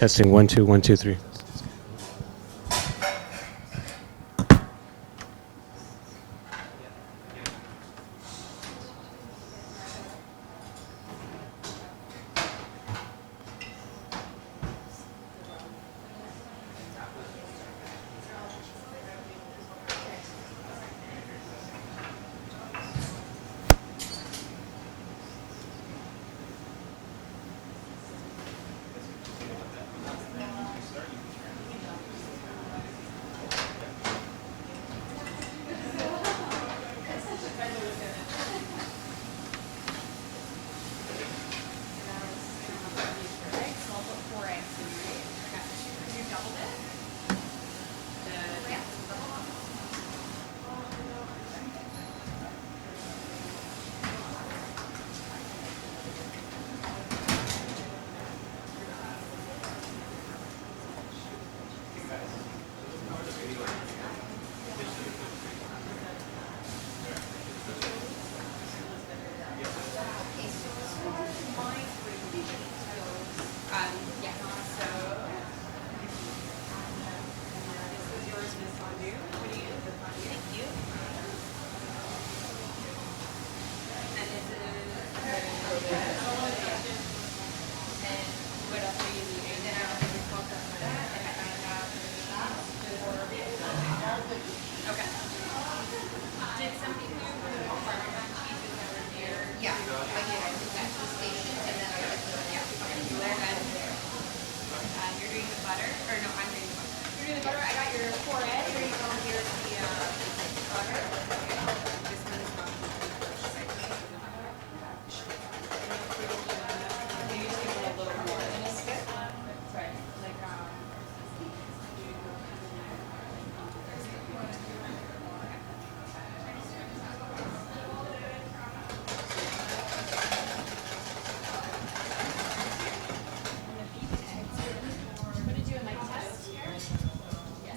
Testing 1 2 1 2 3.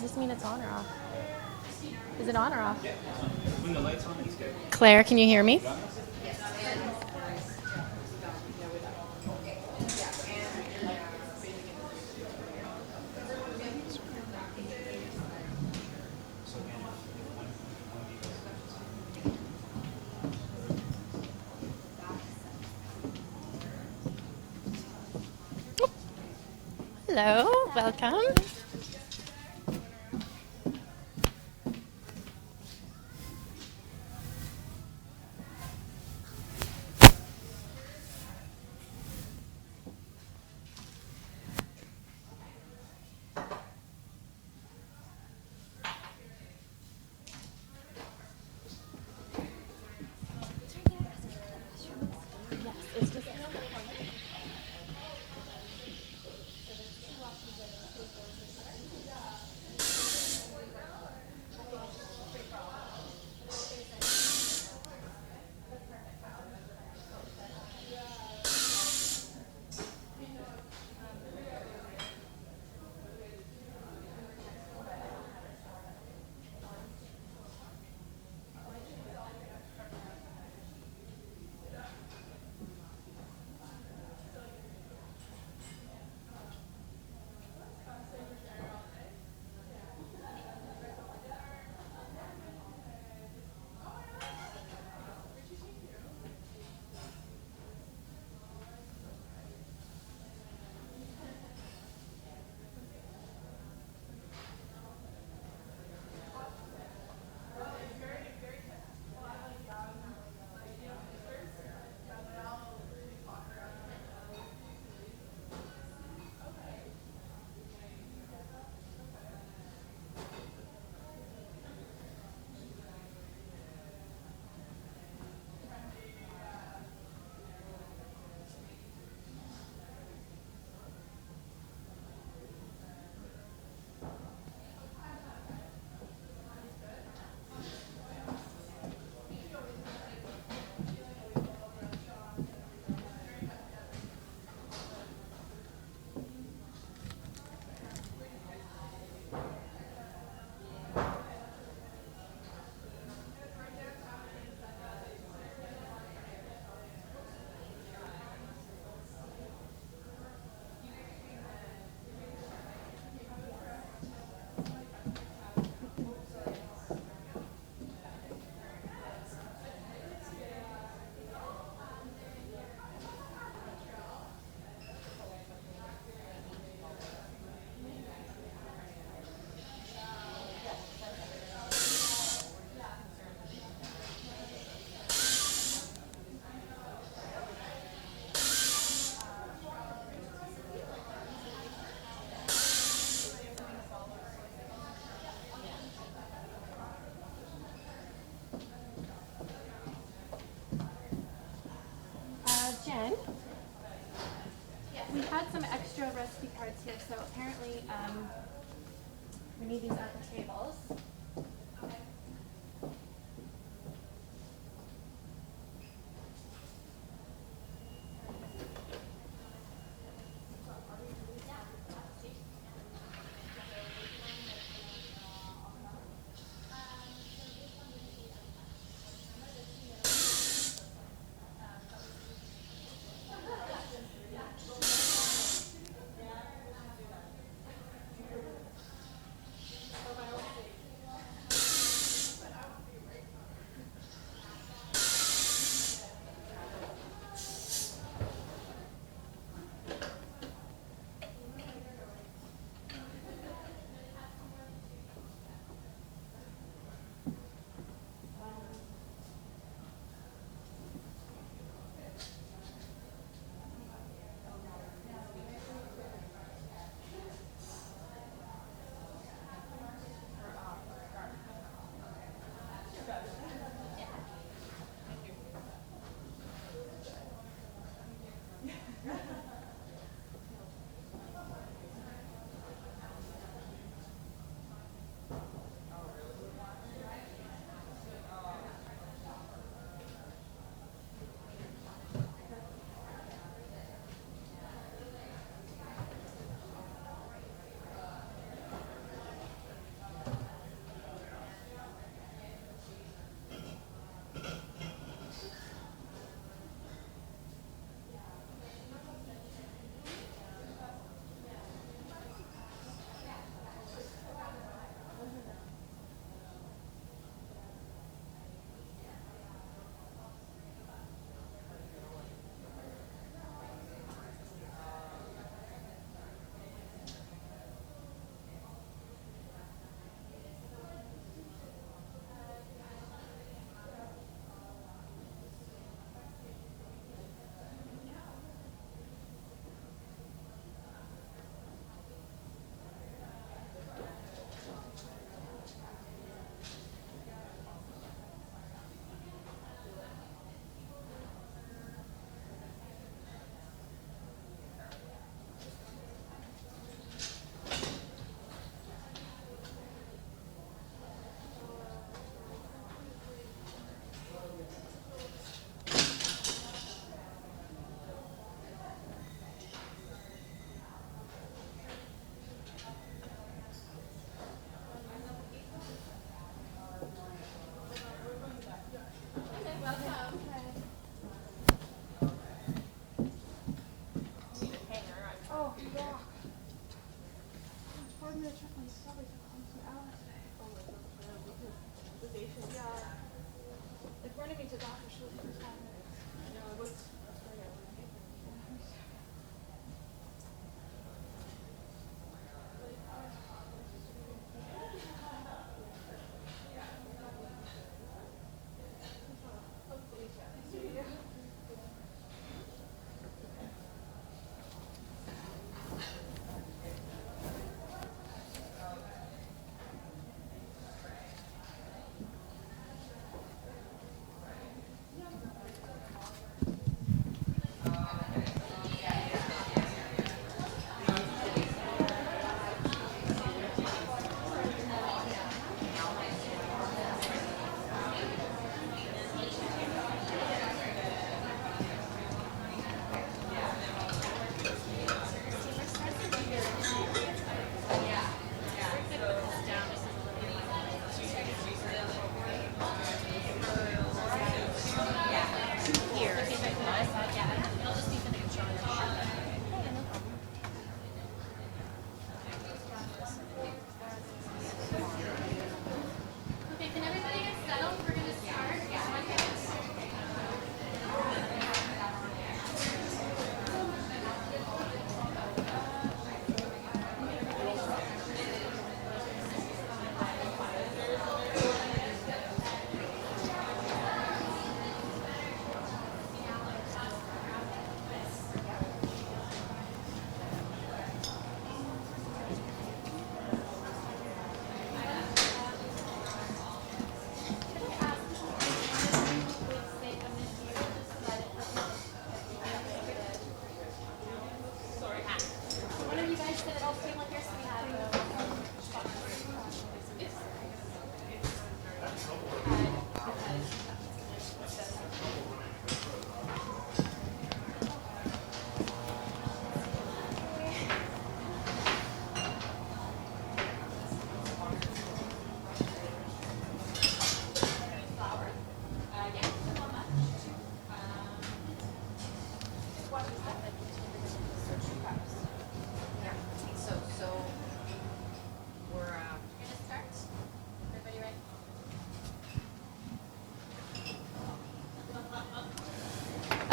Does this mean it's on or off? Is it on or off? Claire, can you hear me? Hello, welcome. some extra recipe cards here. So apparently, we need these at the tables.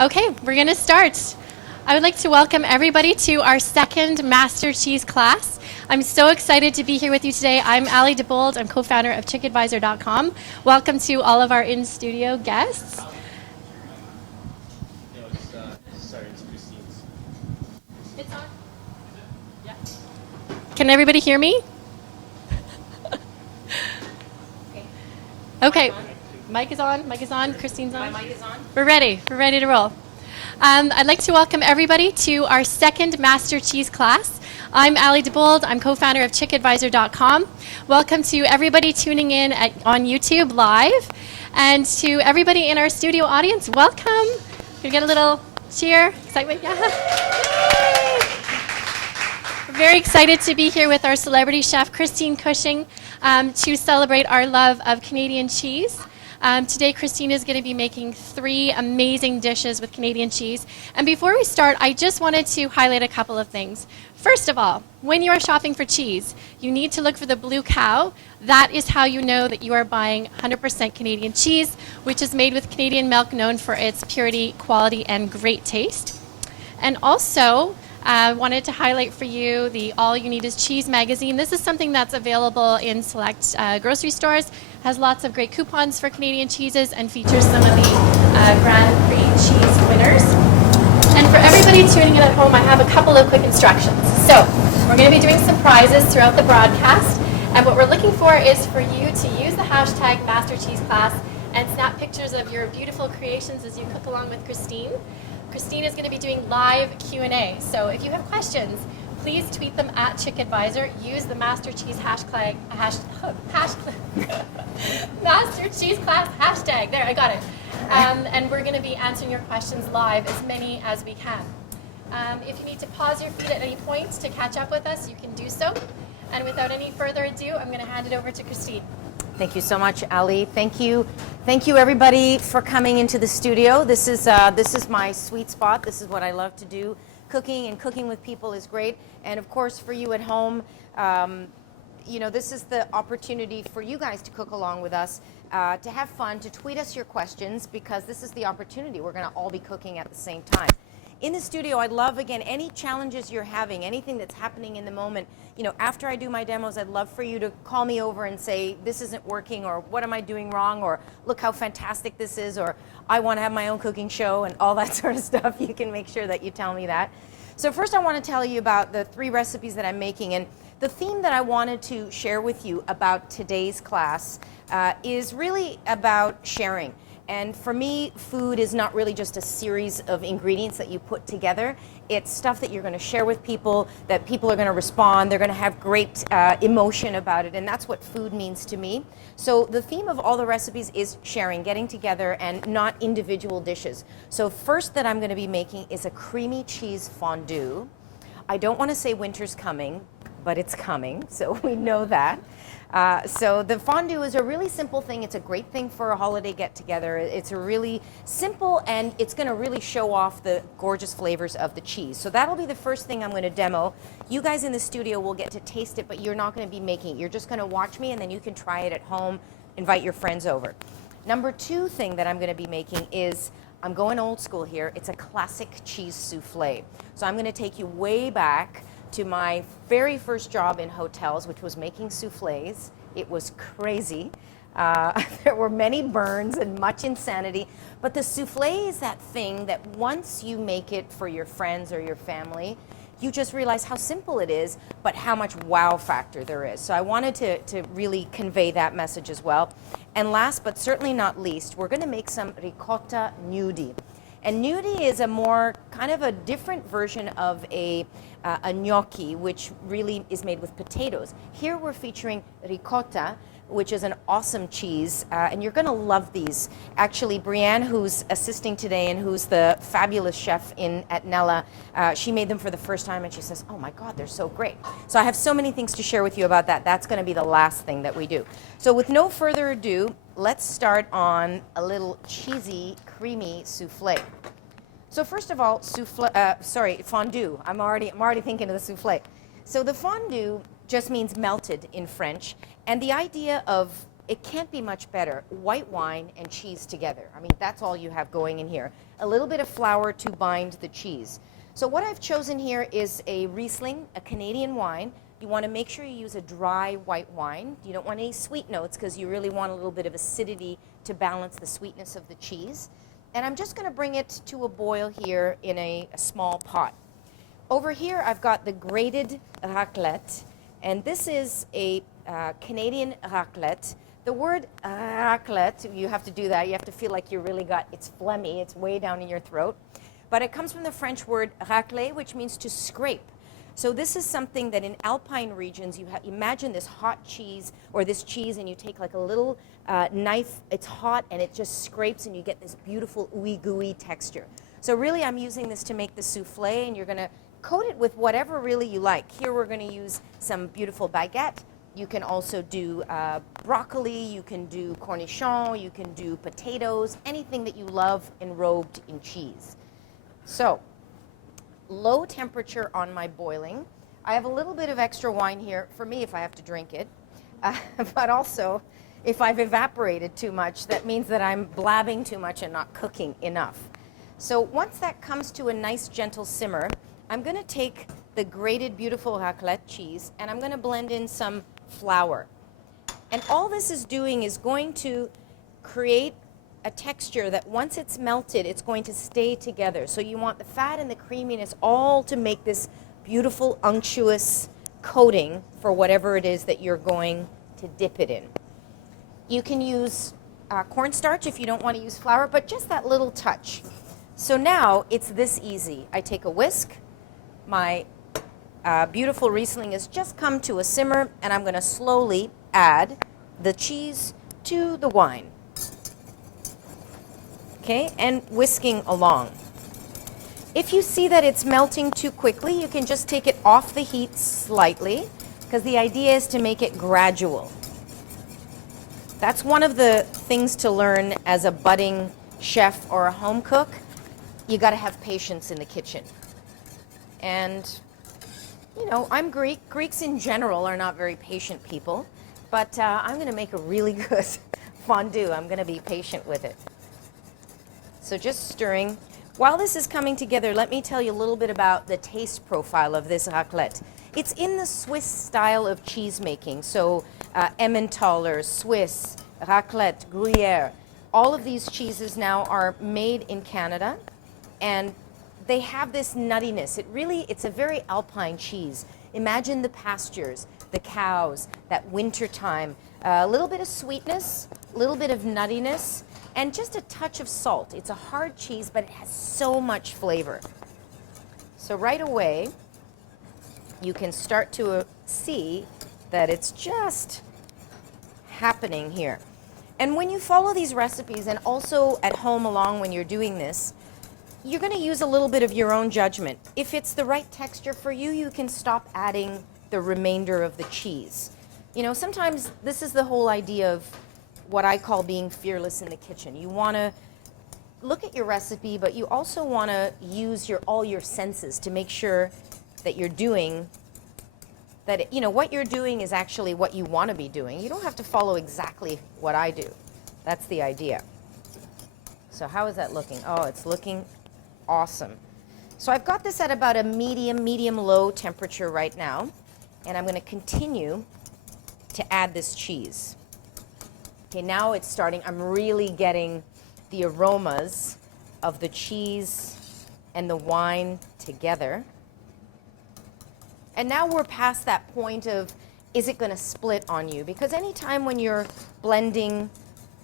Okay, we're going to start. I would like to welcome everybody to our second Master Cheese class. I'm so excited to be here with you today. I'm Ali DeBold. I'm co-founder of ChickAdvisor.com. Welcome to all of our in-studio guests. No, it's Christine's. It's on. Yeah. Can everybody hear me? Okay. Mic is on. Mic is on. Christine's on. My mic is on. We're ready. We're ready to roll. I'd like to welcome everybody to our second Master Cheese class. I'm Ali DeBold. I'm co-founder of ChickAdvisor.com. Welcome to everybody tuning in on YouTube live, and to everybody in our studio audience. Welcome. Can we get a little cheer, excitement? Yeah. Yay! We're very excited to be here with our celebrity chef, Christine Cushing, to celebrate our love of Canadian cheese. Today, Christine is going to be making 3 amazing dishes with Canadian cheese. And before we start, I just wanted to highlight a couple of things. First of all, when you are shopping for cheese, you need to look for the blue cow. That is how you know that you are buying 100% Canadian cheese, which is made with Canadian milk known for its purity, quality, and great taste. And also, I wanted to highlight for you the All You Need Is Cheese magazine. This is something that's available in select grocery stores, has lots of great coupons for Canadian cheeses, and features some of the Grand Prix cheese winners. And for everybody tuning in at home, I have a couple of quick instructions. So we're going to be doing some prizes throughout the broadcast, and what we're looking for is for you to use the hashtag MasterCheeseClass and snap pictures of your beautiful creations as you cook along with Christine. Christine is going to be doing live Q&A, so if you have questions, please tweet them at ChickAdvisor. Use the Master Cheese Master Cheese Class hashtag. There, I got it. And we're going to be answering your questions live, as many as we can. If you need to pause your feed at any point to catch up with us, you can do so. And without any further ado, I'm going to hand it over to Christine. Thank you so much, Ali. Thank you everybody for coming into the studio. This is my sweet spot. This is what I love to do. Cooking with people is great. And of course, for you at home, this is the opportunity for you guys to cook along with us, to have fun, to tweet us your questions, because this is the opportunity. We're going to all be cooking at the same time. In the studio, I'd love, again, any challenges you're having, anything that's happening in the moment. After I do my demos, I'd love for you to call me over and say, this isn't working, or what am I doing wrong, or look how fantastic this is, or I want to have my own cooking show, and all that sort of stuff. You can make sure that you tell me that. So first I want to tell you about the 3 recipes that I'm making, and the theme that I wanted to share with you about today's class is really about sharing. And for me, food is not really just a series of ingredients that you put together. It's stuff that you're going to share with people, that people are going to respond. They're going to have great emotion about it, and that's what food means to me. So the theme of all the recipes is sharing, getting together, and not individual dishes. So first that I'm going to be making is a creamy cheese fondue. I don't want to say winter's coming, but it's coming, so we know that. So the fondue is a really simple thing. It's a great thing for a holiday get-together. It's a really simple, and it's going to really show off the gorgeous flavors of the cheese. So that'll be the first thing I'm going to demo. You guys in the studio will get to taste it, but you're not going to be making it. You're just going to watch me, and then you can try it at home, invite your friends over. Number 2 thing that I'm going to be making is, I'm going old school here, it's a classic cheese souffle. So I'm going to take you way back to my very first job in hotels, which was making souffles. It was crazy. There were many burns and much insanity, but the souffle is that thing that once you make it for your friends or your family, you just realize how simple it is, but how much wow factor there is. So I wanted to really convey that message as well. And last but certainly not least, we're going to make some ricotta gnudi. And gnudi is a more kind of a different version of a gnocchi, which really is made with potatoes. Here we're featuring ricotta, which is an awesome cheese, and you're going to love these. Actually, Brianne, who's assisting today and who's the fabulous chef at Nella, she made them for the first time, and she says, oh my God, they're so great. So I have so many things to share with you about that. That's going to be the last thing that we do. So with no further ado, let's start on a little cheesy, creamy souffle. So first of all, fondue. I'm already thinking of the souffle. So the fondue just means melted in French, and the idea of it can't be much better. White wine and cheese together. I mean, that's all you have going in here. A little bit of flour to bind the cheese. So what I've chosen here is a Riesling, a Canadian wine. You want to make sure you use a dry white wine. You don't want any sweet notes because you really want a little bit of acidity to balance the sweetness of the cheese. And I'm just going to bring it to a boil here in a small pot. Over here, I've got the grated raclette, and this is a Canadian raclette. The word raclette, you have to do that. You have to feel like you really got, it's phlegmy, it's way down in your throat. But it comes from the French word racler, which means to scrape. So this is something that in alpine regions, you imagine this hot cheese or this cheese, and you take like a little knife, it's hot, and it just scrapes, and you get this beautiful ooey gooey texture. So really, I'm using this to make the souffle, and you're going to coat it with whatever really you like. Here we're going to use some beautiful baguette. You can also do broccoli, you can do cornichon, you can do potatoes, anything that you love enrobed in cheese. So, low temperature on my boiling. I have a little bit of extra wine here for me if I have to drink it, but also if I've evaporated too much, that means that I'm blabbing too much and not cooking enough. So once that comes to a nice gentle simmer, I'm going to take the grated beautiful raclette cheese and I'm going to blend in some flour. And all this is doing is going to create a texture that once it's melted, it's going to stay together. So you want the fat and the creaminess all to make this beautiful unctuous coating for whatever it is that you're going to dip it in. You can use cornstarch if you don't want to use flour, but just that little touch. So now it's this easy. I take a whisk, my beautiful Riesling has just come to a simmer, and I'm going to slowly add the cheese to the wine. Okay, and whisking along. If you see that it's melting too quickly, you can just take it off the heat slightly, because the idea is to make it gradual. That's one of the things to learn as a budding chef or a home cook. You got to have patience in the kitchen. And, you know, I'm Greek. Greeks in general are not very patient people, but I'm going to make a really good fondue. I'm going to be patient with it. So just stirring. While this is coming together, let me tell you a little bit about the taste profile of this raclette. It's in the Swiss style of cheese making. So Emmentaler, Swiss, raclette, Gruyere, all of these cheeses now are made in Canada, and they have this nuttiness. It's a very alpine cheese. Imagine the pastures, the cows, that winter time, a little bit of sweetness, a little bit of nuttiness, and just a touch of salt. It's a hard cheese, but it has so much flavor. So right away, you can start to see that it's just happening here. And when you follow these recipes, and also at home along when you're doing this, you're going to use a little bit of your own judgment. If it's the right texture for you, you can stop adding the remainder of the cheese. You know, sometimes this is the whole idea of what I call being fearless in the kitchen. You want to look at your recipe, but you also want to use all your senses to make sure that you're doing that, you know, what you're doing is actually what you want to be doing. You don't have to follow exactly what I do. That's the idea. So how is that looking? Oh, it's looking awesome. So I've got this at about a medium-low temperature right now, and I'm going to continue to add this cheese. Okay, now it's starting. I'm really getting the aromas of the cheese and the wine together. And now we're past that point of, is it going to split on you? Because anytime when you're blending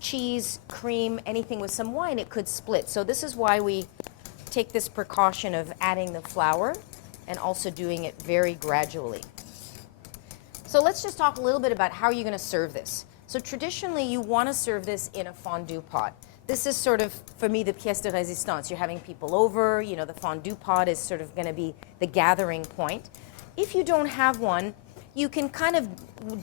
cheese, cream, anything with some wine, it could split. So this is why we take this precaution of adding the flour and also doing it very gradually. So let's just talk a little bit about how you're going to serve this. So traditionally, you want to serve this in a fondue pot. This is sort of, for me, the pièce de résistance. You're having people over, you know, the fondue pot is sort of going to be the gathering point. If you don't have one, you can kind of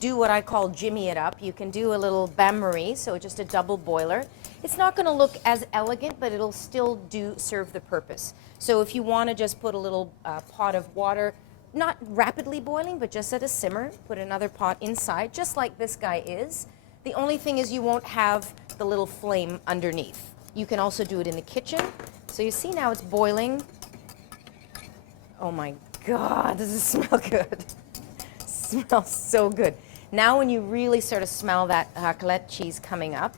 do what I call jimmy it up. You can do a little bain-marie, so just a double boiler. It's not going to look as elegant, but it'll still serve the purpose. So if you want to just put a little pot of water, not rapidly boiling, but just at a simmer, put another pot inside, just like this guy is. The only thing is you won't have the little flame underneath. You can also do it in the kitchen. So you see now it's boiling. Oh my God, does it smell good? Smells so good. Now when you really sort of smell that raclette cheese coming up.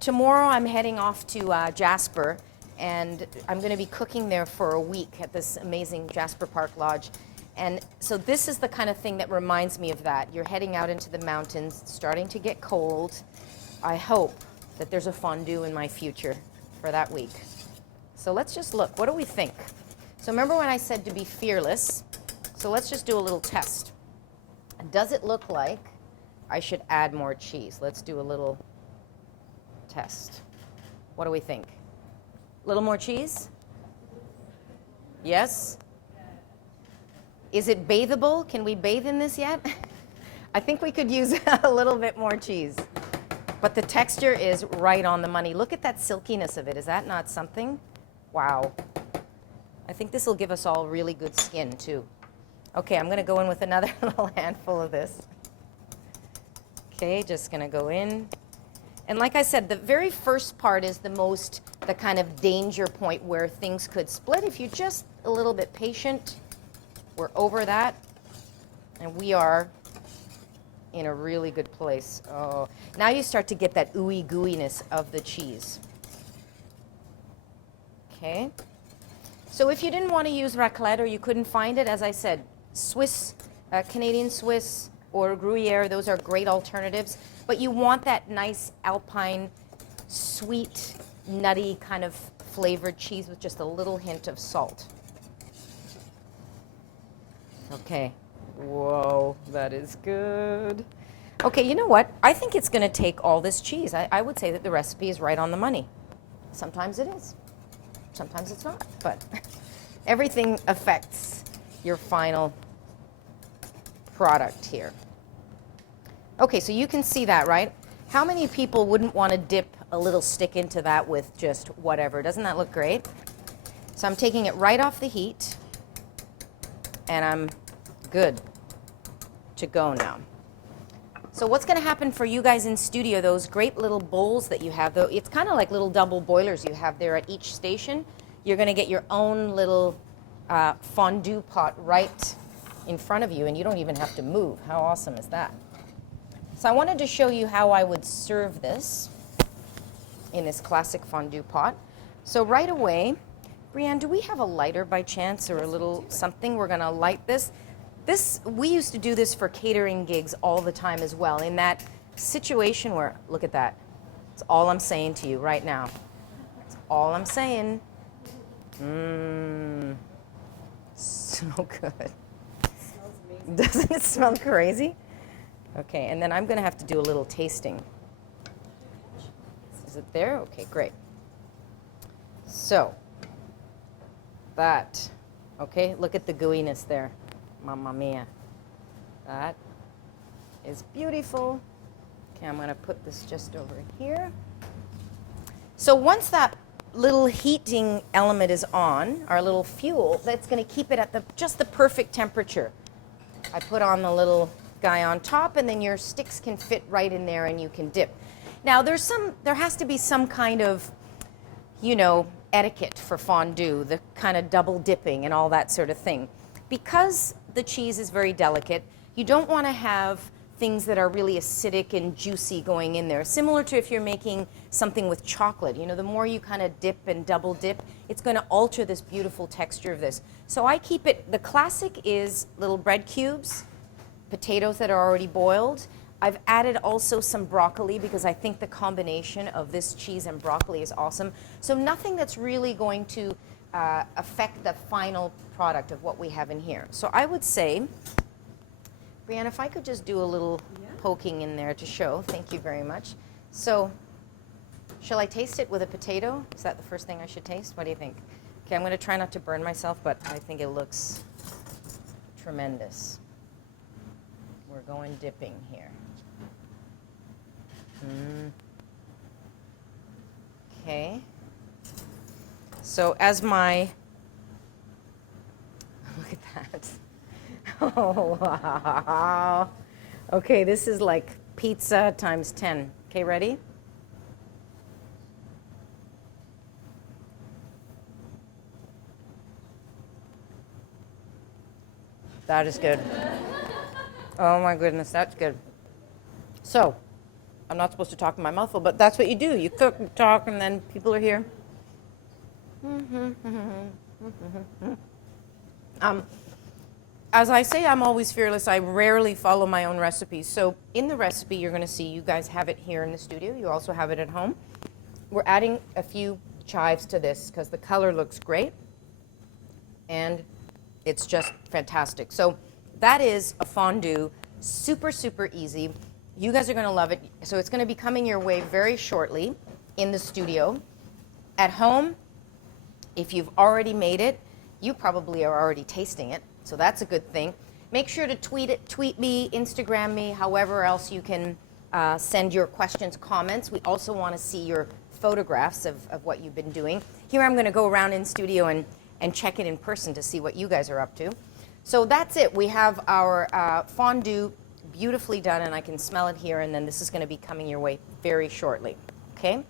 Tomorrow I'm heading off to Jasper, and I'm going to be cooking there for a week at this amazing Jasper Park Lodge. And so this is the kind of thing that reminds me of that. You're heading out into the mountains, it's starting to get cold. I hope that there's a fondue in my future for that week. So let's just look. What do we think? So remember when I said to be fearless? So let's just do a little test. Does it look like I should add more cheese? Let's do a little test. What do we think? A little more cheese? Yes? Is it bathable? Can we bathe in this yet? I think we could use a little bit more cheese. But the texture is right on the money. Look at that silkiness of it. Is that not something? Wow. I think this will give us all really good skin too. Okay, I'm going to go in with another little handful of this. Okay, just going to go in. And like I said, the very first part is the kind of danger point where things could split. If you're just a little bit patient, we're over that. And we are in a really good place. Oh, now you start to get that ooey gooiness of the cheese. Okay. So if you didn't want to use raclette or you couldn't find it, as I said, Swiss, Canadian Swiss or Gruyere, those are great alternatives. But you want that nice alpine, sweet, nutty kind of flavored cheese with just a little hint of salt. Okay. Whoa, that is good. Okay, you know what? I think it's going to take all this cheese. I would say that the recipe is right on the money. Sometimes it is. Sometimes it's not. But everything affects your final product here. Okay, so you can see that, right? How many people wouldn't want to dip a little stick into that with just whatever? Doesn't that look great? So I'm taking it right off the heat, and I'm good to go now. So what's going to happen for you guys in studio, those great little bowls that you have, though, it's kind of like little double boilers you have there at each station. You're going to get your own little fondue pot right in front of you, and you don't even have to move. How awesome is that? So I wanted to show you how I would serve this in this classic fondue pot. So right away, Brianne, do we have a lighter by chance or a little something? We're going to light this. We used to do this for catering gigs all the time as well. In that situation where, look at that. That's all I'm saying to you right now. That's all I'm saying. So good. Doesn't it smell crazy? Okay, and then I'm going to have to do a little tasting. Is it there? Okay, great. So, that, okay, look at the gooiness there. Mamma mia. That is beautiful. Okay, I'm going to put this just over here. So once that little heating element is on, our little fuel, that's going to keep it at just the perfect temperature. I put on the little guy on top, and then your sticks can fit right in there and you can dip. Now there has to be some kind of, etiquette for fondue, the kind of double dipping and all that sort of thing. Because the cheese is very delicate, you don't want to have things that are really acidic and juicy going in there. Similar to if you're making something with chocolate, the more you kind of dip and double dip, it's going to alter this beautiful texture of this. So I keep it, the classic is little bread cubes, potatoes that are already boiled. I've added also some broccoli because I think the combination of this cheese and broccoli is awesome. So nothing that's really going to affect the final product of what we have in here. So I would say, Brianne, if I could just do a little poking in there to show. Thank you very much. So shall I taste it with a potato? Is that the first thing I should taste? What do you think? Okay, I'm going to try not to burn myself, but I think it looks tremendous. We're going dipping here. Okay. So as my, look at that. Oh, wow. Okay, this is like pizza times 10. Okay, ready? That is good. Oh my goodness, that's good. So, I'm not supposed to talk in my mouth full, but that's what you do. You cook, and talk, and then people are here. As I say, I'm always fearless. I rarely follow my own recipes. So in the recipe, you're going to see, you guys have it here in the studio. You also have it at home. We're adding a few chives to this because the color looks great. And it's just fantastic. So that is a fondue, super, super easy. You guys are going to love it. So it's going to be coming your way very shortly in the studio. At home, if you've already made it, you probably are already tasting it. So that's a good thing. Make sure to tweet me, Instagram me, however else you can send your questions, comments. We also want to see your photographs of what you've been doing. Here I'm going to go around in studio and check it in person to see what you guys are up to. So that's it. We have our fondue beautifully done, and I can smell it here, and then this is going to be coming your way very shortly. Okay?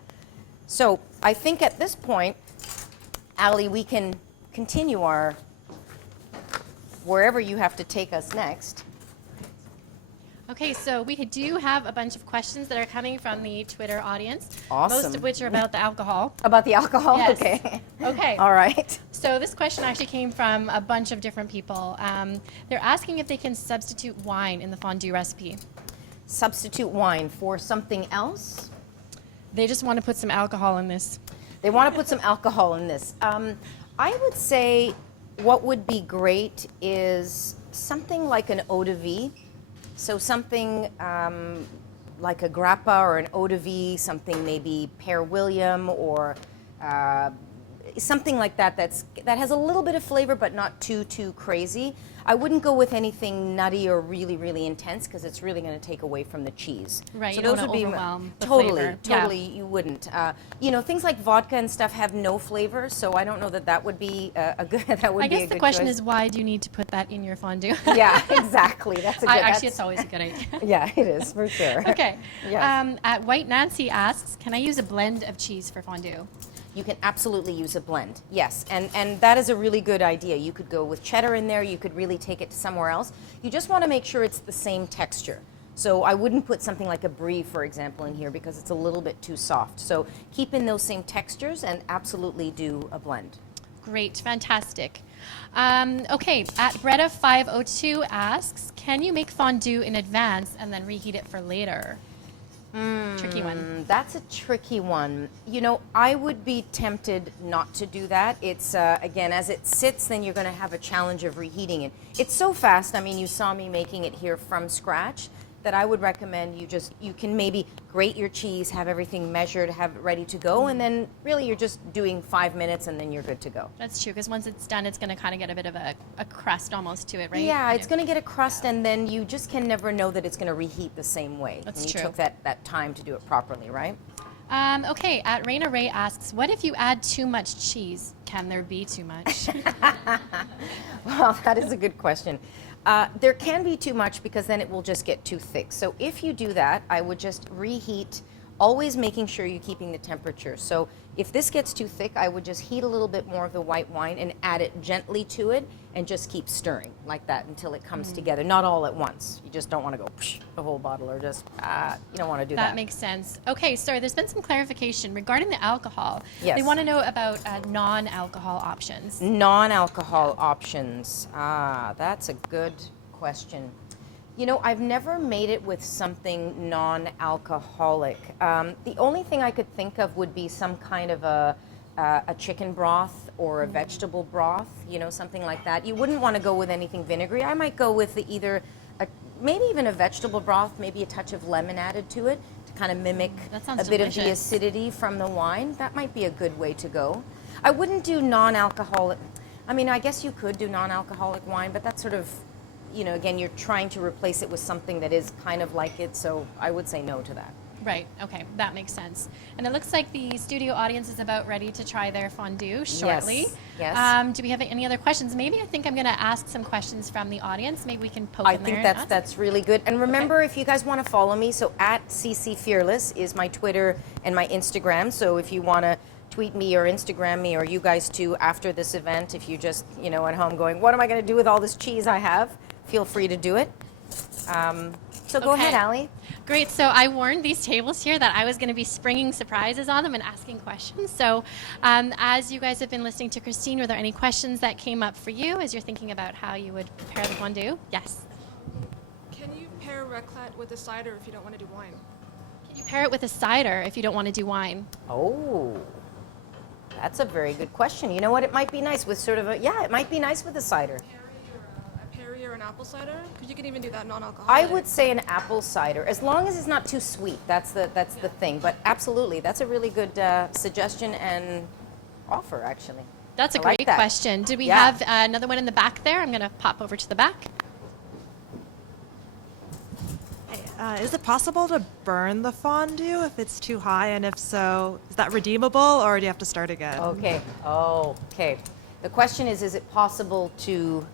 So I think at this point, Ali, we can continue our wherever you have to take us next. Okay, so we do have a bunch of questions that are coming from the Twitter audience. Awesome. Most of which are about the alcohol. About the alcohol? Yes. Okay. Okay. All right. So this question actually came from a bunch of different people. They're asking if they can substitute wine in the fondue recipe. Substitute wine for something else? They just want to put some alcohol in this. They want to put some alcohol in this. I would say what would be great is something like an eau de vie. So something like a grappa or an eau de vie, something maybe Père William or something like that that has a little bit of flavor but not too crazy. I wouldn't go with anything nutty or really, really intense because it's really going to take away from the cheese. Right, So you don't those wanna would be overwhelm the totally, flavor. totally. Yeah. You wouldn't. You know, things like vodka and stuff have no flavor, so I don't know that would be a good. That would I be a guess the good question choice. is, why do you need to put that in your fondue? Yeah, exactly. That's a good. Actually, that's- it's always a good idea. Yeah, it is for sure. Okay. Yes. At White Nancy asks, can I use a blend of cheese for fondue? You can absolutely use a blend, yes, and that is a really good idea. You could go with cheddar in there, you could really take it to somewhere else. You just want to make sure it's the same texture. So I wouldn't put something like a brie, for example, in here because it's a little bit too soft. So keep in those same textures and absolutely do a blend. Great, fantastic. Okay, at Bretta502 asks, can you make fondue in advance and then reheat it for later? Tricky one. That's a tricky one. You know, I would be tempted not to do that. It's, again, as it sits, then you're going to have a challenge of reheating it. It's so fast. I mean, you saw me making it here from scratch that I would recommend you can maybe grate your cheese, have everything measured, have it ready to go, and then really you're just doing 5 minutes and then you're good to go. That's true, because once it's done, it's going to kind of get a bit of a crust almost to it, right? Yeah, Kind it's of. going to get a crust, and then you just can never know that it's going to reheat the same way. That's and you true. took that time to do it properly, right? Okay, at Raina Ray asks, what if you add too much cheese? Can there be too much? Well, that is a good question. There can be too much because then it will just get too thick. So if you do that, I would just reheat, always making sure you're keeping the temperature. So if this gets too thick, I would just heat a little bit more of the white wine and add it gently to it and just keep stirring like that until it comes together. Not all at once. You just don't want to go psh, the whole bottle or just, you don't want to do that. That makes sense. Okay, sorry, there's been some clarification regarding the alcohol. Yes. They want to know about non-alcohol options. Non-alcohol options. That's a good question. You know, I've never made it with something non-alcoholic. The only thing I could think of would be some kind of a chicken broth or a vegetable broth, you know, something like that. You wouldn't want to go with anything vinegary. I might go with maybe even a vegetable broth, maybe a touch of lemon added to it to kind of mimic That sounds a bit of the delicious. acidity from the wine. That might be a good way to go. I wouldn't do non-alcoholic. I mean, I guess you could do non-alcoholic wine, but that's sort of, you know, again, you're trying to replace it with something that is kind of like it, so I would say no to that. Right, okay, that makes sense. And it looks like the studio audience is about ready to try their fondue shortly. Yes. Do we have any other questions? Maybe I think I'm going to ask some questions from the audience. Maybe we can poke I in there think and ask. that's really good. And remember, if you guys want to follow me, so at CC Fearless is my Twitter and my Instagram. So if you want to tweet me or Instagram me, or you guys too after this event, if you just, at home going, what am I going to do with all this cheese I have? Feel free to do it. So go ahead, Allie. Great. So I warned these tables here that I was going to be springing surprises on them and asking questions. So as you guys have been listening to Christine, were there any questions that came up for you as you're thinking about how you would prepare the fondue? Yes. Can you pair raclette with a cider if you don't want to do wine? Can you pair it with a cider if you don't want to do wine? Oh, that's a very good question. You know what? It might be nice with it might be nice with a cider. A perry or an apple cider? Because you can even do that non-alcoholic. I would say an apple cider, as long as it's not too sweet. That's the thing. But absolutely, that's a really good suggestion and offer, actually. That's a I like great that. question. Do we Yeah. have another one in the back there? I'm going to pop over to the back. Is it possible to burn the fondue if it's too high? And if so, is that redeemable or do you have to start again? Okay. Okay. The question is it possible to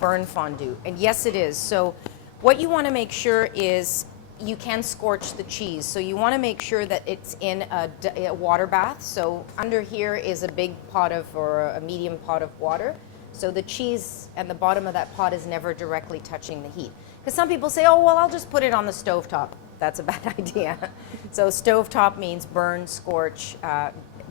burn fondue? And yes, it is. So what you want to make sure is you can scorch the cheese. So you want to make sure that it's in a water bath. So under here is a big pot or a medium pot of water. So the cheese and the bottom of that pot is never directly touching the heat. Because some people say, oh, well, I'll just put it on the stovetop. That's a bad idea. So stovetop means burn, scorch,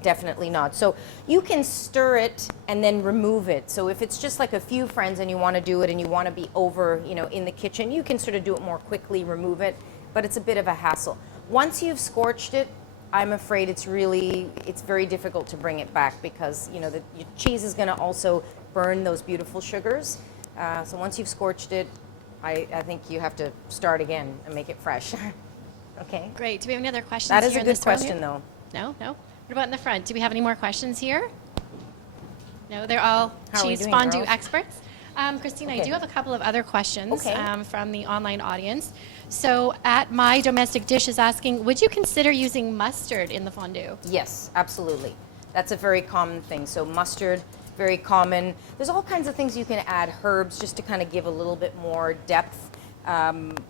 definitely not. So you can stir it and then remove it. So if it's just like a few friends and you want to do it and you want to be over, in the kitchen, you can sort of do it more quickly, remove it, but it's a bit of a hassle. Once you've scorched it, I'm afraid it's very difficult to bring it back because, the cheese is going to also burn those beautiful sugars. So once you've scorched it, I think you have to start again and make it fresh. Okay. Great. Do we have any other questions That is here a in good this room question, here? though. No? What about in the front? Do we have any more questions here? No, they're all How are we cheese doing, fondue girls? experts. Christina, I Okay. do have a couple of other questions Okay. from the online audience. So at My Domestic Dish is asking, would you consider using mustard in the fondue? Yes, absolutely. That's a very common thing. So mustard, very common. There's all kinds of things you can add, herbs, just to kind of give a little bit more depth.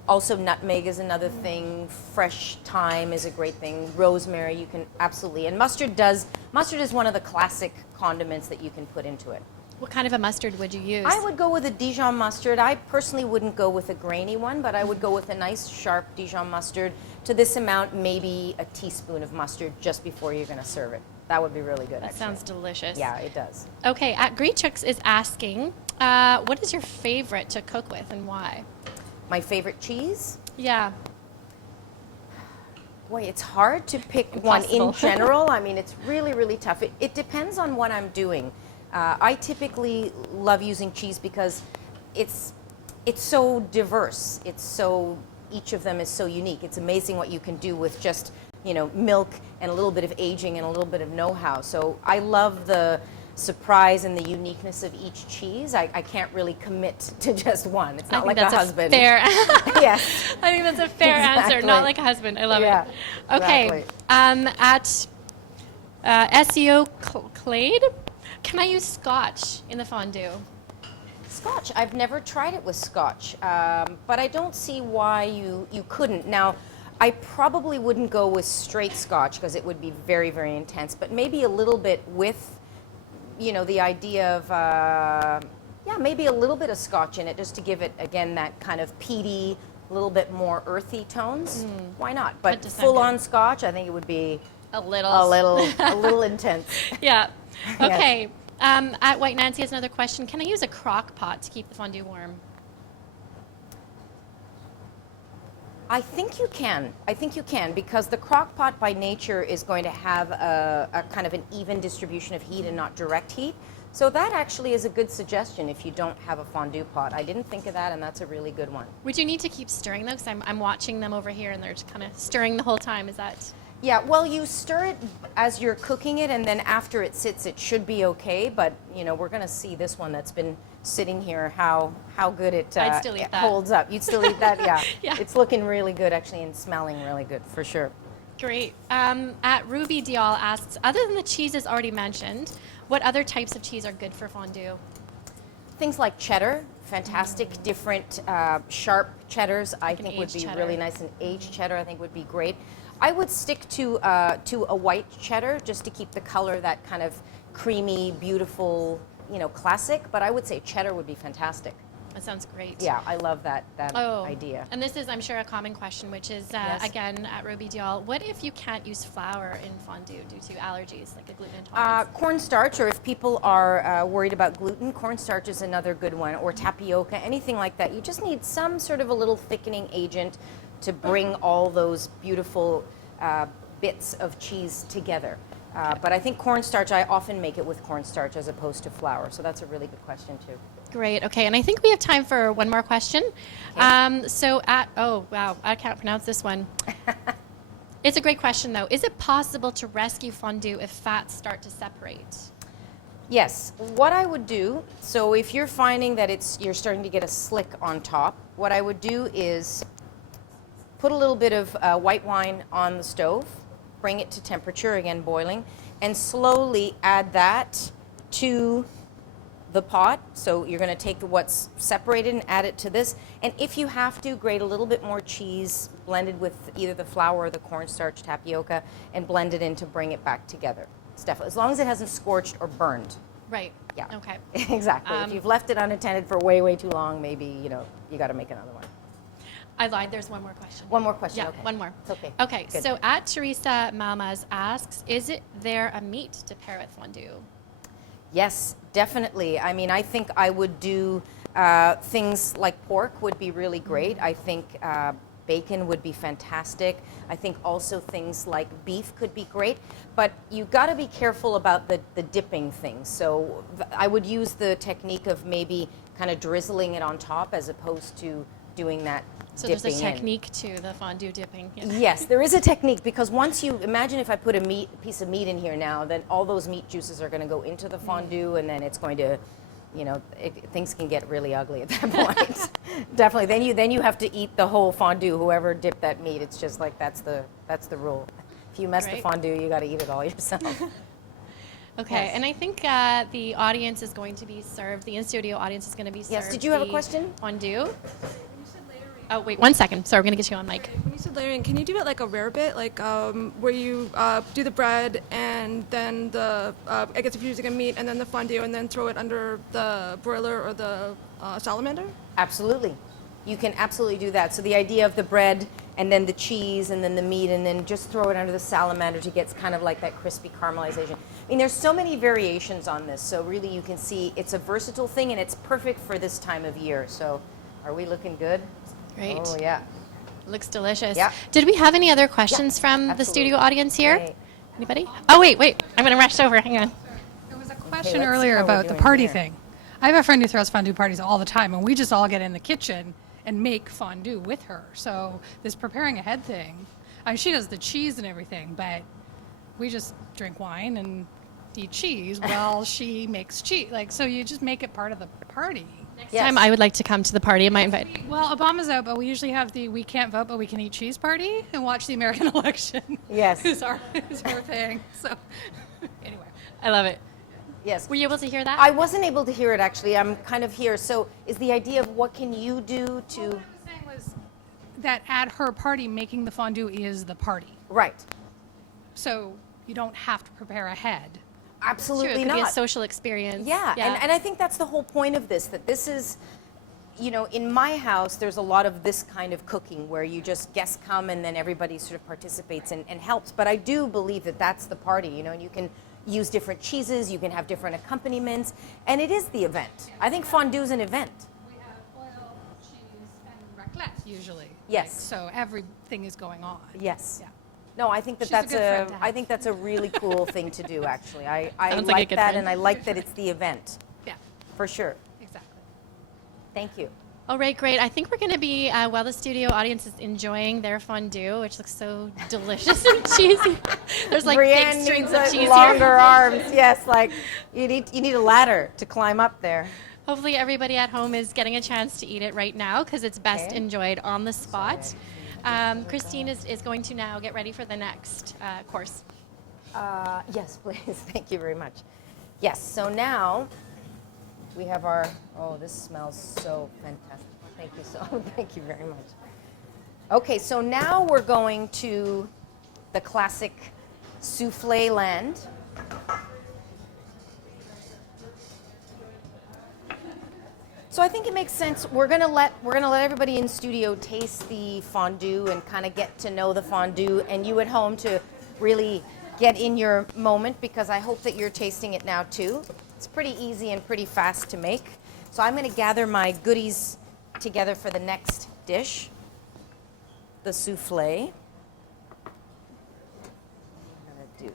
Also nutmeg is another thing. Fresh thyme is a great thing. Rosemary, you can absolutely. And mustard is one of the classic condiments that you can put into it. What kind of a mustard would you use? I would go with a Dijon mustard. I personally wouldn't go with a grainy one, but I would go with a nice sharp Dijon mustard. To this amount, maybe a teaspoon of mustard just before you're going to serve it. That would be really good. That actually. sounds delicious. Yeah, it does. Okay, at Great Chicks is asking, what is your favorite to cook with and why? My favorite cheese? Yeah. Boy, it's hard to pick one in Impossible. general. I mean, it's really, really tough. It depends on what I'm doing. I typically love using cheese because it's so diverse. Each of them is so unique. It's amazing what you can do with just, milk and a little bit of aging and a little bit of know-how. So I love the surprise and the uniqueness of each cheese. I can't really commit to just one. It's not like a husband. Fair. Yes. I think that's a fair answer. Exactly. Not like a husband. I love Yeah, it. Okay. exactly. At SEO Clade, can I use scotch in the fondue? Scotch, I've never tried it with scotch, but I don't see why you couldn't. Now, I probably wouldn't go with straight scotch because it would be very, very intense, but maybe a little bit with, the idea of, maybe a little bit of scotch in it just to give it, again, that kind of peaty, a little bit more earthy tones. Why not? But does sound full-on scotch, I think it would be A little. a little intense. Yeah. Yes. Okay. At White Nancy has another question. Can I use a crock pot to keep the fondue warm? I think you can because the crock pot by nature is going to have a kind of an even distribution of heat and not direct heat. So that actually is a good suggestion if you don't have a fondue pot. I didn't think of that, and that's a really good one. Would you need to keep stirring though? Because I'm watching them over here and they're just kind of stirring the whole time. Is that? Yeah, well, you stir it as you're cooking it, and then after it sits, it should be okay. But we're going to see this one that's been sitting here how good it, I'd still eat it that. holds up. You'd still eat that? Yeah. Yeah. It's looking really good actually and smelling really good for sure. Great. At Ruby Dial asks, other than the cheeses already mentioned, what other types of cheese are good for fondue? Things like cheddar, fantastic, different sharp cheddars I an think would aged be cheddar. really nice. And aged cheddar I think would be great. I would stick to a white cheddar just to keep the color that kind of creamy, beautiful, classic. But I would say cheddar would be fantastic. That sounds great. Yeah, I love that idea. And this is, I'm sure, a common question, which is, Yes. again, at Ruby Dial, what if you can't use flour in fondue due to allergies, like a gluten intolerance? Cornstarch, or if people are worried about gluten, cornstarch is another good one, or tapioca, anything like that. You just need some sort of a little thickening agent to bring all those beautiful bits of cheese together. But I think cornstarch, I often make it with cornstarch as opposed to flour, so that's a really good question too. Great. Okay, and I think we have time for one more question. Oh wow, I can't pronounce this one. It's a great question though. Is it possible to rescue fondue if fats start to separate? Yes. What I would do, so if you're finding that you're starting to get a slick on top, what I would do is put a little bit of white wine on the stove, bring it to temperature, again boiling, and slowly add that to the pot. So you're going to take what's separated and add it to this. And if you have to, grate a little bit more cheese blended with either the flour or the cornstarch tapioca and blend it in to bring it back together. It's definitely, as long as it hasn't scorched or burned. Right. Yeah. Okay. Exactly. If you've left it unattended for way, way too long, maybe, you got to make another one. I lied. There's one more question. One more question. Yeah, Okay. one more. It's okay. Okay, Good. so at Teresa Malmaz asks, is there a meat to pair with fondue? Yes, definitely. I mean, I think I would do things like pork would be really great. I think bacon would be fantastic. I think also things like beef could be great. But you got to be careful about the dipping thing. So I would use the technique of maybe kind of drizzling it on top as opposed to doing that So dipping there's a in. technique to the fondue dipping. Yeah. Yes, there is a technique because once you imagine if I put a piece of meat in here now, then all those meat juices are going to go into the fondue, and then it's going to, things can get really ugly at that point. Definitely. Then you have to eat the whole fondue. Whoever dipped that meat, it's just like that's the rule. If you mess the Great. fondue, you got to eat it all yourself. Okay, Yes. and I think the audience is going to be served, the in-studio audience is going to be served. Yes, did you have a the question? Fondue. Oh, wait, 1 second. Sorry, we're going to get you on mic. When you said layering, can you do it like a rare bit, like where you do the bread and then I guess if you're using a meat and then the fondue and then throw it under the broiler or the salamander? Absolutely. You can absolutely do that. So the idea of the bread and then the cheese and then the meat and then just throw it under the salamander to get kind of like that crispy caramelization. I mean, there's so many variations on this. So really you can see it's a versatile thing and it's perfect for this time of year. So are we looking good? Great. Oh, yeah. Looks delicious. Yeah. Did we have any other questions from the absolutely. studio audience here? Right. Anybody? Oh, wait. I'm going to rush over. Hang on. There was a question let's see earlier how we're about the doing party here. thing. I have a friend who throws fondue parties all the time, and we just all get in the kitchen and make fondue with her. So this preparing ahead thing, I mean, she does the cheese and everything, but we just drink wine and eat cheese while she makes cheese. So you just make it part of the party. Next Yes. time I would like to come to the party. Am I invited? Well, Obama's out, but we usually have the we can't vote, but we can eat cheese party and watch the American election. Yes. is our thing. So anyway. I love it. Yes. Were you able to hear that? I wasn't able to hear it actually. I'm kind of here. So is the idea of what can you do to... What I was saying was that at her party, making the fondue is the party. Right. So you don't have to prepare ahead. True, Absolutely it could not. be a social experience. Yeah, and I think that's the whole point of this, that this is, in my house, there's a lot of this kind of cooking where you just guests come and then everybody sort of participates and helps. But I do believe that that's the party, and you can use different cheeses, you can have different accompaniments, and it is the event. I think fondue is an event. We have oil, cheese, and raclette usually. Yes. So everything is going on. Yes. Yeah. No, I think She's a that's good friend to have. I think that's a really cool thing to do, actually. I Sounds like a like good that, friend. and I like that it's the event, Yeah, for sure. exactly. Thank you. All right, great. I think we're going to be, while the studio audience is enjoying their fondue, which looks so delicious and cheesy. There's like Brienne big strings needs of cheese longer here. arms. Yes, like you need a ladder to climb up there. Hopefully everybody at home is getting a chance to eat it right now because it's best Okay. enjoyed on the spot. Christine is going to now get ready for the next course. Yes, please. Thank you very much. Yes, so now we have our, oh, this smells so fantastic. Thank you thank you very much. Okay, so now we're going to the classic souffle land. So I think it makes sense. We're gonna let everybody in studio taste the fondue and kind of get to know the fondue, and you at home to really get in your moment, because I hope that you're tasting it now too. It's pretty easy and pretty fast to make. So I'm gonna gather my goodies together for the next dish, the souffle. I'm gonna do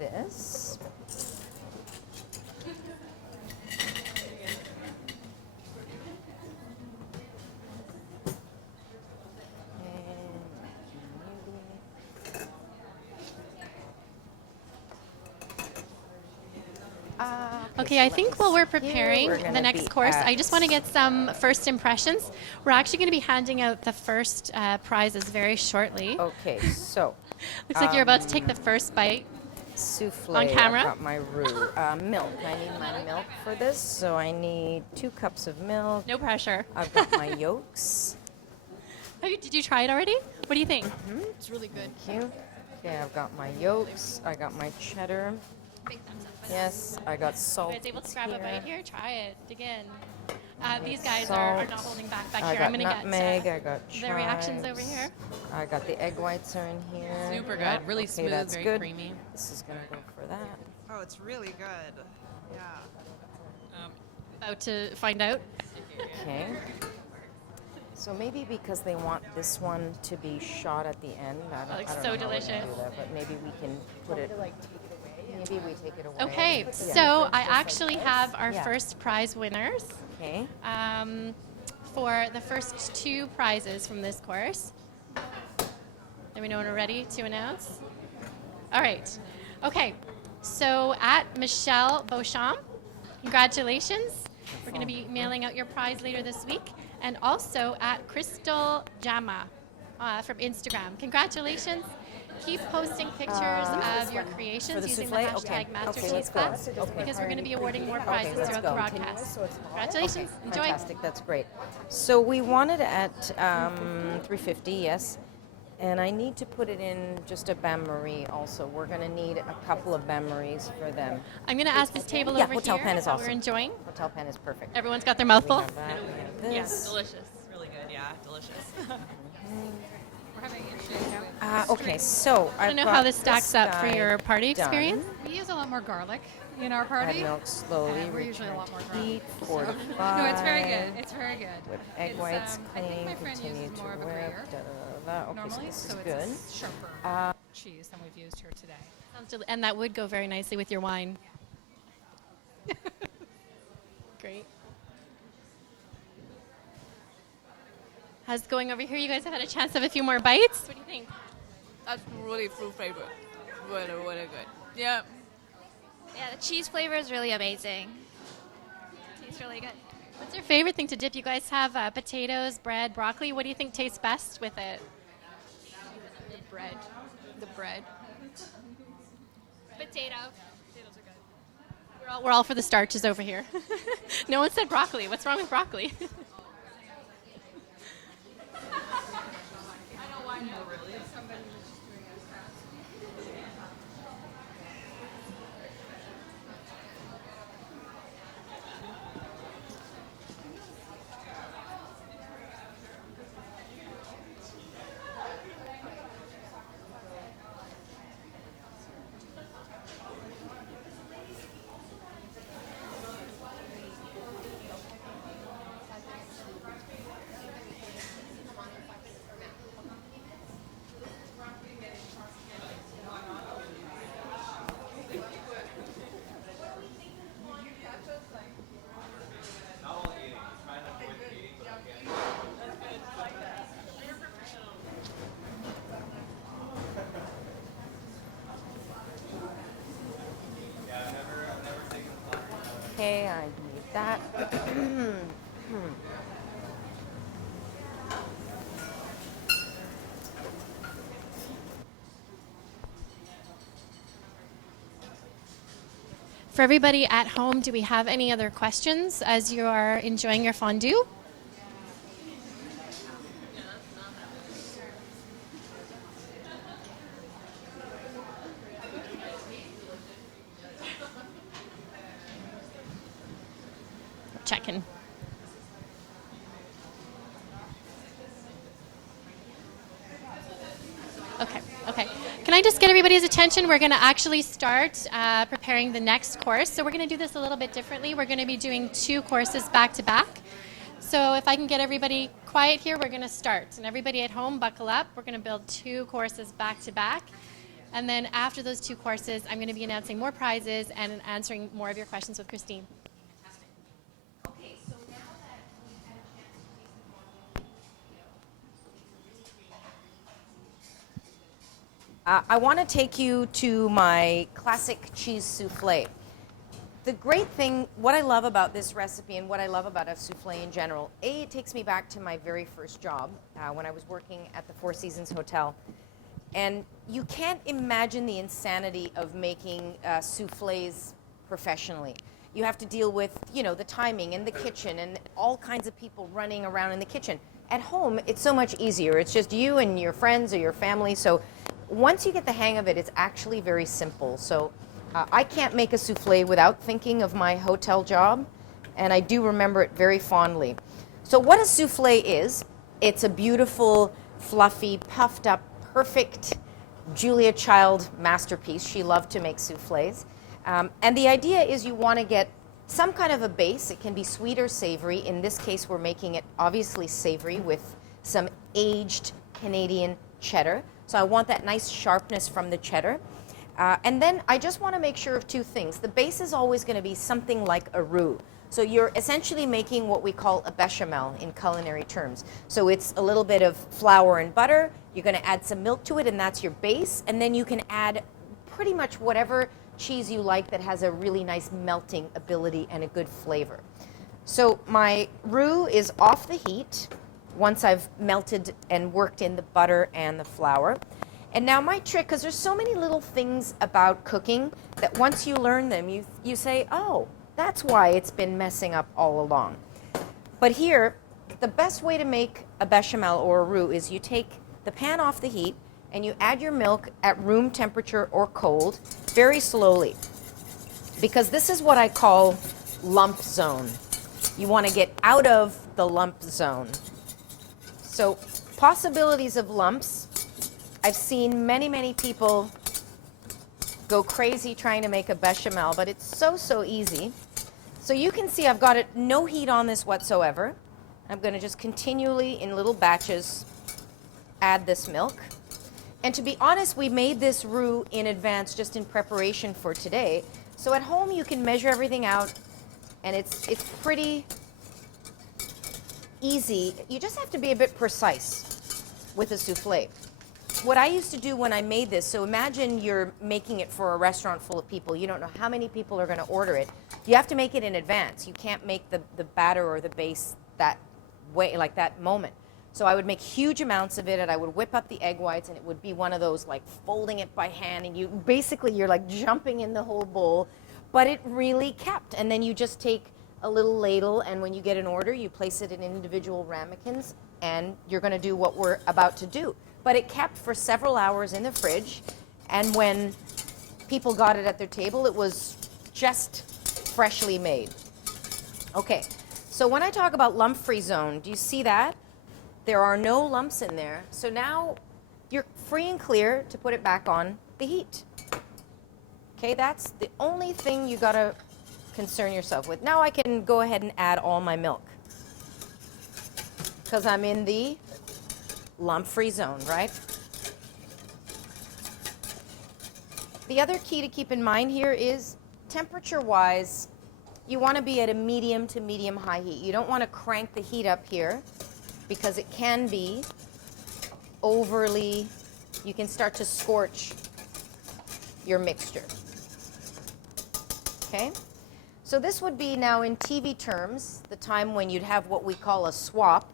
this. Okay, I think while we're preparing the next course, I just want to get some first impressions. We're actually going to be handing out the first prizes very shortly. Okay, so Looks like you're about to take the first bite. souffle. On camera? I've got my roux. Milk. I need my milk for this, so I need 2 cups of milk. No pressure. I've got my yolks. Did you try it already? What do you think? It's really good. Thank you. Okay, I've got my yolks. I got my cheddar. Big thumbs up. Yes, I got salt. You guys able to grab a bite here? Try it. Dig in. These guys Salt. are not holding back I here. got I'm going to nutmeg. get I got the reactions over chives. here. I got the egg whites are in here. Super good. Yep, Really okay, smooth, that's very good. creamy. This is gonna go for that. Oh, it's really good. Yeah. About to find out. Okay. So maybe because they want this one to be shot at the end. I looks don't so know how we're gonna delicious. do that, but maybe we can put it. Maybe we take it away. Okay, Yeah. so I actually have our Yeah. first prize winners Okay. for the first 2 prizes from this course. Let me know when we're ready to announce. All right. Okay, so at Michelle Beauchamp, congratulations. We're going to be mailing out your prize later this week. And also at Crystal Jama from Instagram. Congratulations. Keep posting pictures of your creations For the using souffle? the hashtag Okay. Master Okay, Cheese let's go. Class Okay. because we're going to be awarding more prizes let's throughout go. the broadcast. Congratulations. Enjoy. Fantastic. That's great. So we want it at 350, yes. And I need to put it in just a bain-marie also. We're going to need a couple of bain-maries for them. I'm going to ask this table Yeah, over hotel here pen is how awesome. we're enjoying. Hotel pen is perfect. Everyone's got their mouth We full. have that, we have this. Delicious. Really good. Yeah, delicious. We're having issues with Okay, so I don't know how this stacks up for your party experience. We use a lot more garlic in our Add party. milk slowly. And we're usually a lot more drunk. Heat, So- 45. No, it's very good. It's very good. With egg It's, whites I think clean, my friend continue uses to more of a whip. grater Okay, normally, so so this is it's good. a sharper cheese than we've used here today. And that would go very nicely with your wine. Great. How's it going over here? You guys have had a chance to have a few more bites. What do you think? That's really fruit flavor. Really, really good. Yeah. Yeah, the cheese flavor is really amazing. Tastes really good. What's your favorite thing to dip? You guys have potatoes, bread, broccoli. What do you think tastes best with it? The bread. The bread. Potato. We're all for the starches over here. No one said broccoli. What's wrong with broccoli? Okay, I need That. For everybody at home, do we have any other questions as you are enjoying your fondue? Checking. Okay. Can I just get everybody's attention? We're going to actually start preparing the next course. So we're going to do this a little bit differently. We're going to be doing 2 courses back to back. So if I can get everybody quiet here, we're going to start. And everybody at home, buckle up. We're going to build 2 courses back to back. And then after those 2 courses, I'm going to be announcing more prizes and answering more of your questions with Christine. Okay, so now that we've had a chance to taste the fondue, I want to take you to my classic cheese souffle. The great thing, what I love about this recipe and what I love about a souffle in general, it takes me back to my very first job when I was working at the Four Seasons Hotel. And you can't imagine the insanity of making souffles professionally. You have to deal with, the timing and the kitchen and all kinds of people running around in the kitchen. At home, it's so much easier. It's just you and your friends or your family. So once you get the hang of it, it's actually very simple. So I can't make a souffle without thinking of my hotel job, and I do remember it very fondly. So what a souffle is, it's a beautiful, fluffy, puffed up, perfect Julia Child masterpiece. She loved to make souffles. And the idea is you want to get some kind of a base. It can be sweet or savory. In this case, we're making it obviously savory with some aged Canadian cheddar. So I want that nice sharpness from the cheddar. And then I just want to make sure of 2 things. The base is always going to be something like a roux. So you're essentially making what we call a bechamel in culinary terms. So it's a little bit of flour and butter. You're going to add some milk to it, and that's your base. And then you can add pretty much whatever cheese you like that has a really nice melting ability and a good flavor. So my roux is off the heat once I've melted and worked in the butter and the flour. And now my trick, because there's so many little things about cooking that once you learn them, you say, oh, that's why it's been messing up all along. But here, the best way to make a bechamel or a roux is you take the pan off the heat and you add your milk at room temperature or cold very slowly. Because this is what I call lump zone. You want to get out of the lump zone. So possibilities of lumps. I've seen many people go crazy trying to make a bechamel, but it's so easy. So you can see I've got no heat on this whatsoever. I'm going to just continually, in little batches, add this milk. And to be honest, we made this roux in advance just in preparation for today. So at home you can measure everything out, and it's pretty easy. You just have to be a bit precise with a souffle. What I used to do when I made this, so imagine you're making it for a restaurant full of people. You don't know how many people are going to order it. You have to make it in advance. You can't make the batter or the base that way, like that moment. So I would make huge amounts of it, and I would whip up the egg whites, and it would be one of those like folding it by hand, and you're like jumping in the whole bowl, but it really kept. And then you just take a little ladle, and when you get an order, you place it in individual ramekins, and you're going to do what we're about to do. But it kept for several hours in the fridge, and when people got it at their table, it was just freshly made. Okay, so when I talk about lump-free zone, do you see that? There are no lumps in there. So now you're free and clear to put it back on the heat. Okay, that's the only thing you gotta concern yourself with. Now I can go ahead and add all my milk, because I'm in the lump-free zone, right? The other key to keep in mind here is temperature-wise, you want to be at a medium to medium-high heat. You don't want to crank the heat up here, because it can be overly, you can start to scorch your mixture. Okay? So this would be now in TV terms, the time when you'd have what we call a swap.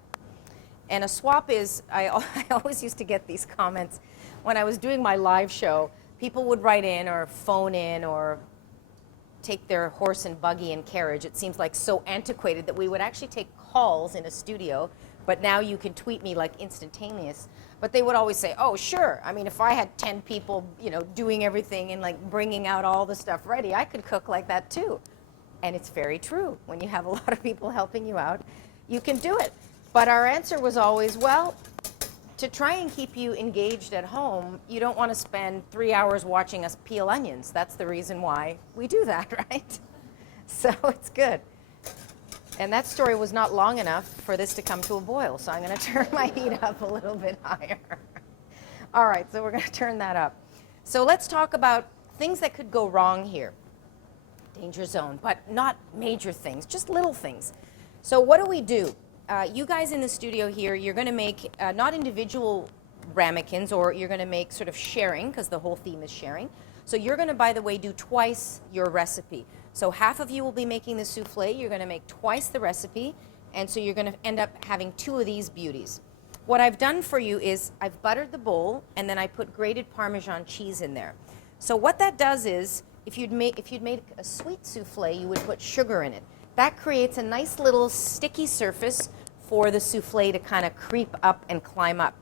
And a swap is, I always used to get these comments when I was doing my live show. People would write in or phone in or take their horse and buggy and carriage. It seems like so antiquated that we would actually take calls in a studio, but now you can tweet me like instantaneous. But they would always say, oh, sure. I mean, if I had 10 people, you know, doing everything and like bringing out all the stuff ready, I could cook like that too. And it's very true. When you have a lot of people helping you out, you can do it. But our answer was always, well, to try and keep you engaged at home, you don't want to spend 3 hours watching us peel onions. That's the reason why we do that, right? So it's good. And that story was not long enough for this to come to a boil, so I'm going to turn my heat up a little bit higher. All right, so we're going to turn that up. So let's talk about things that could go wrong here. Danger zone, but not major things, just little things. So what do? You guys in the studio here, you're going to make not individual ramekins, or you're going to make sort of sharing, because the whole theme is sharing. So you're going to, by the way, do twice your recipe. So half of you will be making the souffle. You're going to make twice the recipe, and so you're going to end up having 2 of these beauties. What I've done for you is I've buttered the bowl, and then I put grated Parmesan cheese in there. So what that does is, if you'd make a sweet souffle, you would put sugar in it. That creates a nice little sticky surface for the souffle to kind of creep up and climb up.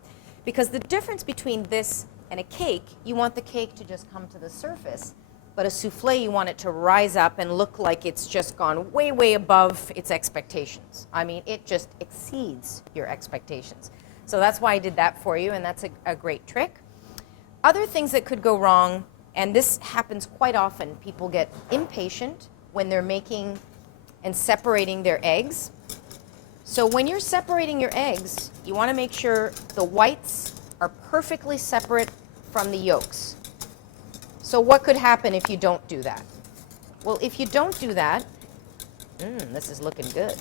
Because the difference between this and a cake, you want the cake to just come to the surface, but a souffle, you want it to rise up and look like it's just gone way, way above its expectations. I mean, it just exceeds your expectations. So that's why I did that for you, and that's a great trick. Other things that could go wrong, and this happens quite often, people get impatient when they're making and separating their eggs. So when you're separating your eggs, you want to make sure the whites are perfectly separate from the yolks. So what could happen if you don't do that? Well, if you don't do that, this is looking good.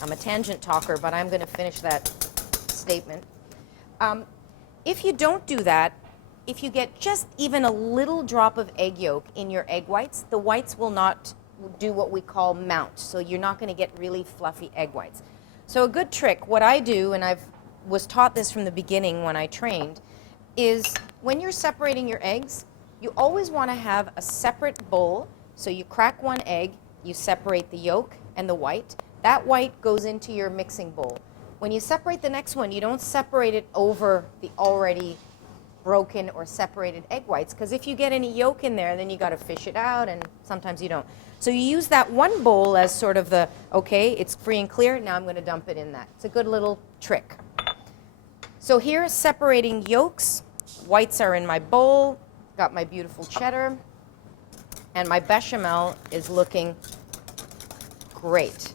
I'm a tangent talker, but I'm going to finish that statement. If you don't do that, if you get just even a little drop of egg yolk in your egg whites, the whites will not do what we call mount. So you're not going to get really fluffy egg whites. So a good trick, what I do, and I was taught this from the beginning when I trained, is when you're separating your eggs, you always want to have a separate bowl. So you crack one egg, you separate the yolk and the white. That white goes into your mixing bowl. When you separate the next one, you don't separate it over the already broken or separated egg whites, because if you get any yolk in there, then you got to fish it out, and sometimes you don't. So you use that one bowl as sort of the, okay, it's free and clear, now I'm going to dump it in that. It's a good little trick. So here, separating yolks, whites are in my bowl, got my beautiful cheddar, and my bechamel is looking great.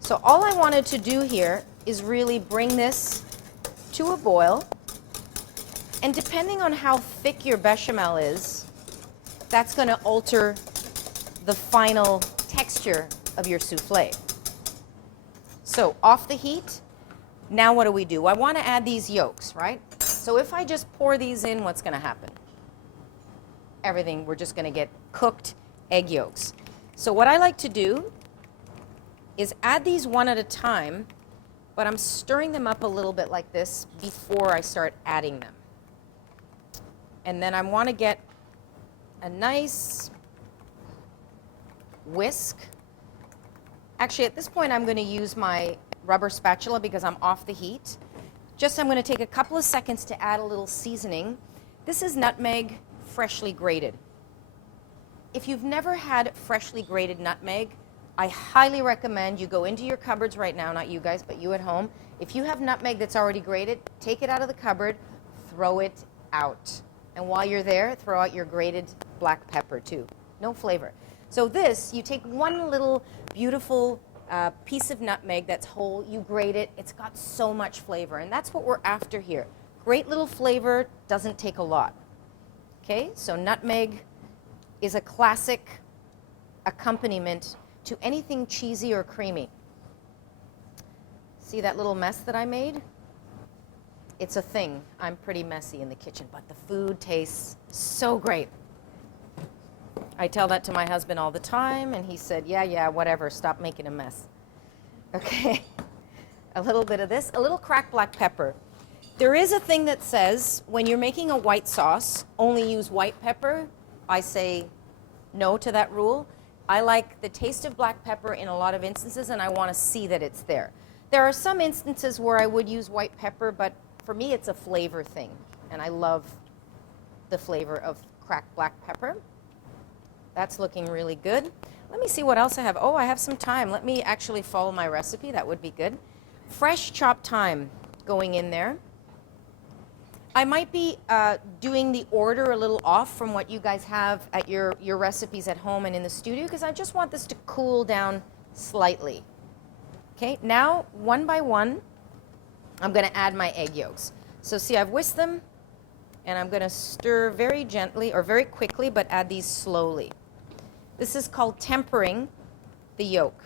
So all I wanted to do here is really bring this to a boil. And depending on how thick your bechamel is, that's going to alter the final texture of your souffle. So off the heat, now what do? I want to add these yolks, right? So if I just pour these in, what's going to happen? Everything, we're just going to get cooked egg yolks. So what I like to do is add these one at a time, but I'm stirring them up a little bit like this before I start adding them. And then I want to get a nice whisk. Actually, at this point, I'm going to use my rubber spatula because I'm off the heat. Just I'm going to take a couple of seconds to add a little seasoning. This is nutmeg, freshly grated. If you've never had freshly grated nutmeg, I highly recommend you go into your cupboards right now, not you guys, but you at home. If you have nutmeg that's already grated, take it out of the cupboard, throw it out. And while you're there, throw out your grated black pepper too. No flavor. So this, you take one little beautiful piece of nutmeg that's whole, you grate it, it's got so much flavor. And that's what we're after here. Great little flavor, doesn't take a lot. Okay, so nutmeg is a classic accompaniment to anything cheesy or creamy. See that little mess that I made? It's a thing. I'm pretty messy in the kitchen, but the food tastes so great. I tell that to my husband all the time, and he said, yeah, whatever, stop making a mess. Okay, a little bit of this, a little cracked black pepper. There is a thing that says when you're making a white sauce, only use white pepper. I say no to that rule. I like the taste of black pepper in a lot of instances, and I want to see that it's there. There are some instances where I would use white pepper, but for me it's a flavor thing, and I love the flavor of cracked black pepper. That's looking really good. Let me see what else I have. Oh, I have some thyme. Let me actually follow my recipe. That would be good. Fresh chopped thyme going in there. I might be doing the order a little off from what you guys have at your recipes at home and in the studio, because I just want this to cool down slightly. Okay, now one by one, I'm going to add my egg yolks. So see, I've whisked them, and I'm going to stir very gently or very quickly, but add these slowly. This is called tempering the yolk.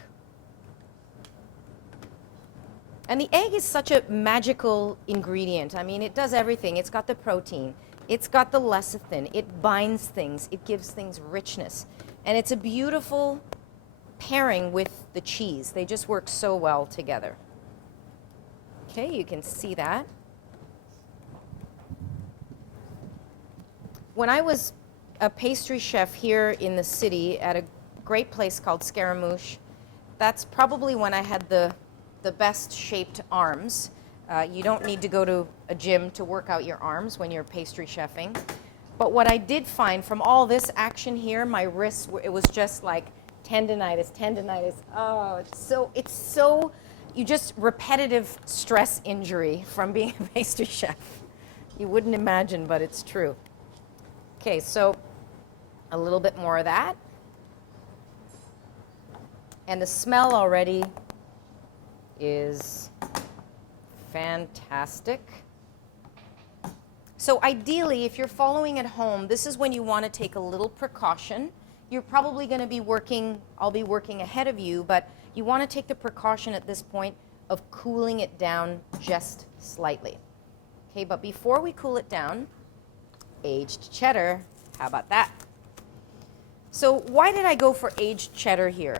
And the egg is such a magical ingredient. I mean, it does everything. It's got the protein. It's got the lecithin. It binds things. It gives things richness. And it's a beautiful pairing with the cheese. They just work so well together. Okay, you can see that. When I was a pastry chef here in the city at a great place called Scaramouche, that's probably when I had the best shaped arms. You don't need to go to a gym to work out your arms when you're pastry chefing. But what I did find from all this action here, my wrists, it was just like tendinitis. Oh, it's so, you just repetitive stress injury from being a pastry chef. You wouldn't imagine, but it's true. Okay, so a little bit more of that. And the smell already is fantastic. So ideally, if you're following at home, this is when you want to take a little precaution. You're probably going to be working, I'll be working ahead of you, but you want to take the precaution at this point of cooling it down just slightly. Okay, but before we cool it down, aged cheddar, how about that? So why did I go for aged cheddar here?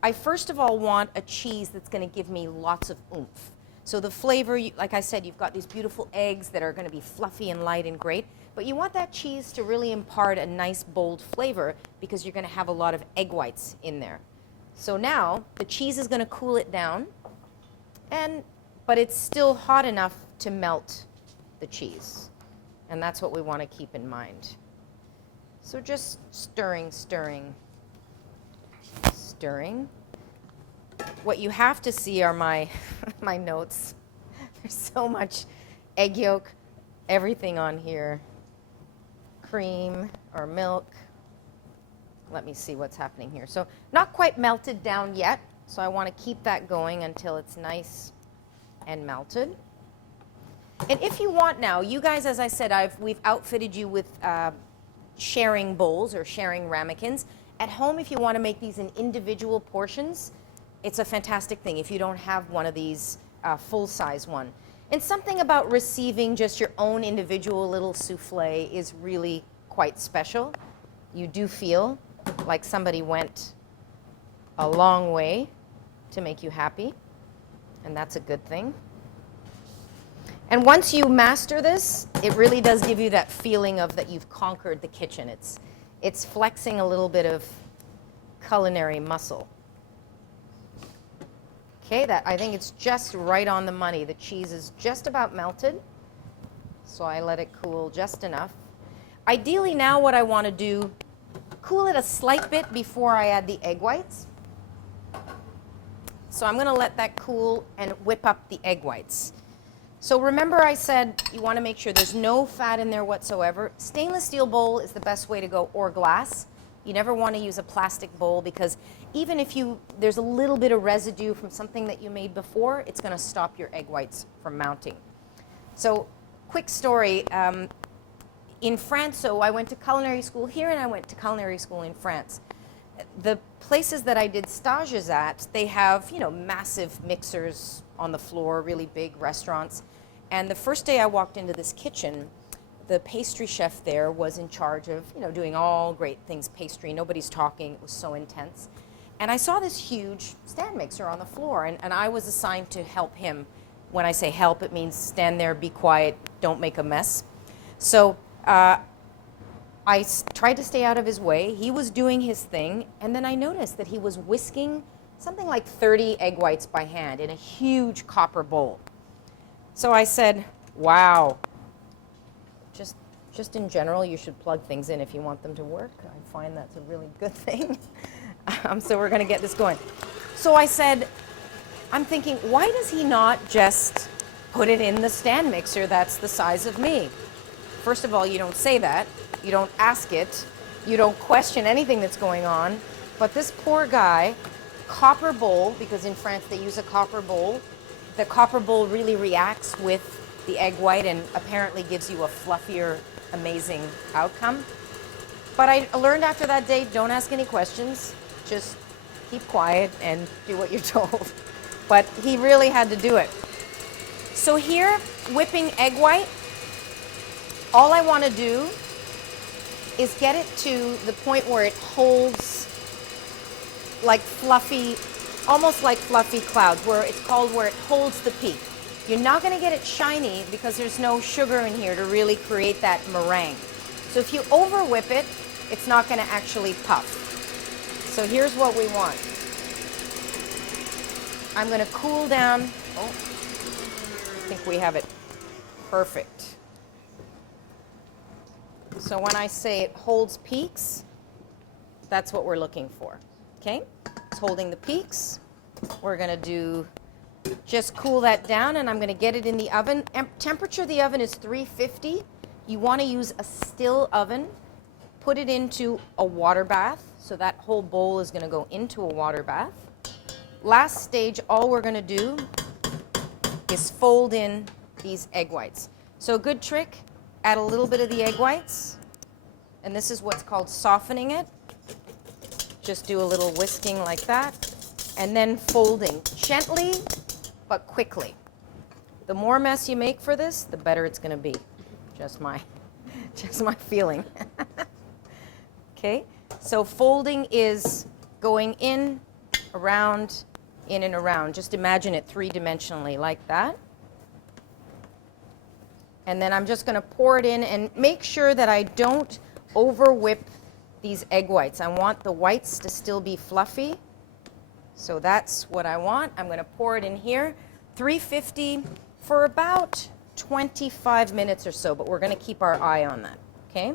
I first of all want a cheese that's going to give me lots of oomph. So the flavor, like I said, you've got these beautiful eggs that are going to be fluffy and light and great, but you want that cheese to really impart a nice bold flavor because you're going to have a lot of egg whites in there. So now the cheese is going to cool it down, but it's still hot enough to melt the cheese. And that's what we want to keep in mind. So just stirring. What you have to see are my notes. There's so much egg yolk, everything on here. Cream or milk. Let me see what's happening here. So not quite melted down yet, so I want to keep that going until it's nice and melted. And if you want now, you guys, as I said, we've outfitted you with sharing bowls or sharing ramekins. At home, if you want to make these in individual portions, it's a fantastic thing if you don't have one of these full-size one. And something about receiving just your own individual little souffle is really quite special. You do feel like somebody went a long way to make you happy, and that's a good thing. And once you master this, it really does give you that feeling of that you've conquered the kitchen. It's flexing a little bit of culinary muscle. Okay, I think it's just right on the money. The cheese is just about melted, so I let it cool just enough. Ideally now what I want to do, cool it a slight bit before I add the egg whites. So I'm going to let that cool and whip up the egg whites. So remember I said you want to make sure there's no fat in there whatsoever. Stainless steel bowl is the best way to go, or glass. You never want to use a plastic bowl because even if there's a little bit of residue from something that you made before, it's going to stop your egg whites from mounting. So quick story, in France, so I went to culinary school here and I went to culinary school in France. The places that I did stages at, they have, massive mixers on the floor, really big restaurants. And the first day I walked into this kitchen, the pastry chef there was in charge of, doing all great things pastry. Nobody's talking. It was so intense. And I saw this huge stand mixer on the floor, and I was assigned to help him. When I say help, it means stand there, be quiet, don't make a mess. So I tried to stay out of his way. He was doing his thing, and then I noticed that he was whisking something like 30 egg whites by hand in a huge copper bowl. So I said, wow. Just in general, you should plug things in if you want them to work. I find that's a really good thing. So we're going to get this going. So I said, I'm thinking, why does he not just put it in the stand mixer that's the size of me? First of all, you don't say that. You don't ask it. You don't question anything that's going on. But this poor guy, copper bowl, because in France they use a copper bowl, the copper bowl really reacts with the egg white and apparently gives you a fluffier, amazing outcome. But I learned after that day, don't ask any questions. Just keep quiet and do what you're told. But he really had to do it. So here, whipping egg white, all I want to do is get it to the point where it holds like fluffy, almost like fluffy clouds, where it holds the peak. You're not going to get it shiny because there's no sugar in here to really create that meringue. So if you over whip it, it's not going to actually puff. So here's what we want. I'm going to cool down. Oh, I think we have it perfect. So when I say it holds peaks, that's what we're looking for. Okay? It's holding the peaks. We're going to just cool that down, and I'm going to get it in the oven. Temperature of the oven is 350. You want to use a still oven. Put it into a water bath. So that whole bowl is going to go into a water bath. Last stage, all we're going to do is fold in these egg whites. So a good trick, add a little bit of the egg whites, and this is what's called softening it. Just do a little whisking like that, and then folding gently but quickly. The more mess you make for this, the better it's going to be. Just my feeling. Okay, so folding is going in, around, in and around. Just imagine it three-dimensionally like that. And then I'm just going to pour it in and make sure that I don't over whip these egg whites. I want the whites to still be fluffy. So that's what I want. I'm going to pour it in here. 350 for about 25 minutes or so, but we're going to keep our eye on that. Okay?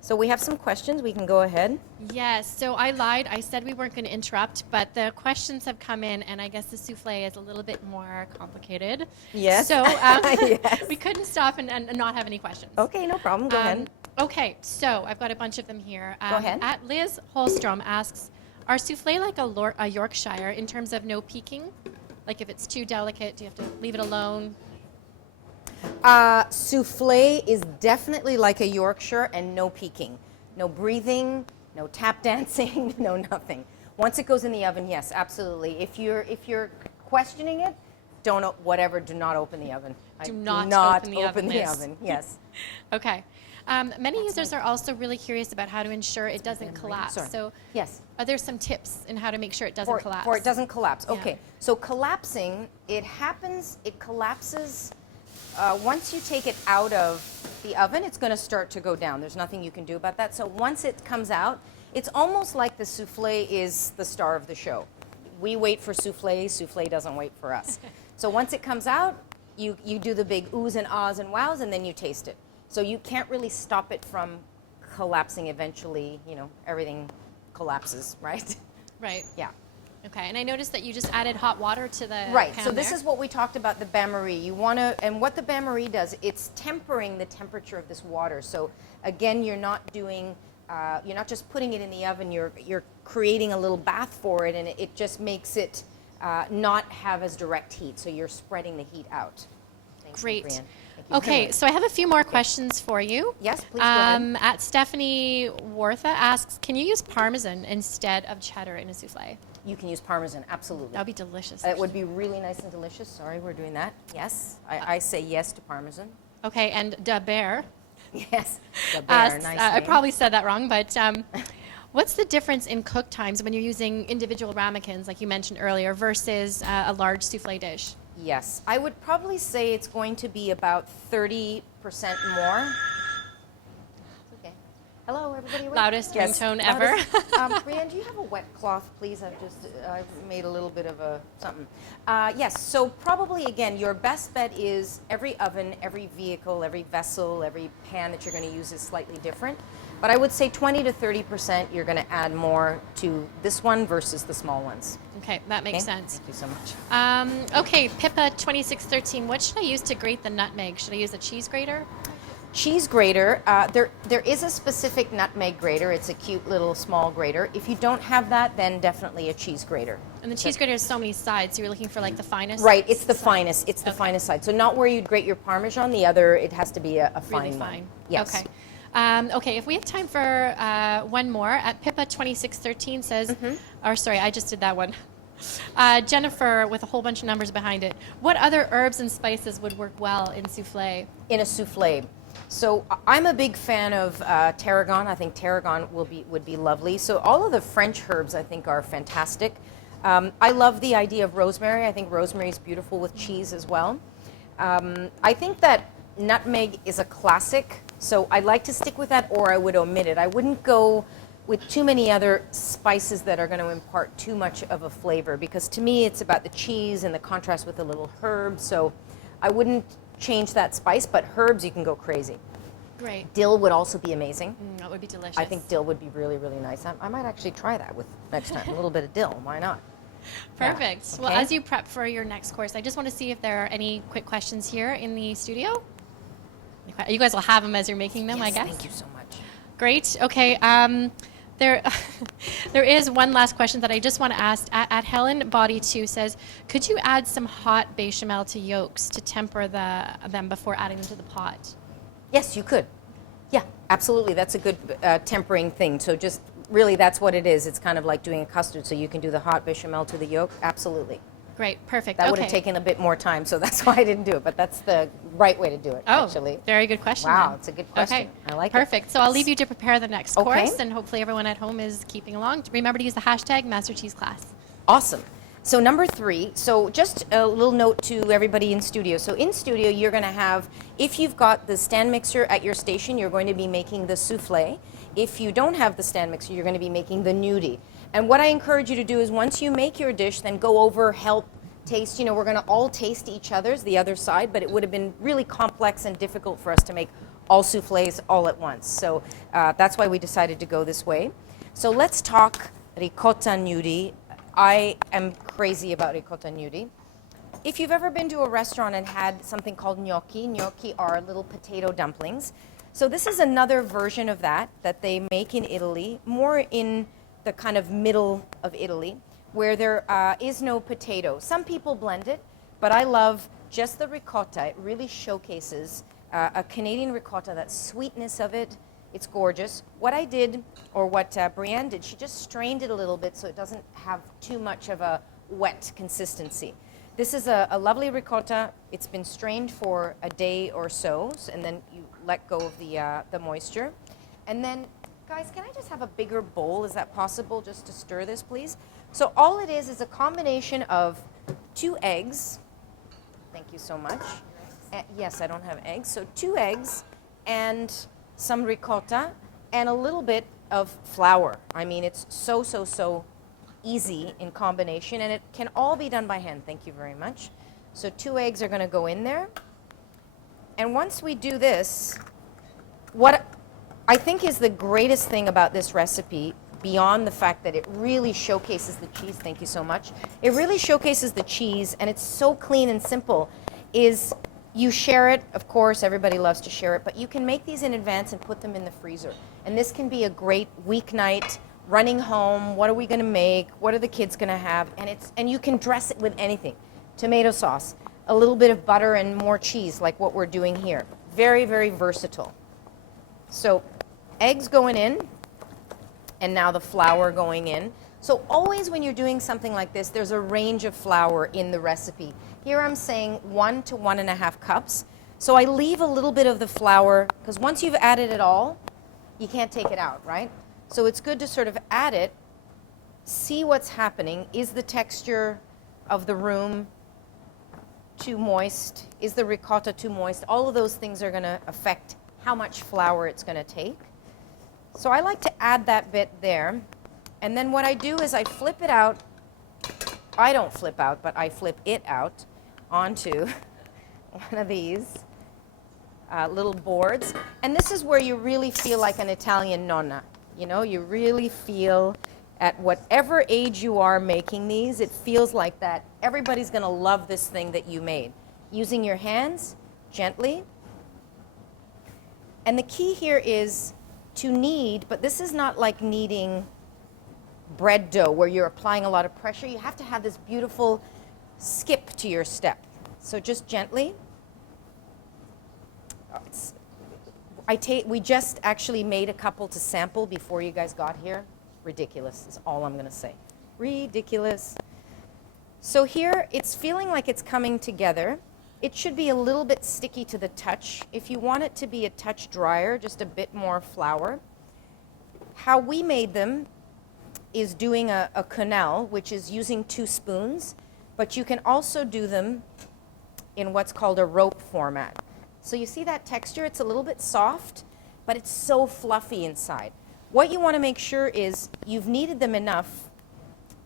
So we have some questions. We can go ahead. Yes, so I lied. I said we weren't going to interrupt, but the questions have come in, and I guess the souffle is a little bit more complicated. Yes. So Yes. we couldn't stop and not have any questions. Okay, no problem. Go ahead. Okay, so I've got a bunch of them here. Go ahead. At Liz Holstrom asks, are souffle like a Yorkshire in terms of no peaking? Like if it's too delicate, do you have to leave it alone? Souffle is definitely like a Yorkshire and no peeking. No breathing, no tap dancing, no nothing. Once it goes in the oven, yes, absolutely. If you're questioning it, do not open the oven. Do not open the oven, the oven. Yes. Okay. Many users are also really curious about how to ensure it doesn't collapse. Sorry. So yes. Are there some tips in how to make sure it doesn't collapse? Or it doesn't collapse. Yeah. Okay. So collapsing, it collapses. Once you take it out of the oven, it's going to start to go down. There's nothing you can do about that. So once it comes out, it's almost like the souffle is the star of the show. We wait for souffle. Souffle doesn't wait for us. So once it comes out, you do the big oohs and ahs and wows, and then you taste it. So you can't really stop it from collapsing eventually. Everything collapses, right? Right. Yeah. Okay, and I noticed that you just added hot water to the Right, pan so this there. is what we talked about, the bain-marie. And what the bain-marie does, it's tempering the temperature of this water. So again, you're not just putting it in the oven, you're creating a little bath for it, and it just makes it not have as direct heat. So you're spreading the heat out. Thank you, Great. Brianne. Thank you. Okay, so I have a few more questions for you. Yes, please go ahead. At Stephanie Wartha asks, can you use Parmesan instead of cheddar in a souffle? You can use Parmesan, absolutely. That would be delicious. It would be really nice and delicious. Sorry, we're doing that. Yes, I say yes to Parmesan. Okay, and Da Bear Yes, the bear, nice I name. probably said that wrong, but what's the difference in cook times when you're using individual ramekins, like you mentioned earlier, versus a large souffle dish? Yes, I would probably say it's going to be about 30% more. Okay. Hello, everybody. awake? Loudest ringtone ever. Brianne, do you have a wet cloth, please? I've made a little bit of a something. Yes, so probably, again, your best bet is every oven, every vehicle, every vessel, every pan that you're going to use is slightly different. But I would say 20 to 30% you're going to add more to this one versus the small ones. Okay, that makes Okay? sense. Thank you so much. Okay, Pippa 2613, what should I use to grate the nutmeg? Should I use a cheese grater? Cheese grater, there is a specific nutmeg grater. It's a cute little small grater. If you don't have that, then definitely a cheese grater. And the cheese grater has so many sides, so you're looking for like the finest? Right, it's the side. finest. It's the Okay. finest side. So not where you'd grate your Parmesan. The other, it has to be a Really fine one. fine. Yes. Okay. Okay, if we have time for one more, Pippa 2613 says, Mm-hmm. or sorry, I just did that one. Jennifer with a whole bunch of numbers behind it. What other herbs and spices would work well in souffle? In a souffle. So I'm a big fan of tarragon. I think tarragon would be lovely. So all of the French herbs I think are fantastic. I love the idea of rosemary. I think rosemary is beautiful with cheese as well. I think that nutmeg is a classic. So I'd like to stick with that, or I would omit it. I wouldn't go with too many other spices that are going to impart too much of a flavor, because to me it's about the cheese and the contrast with the little herbs. So I wouldn't change that spice, but herbs you can go crazy. Great. Dill would also be amazing. That would be delicious. I think dill would be really, really nice. I might actually try that with next time. A little bit of dill. Why not? Perfect. Yeah. Well, Okay. as you prep for your next course, I just want to see if there are any quick questions here in the studio. You guys will have them as you're making them, Yes, I guess. Thank you so much. Great. Okay. There, there is one last question that I just want to ask. At Helen Body 2 says, could you add some hot bechamel to yolks to temper them before adding them to the pot? Yes, you could. Yeah, absolutely. That's a good tempering thing. So just really that's what it is. It's kind of like doing a custard. So you can do the hot bechamel to the yolk. Absolutely. Great. Perfect. That would okay. have taken a bit more time, so that's why I didn't do it. But that's the right way to do it, Oh, actually. very good question. Wow, then. it's a good question. Okay. I like it. Perfect. So I'll leave you to prepare the next Okay. course, and hopefully everyone at home is keeping along. Remember to use the hashtag MasterCheeseClass. Awesome. So number 3, so just a little note to everybody in studio. So in studio, you're going to have, if you've got the stand mixer at your station, you're going to be making the souffle. If you don't have the stand mixer, you're going to be making the gnudi. And what I encourage you to do is once you make your dish, then go over, help, taste. You know, we're going to all taste each other's, the other side, but it would have been really complex and difficult for us to make all souffles all at once. So that's why we decided to go this way. So let's talk ricotta gnudi. I am crazy about ricotta gnudi. If you've ever been to a restaurant and had something called gnocchi, gnocchi are little potato dumplings. So this is another version of that they make in Italy, more in the kind of middle of Italy, where there is no potato. Some people blend it, but I love just the ricotta. It really showcases a Canadian ricotta, that sweetness of it. It's gorgeous. What I did, or what Brianne did, she just strained it a little bit so it doesn't have too much of a wet consistency. This is a lovely ricotta. It's been strained for a day or so, and then you let go of the moisture. And then, guys, can I just have a bigger bowl? Is that possible, just to stir this, please? So all it is a combination of 2 eggs. Thank you so much. Yes, I don't have eggs. So 2 eggs and some ricotta and a little bit of flour. I mean, it's so easy in combination, and it can all be done by hand. Thank you very much. So 2 eggs are going to go in there. And once we do this, what I think is the greatest thing about this recipe, beyond the fact that it really showcases the cheese, thank you so much, it really showcases the cheese, and it's so clean and simple, is you share it. Of course, everybody loves to share it, but you can make these in advance and put them in the freezer. And this can be a great weeknight, running home, what are we going to make, what are the kids going to have, and you can dress it with anything. Tomato sauce, a little bit of butter and more cheese, like what we're doing here. Very, very versatile. So eggs going in, and now the flour going in. So always when you're doing something like this, there's a range of flour in the recipe. Here I'm saying 1 to 1.5 cups. So I leave a little bit of the flour, because once you've added it all, you can't take it out, right? So it's good to sort of add it, see what's happening. Is the texture of the room too moist? Is the ricotta too moist? All of those things are going to affect how much flour it's going to take. So I like to add that bit there. And then what I do is I flip it out. I don't flip out, but I flip it out onto one of these little boards. And this is where you really feel like an Italian nonna. You know, you really feel at whatever age you are making these, it feels like that. Everybody's going to love this thing that you made. Using your hands gently. And the key here is to knead, but this is not like kneading bread dough where you're applying a lot of pressure. You have to have this beautiful skip to your step. So just gently. We just actually made a couple to sample before you guys got here. Ridiculous is all I'm going to say. Ridiculous. So here it's feeling like it's coming together. It should be a little bit sticky to the touch. If you want it to be a touch drier, just a bit more flour. How we made them is doing a quenelle, which is using 2 spoons, but you can also do them in what's called a rope format. So you see that texture? It's a little bit soft, but it's so fluffy inside. What you want to make sure is you've kneaded them enough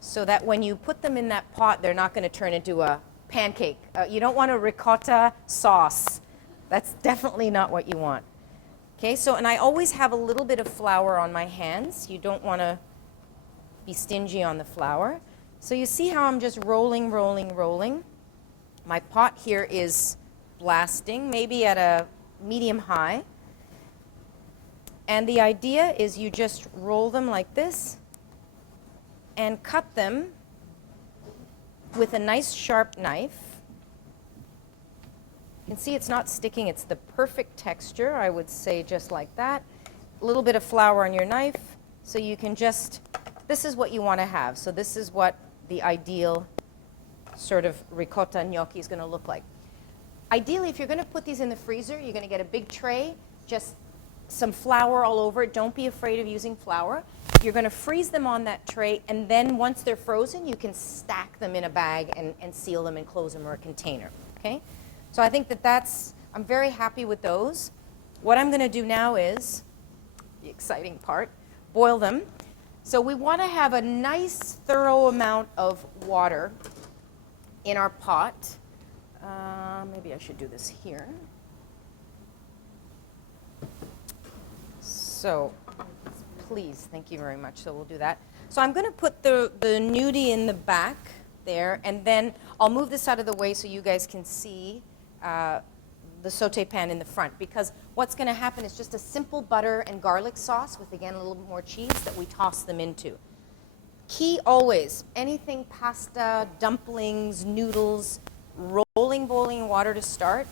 so that when you put them in that pot, they're not going to turn into a pancake. You don't want a ricotta sauce. That's definitely not what you want. Okay, so, and I always have a little bit of flour on my hands. You don't want to be stingy on the flour. So you see how I'm just rolling, rolling, rolling. My pot here is blasting, maybe at a medium high. And the idea is you just roll them like this and cut them with a nice sharp knife. You can see it's not sticking, it's the perfect texture, I would say, just like that. A little bit of flour on your knife, so you can just, this is what you want to have. So this is what the ideal sort of ricotta gnocchi is going to look like. Ideally, if you're going to put these in the freezer, you're going to get a big tray, just some flour all over it. Don't be afraid of using flour. You're going to freeze them on that tray, and then once they're frozen, you can stack them in a bag and seal them and close them or a container. Okay? So I think I'm very happy with those. What I'm going to do now is, the exciting part, boil them. So we want to have a nice, thorough amount of water in our pot. Maybe I should do this here. So, please, thank you very much. So we'll do that. So I'm going to put the gnudi in the back there, and then I'll move this out of the way so you guys can see the saute pan in the front, because what's going to happen is just a simple butter and garlic sauce with, again, a little bit more cheese that we toss them into. Key always, anything pasta, dumplings, noodles, rolling boiling water to start,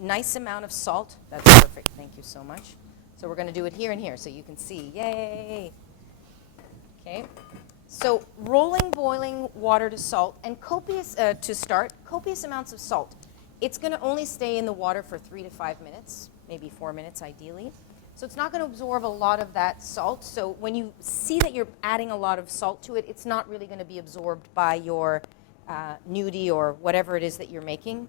nice amount of salt. That's perfect. Thank you so much. So we're going to do it here and here so you can see. Yay! Okay. So rolling boiling water to salt, and copious copious amounts of salt. It's going to only stay in the water for 3 to 5 minutes, maybe 4 minutes ideally. So it's not going to absorb a lot of that salt. So when you see that you're adding a lot of salt to it, it's not really going to be absorbed by your gnudi or whatever it is that you're making.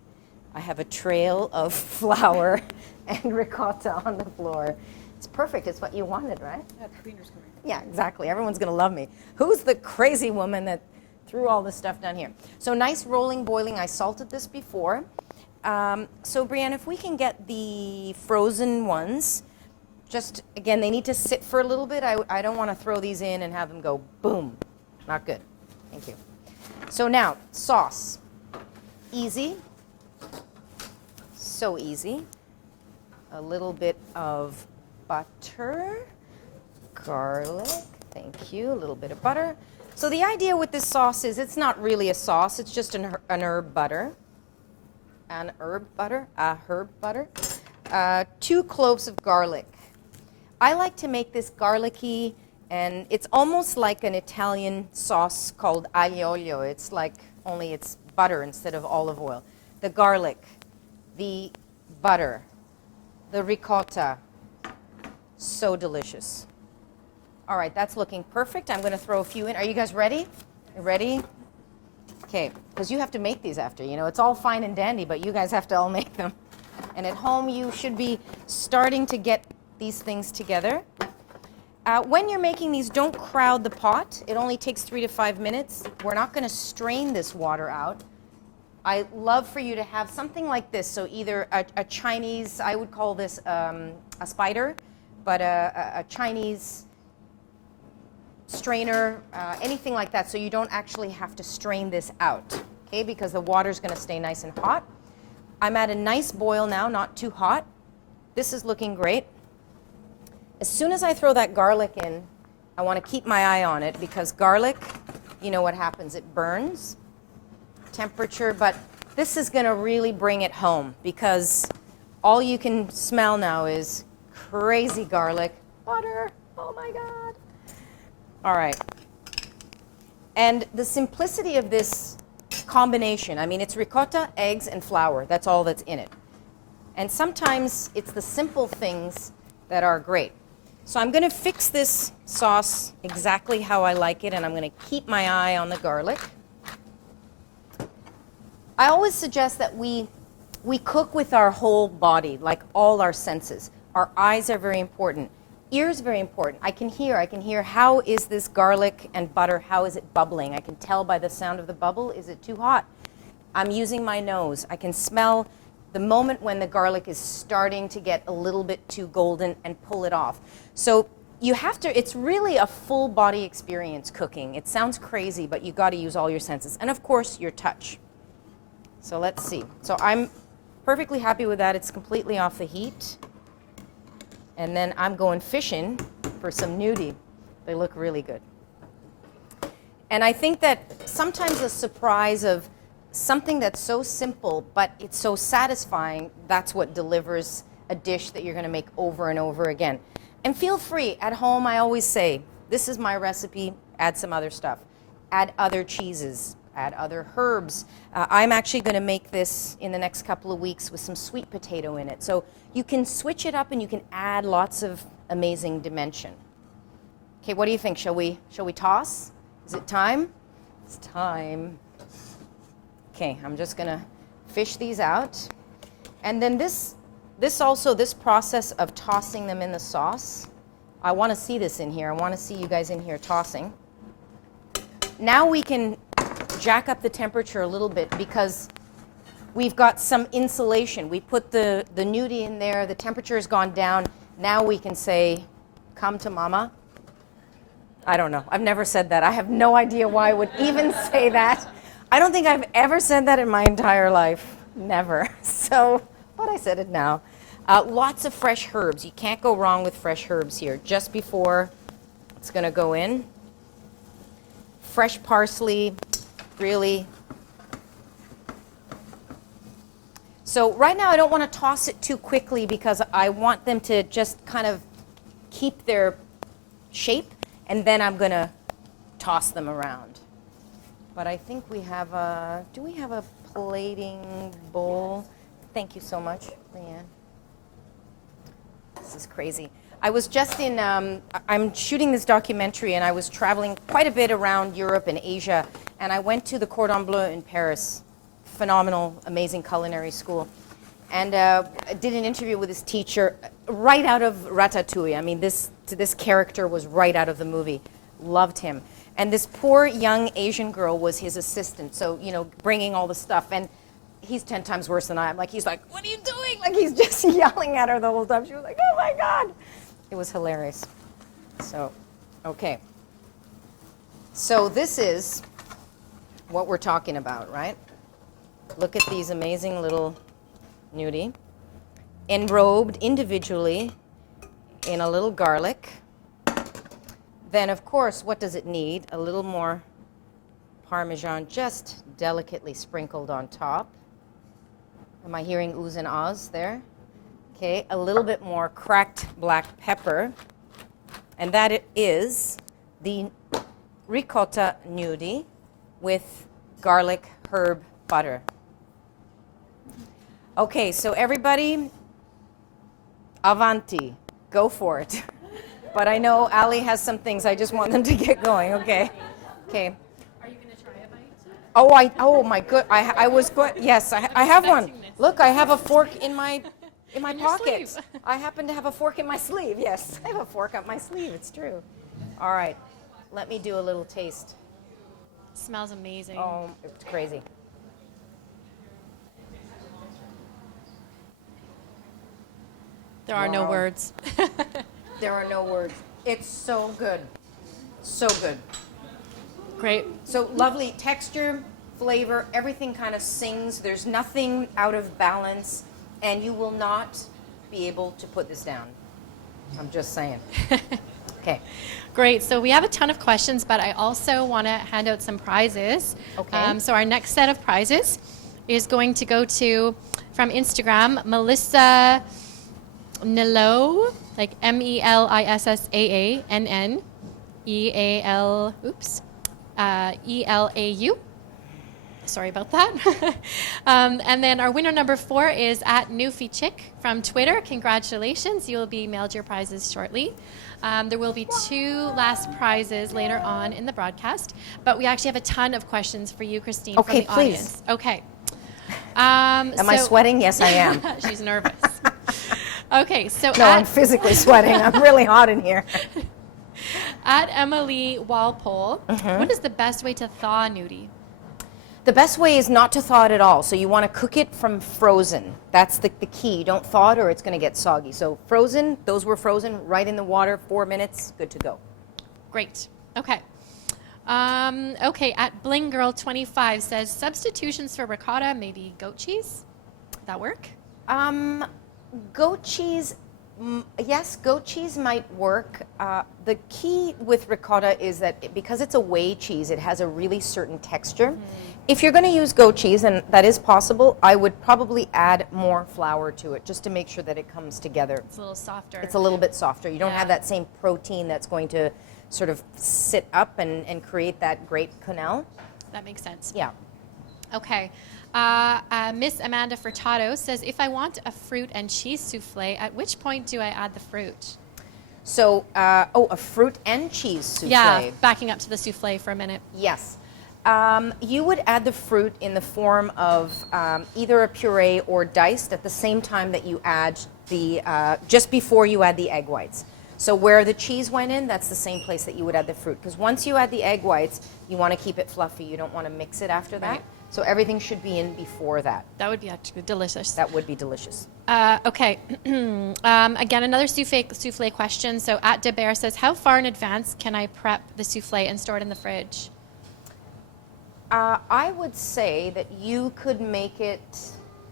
I have a trail of flour and ricotta on the floor. It's perfect. It's what you wanted, right? Yeah, the cleaner's coming. Yeah, exactly. Everyone's going to love me. Who's the crazy woman that threw all this stuff down here? So nice rolling, boiling. I salted this before. So Brianne, if we can get the frozen ones, just, again, they need to sit for a little bit. I don't want to throw these in and have them go boom. Not good. Thank you. So now, sauce. Easy. So easy. A little bit of butter, garlic, thank you, a little bit of butter. So the idea with this sauce is it's not really a sauce, it's just an herb butter. An herb butter, a herb butter. 2 cloves of garlic. I like to make this garlicky, and it's almost like an Italian sauce called aglio olio. It's like, only it's butter instead of olive oil. The garlic, the butter, the ricotta. So delicious. All right, that's looking perfect. I'm going to throw a few in. Are you guys ready? You ready? Okay, because you have to make these after. You know, it's all fine and dandy, but you guys have to all make them. And at home, you should be starting to get these things together. When you're making these, don't crowd the pot. It only takes 3 to 5 minutes. We're not going to strain this water out. I love for you to have something like this. So either a Chinese, I would call this a spider, but a Chinese strainer, anything like that, so you don't actually have to strain this out, okay, because the water's going to stay nice and hot. I'm at a nice boil now, not too hot. This is looking great. As soon as I throw that garlic in, I want to keep my eye on it, because garlic, you know what happens, it burns. Temperature, but this is going to really bring it home, because all you can smell now is crazy garlic, butter, oh my God. All right. And the simplicity of this combination, I mean, it's ricotta, eggs, and flour. That's all that's in it. And sometimes it's the simple things that are great. So I'm going to fix this sauce exactly how I like it, and I'm going to keep my eye on the garlic. I always suggest that we cook with our whole body, like all our senses. Our eyes are very important. Ears very important. I can hear how is this garlic and butter, how is it bubbling? I can tell by the sound of the bubble, is it too hot? I'm using my nose. I can smell the moment when the garlic is starting to get a little bit too golden and pull it off. So you have to, it's really a full body experience cooking. It sounds crazy, but you got to use all your senses. And of course, your touch. So let's see. So I'm perfectly happy with that. It's completely off the heat. And then I'm going fishing for some nudie. They look really good. And I think that sometimes the surprise of something that's so simple, but it's so satisfying, that's what delivers a dish that you're going to make over and over again. And feel free, at home I always say, this is my recipe, add some other stuff. Add other cheeses, add other herbs. I'm actually going to make this in the next couple of weeks with some sweet potato in it. So you can switch it up and you can add lots of amazing dimension. Okay, what do you think? Shall we toss? Is it time? It's time. Okay, I'm just going to fish these out. And then this process of tossing them in the sauce, I want to see this in here. I want to see you guys in here tossing. Now we can jack up the temperature a little bit because we've got some insulation. We put the nudie in there, the temperature has gone down. Now we can say, come to mama. I don't know. I've never said that. I have no idea why I would even say that. I don't think I've ever said that in my entire life. Never. So, but I said it now. Lots of fresh herbs. You can't go wrong with fresh herbs here. Just before it's going to go in. Fresh parsley, really. So right now I don't want to toss it too quickly because I want them to just kind of keep their shape, and then I'm going to toss them around. But I think we have a, do we have a plating bowl? Thank you so much, Leanne. This is crazy. I was just in, I'm shooting this documentary, and I was traveling quite a bit around Europe and Asia, and I went to the Cordon Bleu in Paris. Phenomenal, amazing culinary school. And I did an interview with this teacher right out of Ratatouille. I mean, this character was right out of the movie. Loved him. And this poor young Asian girl was his assistant, so, you know, bringing all the stuff. And he's 10 times worse than I am. Like, he's like, what are you doing? Like, he's just yelling at her the whole time. She was like, oh, my God. It was hilarious. So, okay. So this is what we're talking about, right? Look at these amazing little nudie, enrobed individually in a little garlic. Then, of course, what does it need? A little more Parmesan, just delicately sprinkled on top. Am I hearing oohs and ahs there? Okay, a little bit more cracked black pepper. And that it is the ricotta nudie with garlic herb butter. Okay, so everybody, avanti, go for it. But I know Ali has some things. I just want them to get going. Okay. Okay. Are you going to try a bite? Oh my good. I was going. Yes, I have one. expecting this. Look, I have a fork in my In your pocket. sleeve. I happen to have a fork in my sleeve. Yes, I have a fork up my sleeve. It's true. All right, let me do a little taste. Smells amazing. Oh, it's crazy. There are no Wow. words. There are no words. It's so good. So good. Great. So lovely texture, flavor, everything kind of sings. There's nothing out of balance, and you will not be able to put this down. I'm just saying. Okay. Great. So we have a ton of questions, but I also want to hand out some prizes. Okay. So our next set of prizes is going to go to, from Instagram, Melissa Nelo, like MELISSAANNEAL, ELAU. Sorry about that. And then our winner number 4 is at Newfie Chick from Twitter. Congratulations. You will be mailed your prizes shortly. There will be 2 last prizes later on in the broadcast, but we actually have a ton of questions for you, Christine, Okay, from the please. audience. Okay. Am I sweating? Yes, I am. She's nervous. Okay, so No, I'm physically sweating. I'm really hot in here. at Emily Walpole, Mm-hmm. what is the best way to thaw a nudie? The best way is not to thaw it at all. So you want to cook it from frozen. That's the key. You don't thaw it or it's going to get soggy. So frozen, those were frozen right in the water, 4 minutes, good to go. Great. Okay. Okay, at BlingGirl25 says substitutions for ricotta, maybe goat cheese. Would that work? Goat cheese, yes, goat cheese might work. The key with ricotta is that because it's a whey cheese, it has a really certain texture. If you're going to use goat cheese, and that is possible, I would probably add more flour to it just to make sure that it comes together. It's a little softer. It's a little bit softer. You don't Yeah. have that same protein that's going to sort of sit up and create that great quenelle. That makes sense. Yeah. Okay. Miss Amanda Furtado says, if I want a fruit and cheese souffle, at which point do I add the fruit? So, a fruit and cheese souffle. Yeah, backing up to the souffle for a minute. Yes. You would add the fruit in the form of either a puree or diced at the same time that you add the, just before you add the egg whites. So where the cheese went in, that's the same place that you would add the fruit. Because once you add the egg whites, you want to keep it fluffy. You don't want to mix it after that. Right. So everything should be in before that. That would be actually delicious. That would be delicious. Okay. Again, another souffle question. So at DeBear says, how far in advance can I prep the souffle and store it in the fridge? I would say that you could make it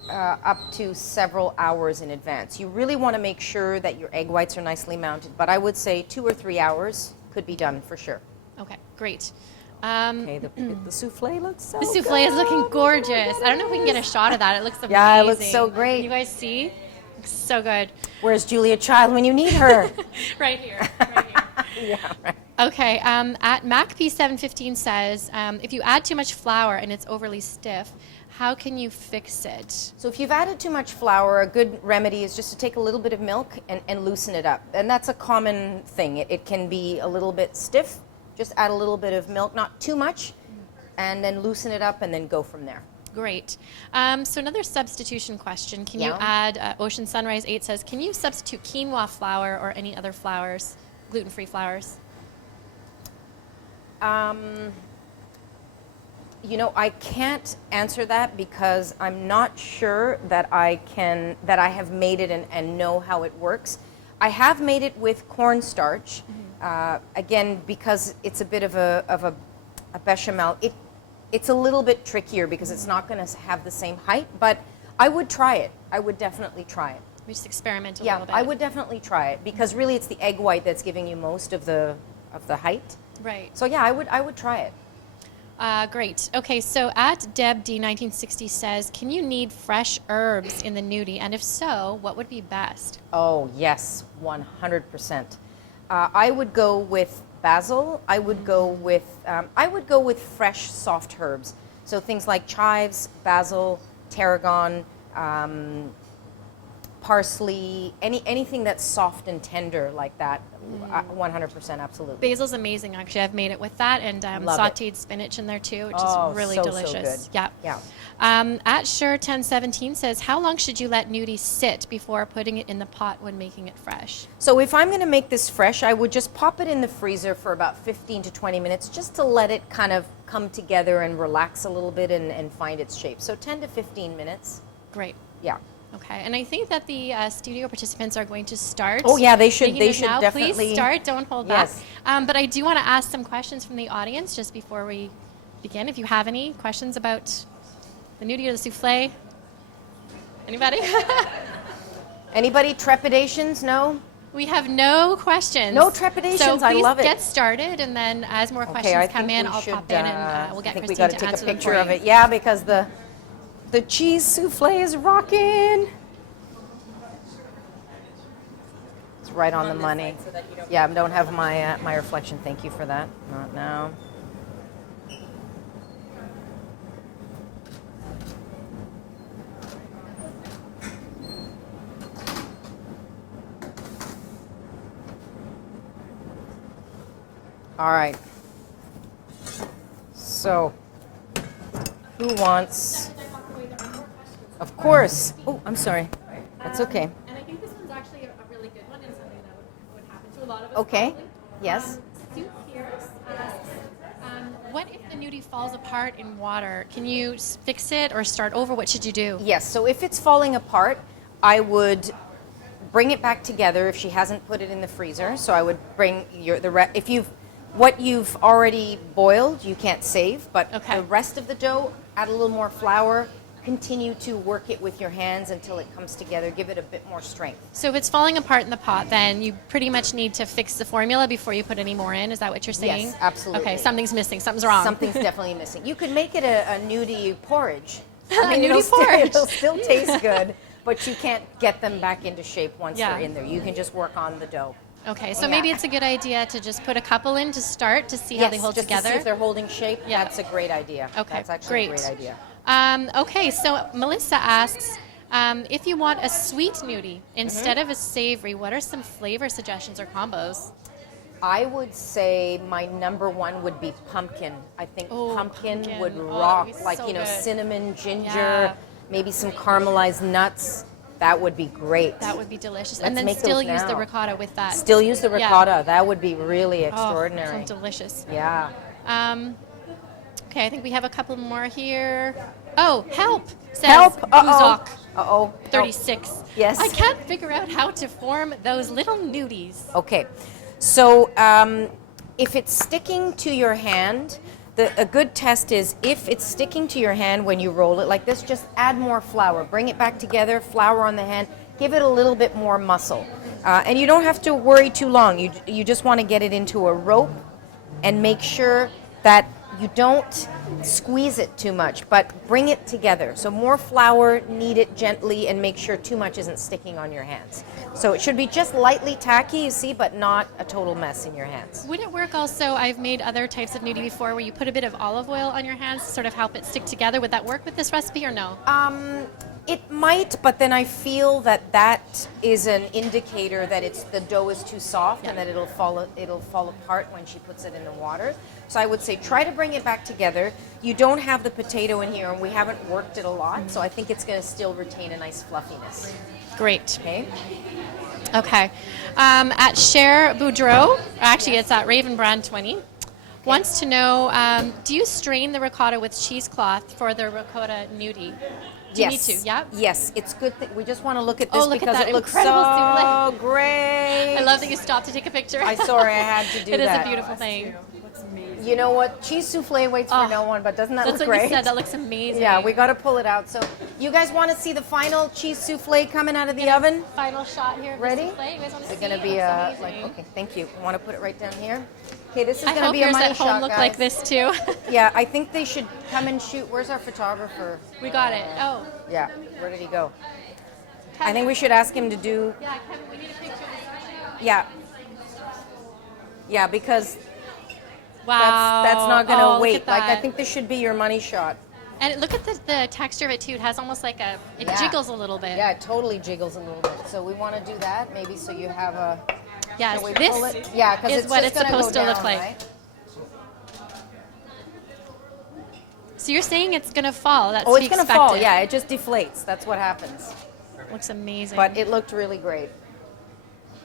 up to several hours in advance. You really want to make sure that your egg whites are nicely mounted, but I would say 2 or 3 hours could be done for sure. Okay, great. Okay, the souffle looks so The souffle is looking gorgeous. I don't know if we can get a shot of that. It looks amazing. Yeah, it looks so great. Can you guys see? Looks so good. Where's Julia Child when you need her? Right here. Right here. Yeah, right. Okay, at MacP715 says, if you add too much flour and it's overly stiff, how can you fix it? So if you've added too much flour, a good remedy is just to take a little bit of milk and loosen it up. And that's a common thing. It can be a little bit stiff. Just add a little bit of milk, not too much, and then loosen it up and then go from there. Great. So another substitution question. Can you add, Ocean Sunrise 8 says, can you substitute quinoa flour or any other flours, gluten-free flours? You know, I can't answer that because I'm not sure that I have made it and know how it works. I have made it with cornstarch. Again, because it's a bit of a bechamel, it's a little bit trickier because it's not going to have the same height, but I would try it. I would definitely try it. We just experiment a Yeah, little bit. I would definitely try it because really it's the egg white that's giving you most of the height. Right. So yeah, I would try it. Great. Okay, so at DebD1960 says, can you knead fresh herbs in the nudie? And if so, what would be best? Oh yes, 100%. I would go with basil. I would go with fresh soft herbs. So things like chives, basil, tarragon, parsley, anything that's soft and tender like that. 100% absolutely. Basil's amazing, actually. I've made it with that, and Love it. sautéed spinach in there too, which Oh, is really so delicious. good. Yeah. Yeah. At Sure1017 says, how long should you let gnudi sit before putting it in the pot when making it fresh? So if I'm going to make this fresh, I would just pop it in the freezer for about 15 to 20 minutes just to let it kind of come together and relax a little bit and find its shape. So 10 to 15 minutes. Great. Yeah. Okay, and I think that the studio participants are going to start. Oh yeah, they should. making They this should now. definitely Please start. Don't hold Yes. back. But I do want to ask some questions from the audience just before we begin. If you have any questions about the gnudi or the souffle, anybody? Anybody trepidations? No. We have no questions. No trepidations. So I please love it. get started, and then as more Okay, questions I come think in, we I'll should, pop in and we'll get I think we Christine got to to take answer a them picture for of you. it. Yeah, because the cheese souffle is rocking. It's right on the money. Yeah, I don't have my reflection. Thank you for that. Not now. All right. So, who wants? Of course. Oh, I'm sorry. That's okay. And I think this one's actually a really good one and something that would happen to a lot of us. Okay. probably. Yes. Sue Pierce asks, what if the gnudi falls apart in water? Can you fix it or start over? What should you do? Yes. So if it's falling apart, I would bring it back together if she hasn't put it in the freezer. So I would bring if what you've already boiled, you can't save, but Okay. the rest of the dough, add a little more flour, continue to work it with your hands until it comes together, give it a bit more strength. So if it's falling apart in the pot, then you pretty much need to fix the formula before you put any more in. Is that what you're saying? Yes, absolutely. Okay, something's missing. Something's wrong. Something's definitely missing. You could make it a gnudi porridge. Gnudi porridge. It'll still taste good, but you can't get them back into shape once Yeah. they're in there. You can just work on the dough. Okay, so Yeah. maybe it's a good idea to just put a couple in to start to see how they hold just together. to see if they're holding shape. Yeah. That's a great idea. Okay, That's actually great. a great idea. Okay, so Melissa asks, if you want a sweet gnudi Mm-hmm. instead of a savory, what are some flavor suggestions or combos? I would say my number one would be pumpkin. I think Oh, pumpkin pumpkin. would Oh, rock. that'd be Like, so you know, good. cinnamon, ginger, Yeah. maybe some caramelized nuts. That would be great. That would be delicious. Let's and then make still those use the now. ricotta with that. Still use the Yeah. ricotta. That would be really Oh, extraordinary. sounds delicious. Yeah. Okay, I think we have a couple more here. Oh, help! Says Help! Uzok, Uh-oh. 36. Yes. I can't figure out how to form those little gnudis. Okay. So if it's sticking to your hand, a good test is if it's sticking to your hand when you roll it like this, just add more flour. Bring it back together, flour on the hand. Give it a little bit more muscle. And you don't have to worry too long. You just want to get it into a rope and make sure that you don't squeeze it too much, but bring it together. So more flour, knead it gently, and make sure too much isn't sticking on your hands. So it should be just lightly tacky, you see, but not a total mess in your hands. Would it work also, I've made other types of gnudi before where you put a bit of olive oil on your hands to sort of help it stick together. Would that work with this recipe or no? It might, but then I feel that is an indicator that the dough is too soft and that it'll fall apart when she puts it in the water. So I would say try to bring it back together. You don't have the potato in here, and we haven't worked it a lot, so I think it's going to still retain a nice fluffiness. Great. Okay. Okay. At Cher Boudreau, actually it's at Ravenbrand 20, wants to know, do you strain the ricotta with cheesecloth for the ricotta gnudi? Do you need to? Yeah? Yes, it's good. We just want to look at this look at because that it looks incredible so souffle. great. I love that you stopped to take a picture. I'm sorry, I had to do It is that. a beautiful thing. You know what? Cheese souffle waits for no one, but doesn't that That's look what great? you said. That looks amazing. Yeah, we got to pull it out. So, you guys want to see the final cheese souffle coming out of the oven? Final shot here. Of Ready? The souffle. You guys want to Is see? it going to be It looks like? amazing. Okay, thank you. I want to put it right down here. Okay, this is I going to hope be a yours money at home shot, look guys. like this too. Yeah, I think they should come and shoot. Where's our photographer? We got it. Oh. Yeah, where did he go? I think we should ask him to do. Yeah, Kevin, we need a picture of the souffle. Yeah. Yeah, because Wow. that's not going to Oh, look wait. at Like I that. think this should be your money shot. And look at the texture of it too. It has almost like it Yeah. jiggles a little bit. Yeah, it totally jiggles a little bit. So we want to do that maybe so you have a... Yes, Can we this pull it? Yeah, 'cause is it's what just it's gonna go supposed to look down, like. right? So you're saying it's going to fall. That's Oh, to it's be going to fall. expected. Yeah, it just deflates. That's what happens. Looks amazing. But it looked really great.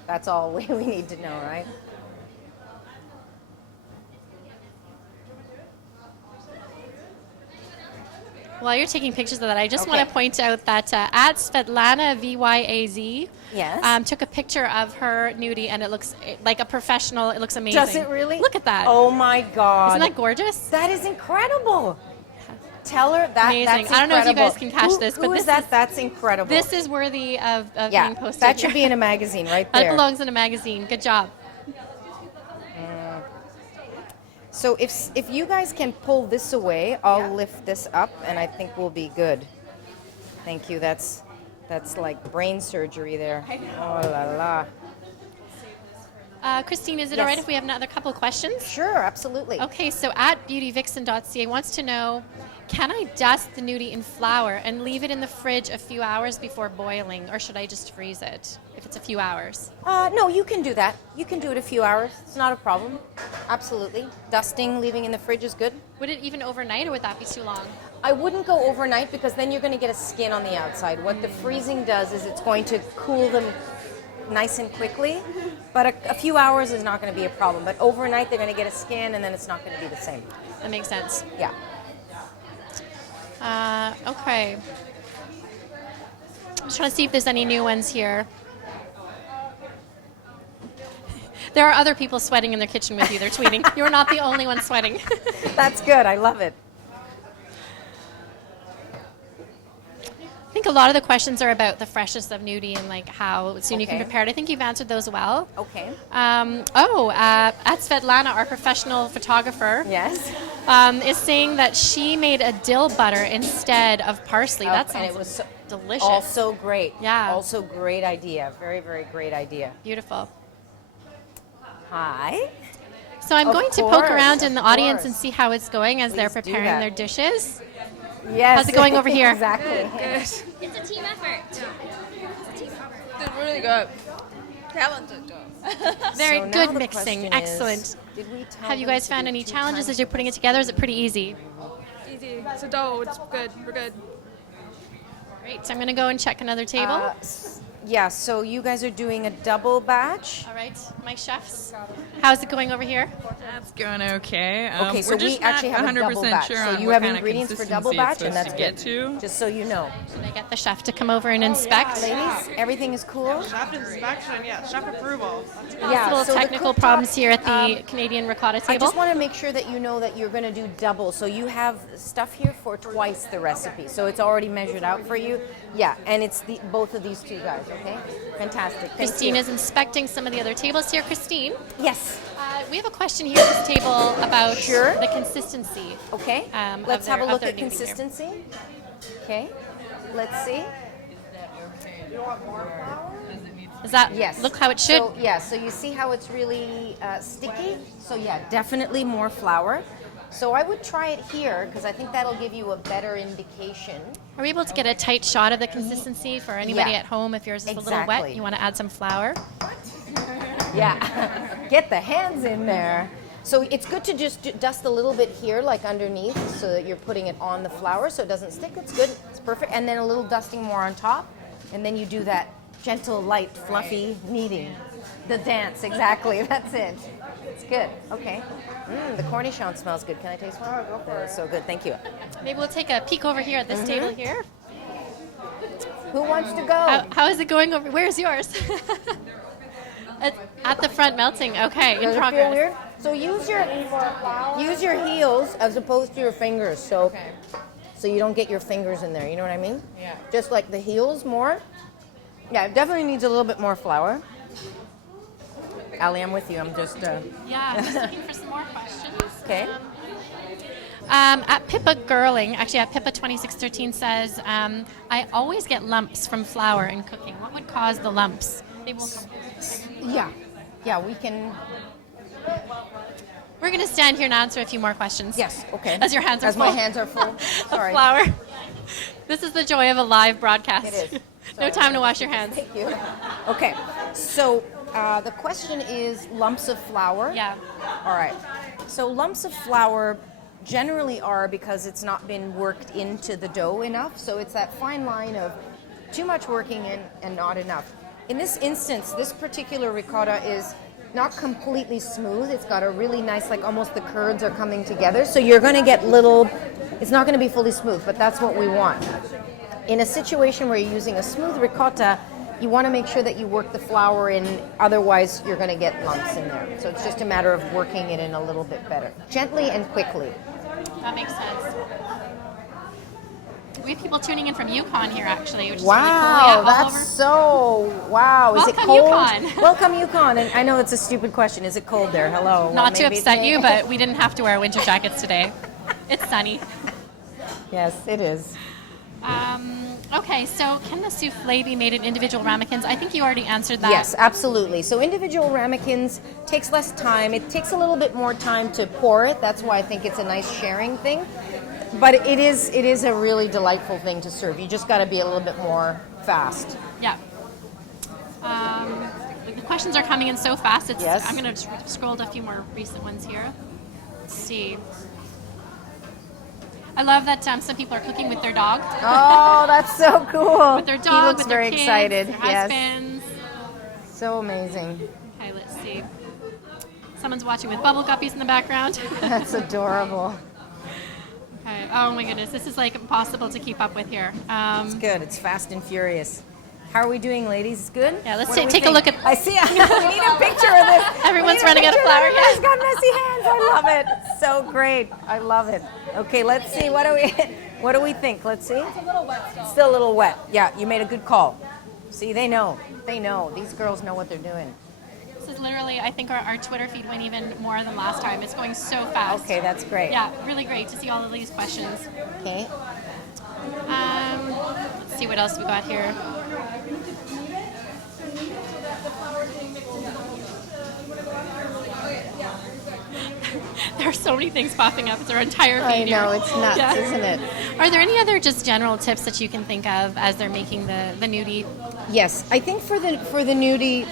That's all we need to know, right? While you're taking pictures of that, I just want Okay. to point out that at Svetlana VYAZ Yes. took a picture of her nudie, and it looks like a professional. It looks amazing. Does it really? Look at that. Oh my God. Isn't that gorgeous? That is incredible. Tell her that. Amazing. That's I don't know if you incredible. guys can catch Who- this, who but is this that? is- That's incredible. This is worthy of yeah, being posted. that should be here. in a magazine right That there. belongs in a magazine. Good job. So if you guys can pull this away, I'll lift this up, and I think we'll be good. Thank you. That's like brain surgery there. Oh la la. Christine, is it Yes. all right if we have another couple of questions? Sure, absolutely. Okay, so at beautyvixen.ca wants to know, can I dust the nudie in flour and leave it in the fridge a few hours before boiling, or should I just freeze it if it's a few hours? No, you can do that. You can do it a few hours. It's not a problem. Absolutely. Dusting, leaving in the fridge is good. Would it even overnight, or would that be too long? I wouldn't go overnight because then you're going to get a skin on the outside. What the freezing does is it's going to cool them nice and quickly, but a few hours is not going to be a problem. But overnight they're going to get a skin, and then it's not going to be the same. That makes sense. Yeah. Okay. I'm just trying to see if there's any new ones here. There are other people sweating in their kitchen with you. They're tweeting. You're not the only one sweating. That's good. I love it. I think a lot of the questions are about the freshness of nudie and like how soon you can Okay. prepare it. I think you've answered those well. Okay. At Svetlana, our professional photographer, Yes. is saying that she made a dill butter instead of parsley. That And sounds it was so, delicious. also great. Yeah. Also great idea. Very, very great idea. Beautiful. Hi. So I'm Of going to poke course, around in of the audience and course. see how it's going as they're Please do preparing that. their dishes. Yes. How's it going over here? Exactly. It's a team effort. Did really good. Talented job. Very So now good the mixing. question Excellent. is, did we tell Have you them guys to found do any 2 challenges times as you're putting it together? Is it pretty easy? Easy. So dough, it's good. We're good. Great. So I'm going to go and check another table. Yeah, so you guys are doing a double batch. All right, my chefs. How's it going over here? That's going okay. Okay, so we're we just actually not have a 100% double batch. sure So on you what have kind of ingredients for double consistency batch, it's and that's supposed to good. get to. Just so you know. Should I get the chef to come over and inspect? Ladies, everything is cool? Chef inspection, yeah, chef approval. Possible so the technical cooktop, problems here at the Canadian ricotta I table. just want to make sure that you know that you're going to do double. So you have stuff here for twice the recipe. So it's already measured out for you. Yeah, and it's both of these two guys, okay? Fantastic. Thank Christine you. is inspecting some of the other tables here. Christine, Yes. we have a question here at this table about Sure. the consistency. Okay. Of Let's have a their- of look their at nudie here. consistency. Okay. Let's see. Does that Yes. look how it should? So, yeah, so you see how it's really sticky? So yeah, definitely more flour. So I would try it here because I think that'll give you a better indication. Are we able to get a tight shot of the consistency for anybody Yeah. at home? If yours is a little wet, Exactly. you want to add some flour. Yeah, get the hands in there. So it's good to just dust a little bit here, like underneath, so that you're putting it on the flour so it doesn't stick. It's good, it's perfect. And then a little dusting more on top. And then you do that gentle, light, fluffy kneading. The dance, exactly, that's it. It's good, okay. The cornichon smells good. Can I taste one? Go for it. So good, thank you. Maybe we'll take a peek over here at this Mm-hmm. table here. Who wants to go? How is it going over? Where's yours? At the front melting. Okay, in Does it feel progress. weird? So use your heels as opposed to your fingers. So you don't get your fingers in there. You know what I mean? Yeah. Just like the heels more. Yeah, it definitely needs a little bit more flour. Ali, I'm with you. I'm just. Yeah, I'm just looking for some more questions. Okay. At Pippa Girling, actually at Pippa 2613 says, I always get lumps from flour in cooking. What would cause the lumps? They will. Yeah. Yeah, we can. We're going to stand here and answer a few more questions. Yes, okay. As your hands are As full. my hands are full. Of Sorry. flour. This is the joy of a live broadcast. It is. No time to wash your hands. Thank you. Okay, so the question is lumps of flour. Yeah. All right. So lumps of flour generally are because it's not been worked into the dough enough. So it's that fine line of too much working in and not enough. In this instance, this particular ricotta is not completely smooth. It's got a really nice, like almost the curds are coming together. So you're going to get little, it's not going to be fully smooth, but that's what we want. In a situation where you're using a smooth ricotta, you want to make sure that you work the flour in, otherwise you're going to get lumps in there. So it's just a matter of working it in a little bit better. Gently and quickly. That makes sense. We have people tuning in from Yukon here, actually, which is Wow, really cool. Yeah, all that's over. so, wow. Is it Welcome, cold? Yukon. Welcome, Yukon. And I know it's a stupid question. Is it cold there? Hello. Not to Well, maybe upset you, but we didn't have to wear winter jackets today. It's sunny. Yes, it is. Okay, so can the souffle be made in individual ramekins? I think you already answered that. Yes, absolutely. So individual ramekins takes less time. It takes a little bit more time to pour it. That's why I think it's a nice sharing thing. But it is a really delightful thing to serve. You just got to be a little bit more fast. Yeah. The questions are coming in so fast. Yes. I'm going to scroll to a few more recent ones here. Let's see. I love that some people are cooking with their dog. Oh, that's so cool. With their He dog, looks with their very kids, excited. their Yes. husbands. So amazing. Okay, let's see. Someone's watching with bubble guppies in the background. That's adorable. Okay. Oh my goodness, this is like impossible to keep up with here. It's good. It's fast and furious. How are we doing, ladies? It's good? Yeah, let's What do we take a think? look at. I see. We need a picture of this. Everyone's We need a running out of picture flour, Everybody's yeah. got messy hands. I love it. So great. I love it. Okay, let's see. What do we think? Let's see. It's a little wet still. Still a little wet. Yeah, you made a good call. See, they know. They know. These girls know what they're doing. This is literally, I think our Twitter feed went even more than last time. It's going so fast. Okay, that's great. Yeah, really great to see all of these questions. Okay. Let's see what else we got here. There are so many things popping up. It's our entire I feed know, here. it's nuts, isn't it? Are there any other just general tips that you can think of as they're making the nudie? Yes, I think for the nudie,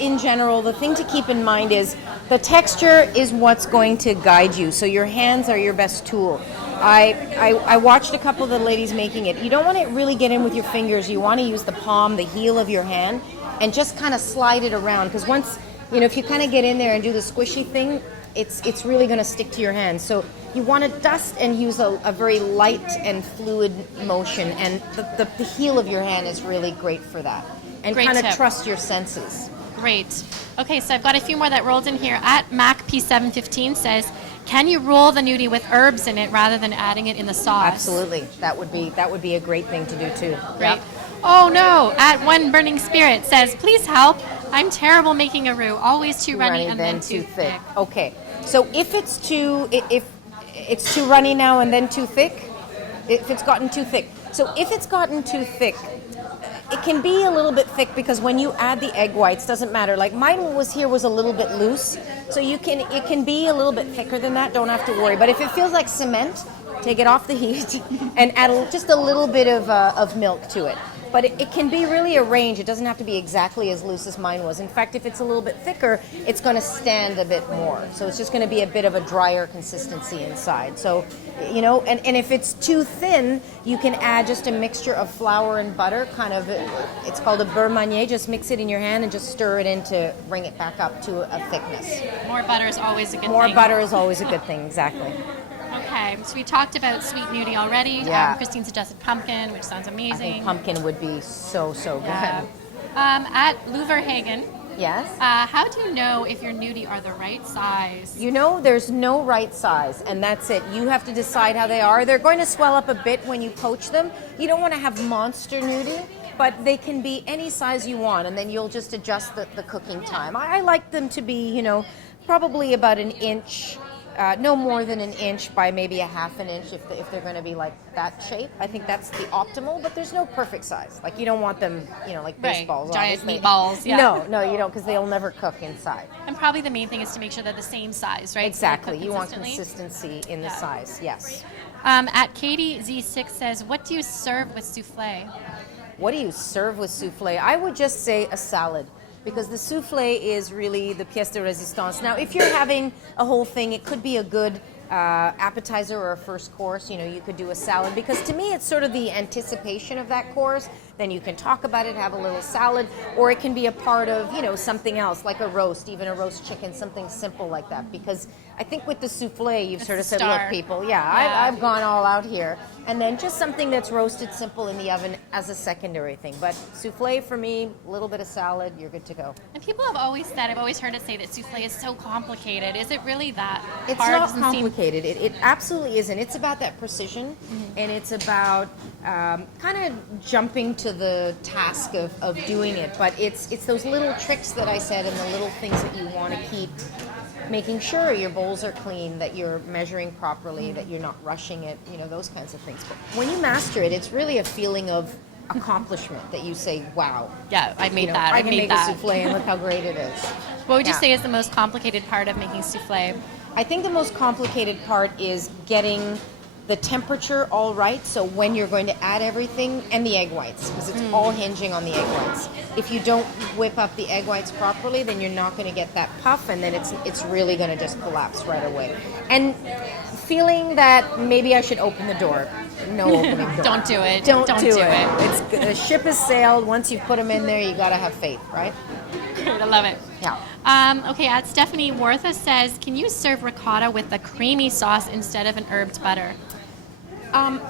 in general, the thing to keep in mind is the texture is what's going to guide you. So your hands are your best tool. I watched a couple of the ladies making it. You don't want to really get in with your fingers. You want to use the palm, the heel of your hand, and just kind of slide it around. Because once, if you kind of get in there and do the squishy thing, it's really going to stick to your hand. So you want to dust and use a very light and fluid motion. And the heel of your hand is really great for that. And Great kind of tip. trust your senses. Great. Okay, so I've got a few more that rolled in here. At MacP715 says, can you roll the nudie with herbs in it rather than adding it in the sauce? Absolutely. That would be a great thing to do too. Great. Oh no, at One Burning Spirit says, please help. I'm terrible making a roux. Always too runny and then too thick. Okay. So if it's too runny now and then too thick, if it's gotten too thick. So if it's gotten too thick, it can be a little bit thick because when you add the egg whites, doesn't matter. Like mine was a little bit loose, so it can be a little bit thicker than that. Don't have to worry. But if it feels like cement, take it off the heat and add just a little bit of milk to it. But it can be really a range. It doesn't have to be exactly as loose as mine was. In fact, if it's a little bit thicker, it's going to stand a bit more. So it's just going to be a bit of a drier consistency inside. So, and if it's too thin, you can add just a mixture of flour and butter, it's called a beurre manier. Just mix it in your hand and just stir it in to bring it back up to a thickness. More butter is always a good thing. More butter is always a good thing, exactly. Okay, so we talked about sweet nudie already. Yeah. Christine suggested pumpkin, which sounds amazing. I think pumpkin would be so good. Yeah. At Louverhagen, Yes? how do you know if your nudie are the right size? There's no right size, and that's it. You have to decide how they are. They're going to swell up a bit when you poach them. You don't want to have monster nudie, but they can be any size you want, and then you'll just adjust the cooking time. I like them to be, probably about an inch no more than an inch by maybe a half an inch if they're going to be like that shape. I think that's the optimal, but there's no perfect size. Like you don't want them, like Right. baseballs. Giant obviously. meatballs, yeah. No, you don't, because they'll never cook inside. And probably the main thing is to make sure they're the same size, right? So they Exactly. cook You want consistently. consistency in the size. Yes. At Katie Z6 says, what do you serve with souffle? What do you serve with souffle? I would just say a salad, because the souffle is really the pièce de résistance. Now, if you're having a whole thing, it could be a good appetizer or a first course. You could do a salad, because to me it's sort of the anticipation of that course. Then you can talk about it, have a little salad, or it can be a part of something else, like a roast, even a roast chicken, something simple like that. Because I think with the souffle, you've sort of said, star. look, people, I've gone all out here. And then just something that's roasted simple in the oven as a secondary thing. But souffle for me, a little bit of salad, you're good to go. And people have always said, I've always heard it say that souffle is so complicated. Is it really that It's hard? not Doesn't seem- complicated. It absolutely isn't. It's about that precision, and it's about kind of jumping to the task of doing it. But it's those little tricks that I said, and the little things that you want to keep making sure your bowls are clean, that you're measuring properly, that you're not rushing it, those kinds of things. But when you master it, it's really a feeling of accomplishment that you say, wow. Yeah, I made that. I I can made make that. a souffle and look how great it is. What would you Yeah. say is the most complicated part of making souffle? I think the most complicated part is getting the temperature all right, so when you're going to add everything, and the egg whites, because it's all hinging on the egg whites. If you don't whip up the egg whites properly, then you're not going to get that puff, and then it's really going to just collapse right away. And feeling that maybe I should open the door. No opening door. Don't do it. Don't Don't do do it. it. The ship has sailed. Once you put them in there, you got to have faith, right? I love it. Yeah. Okay, at Stephanie Wartha says, can you serve ricotta with a creamy sauce instead of an herbed butter?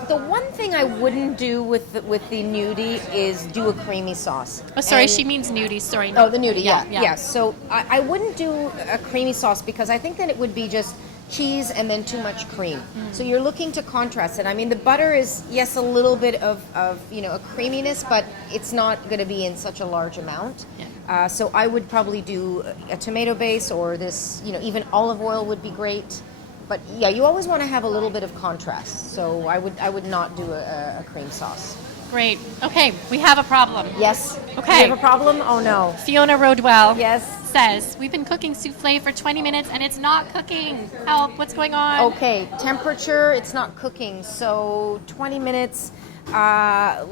The one thing I wouldn't do with the nudie is do a creamy sauce. Oh, sorry, And- she means nudie. Sorry. Oh, the nudie, yeah. Yeah. So I wouldn't do a creamy sauce, because I think that it would be just cheese and then too much cream. So you're looking to contrast it. I mean, the butter is, yes, a little bit of a creaminess, but it's not going to be in such a large amount. Yeah. So I would probably do a tomato base, or this, even olive oil would be great. But yeah, you always want to have a little bit of contrast. So I would not do a cream sauce. Great. Okay, we have a problem. Yes. Okay. You have a problem? Oh no. Fiona Rodwell Yes. says, we've been cooking souffle for 20 minutes and it's not cooking. Help, what's going on? Okay, temperature, it's not cooking. So 20 minutes.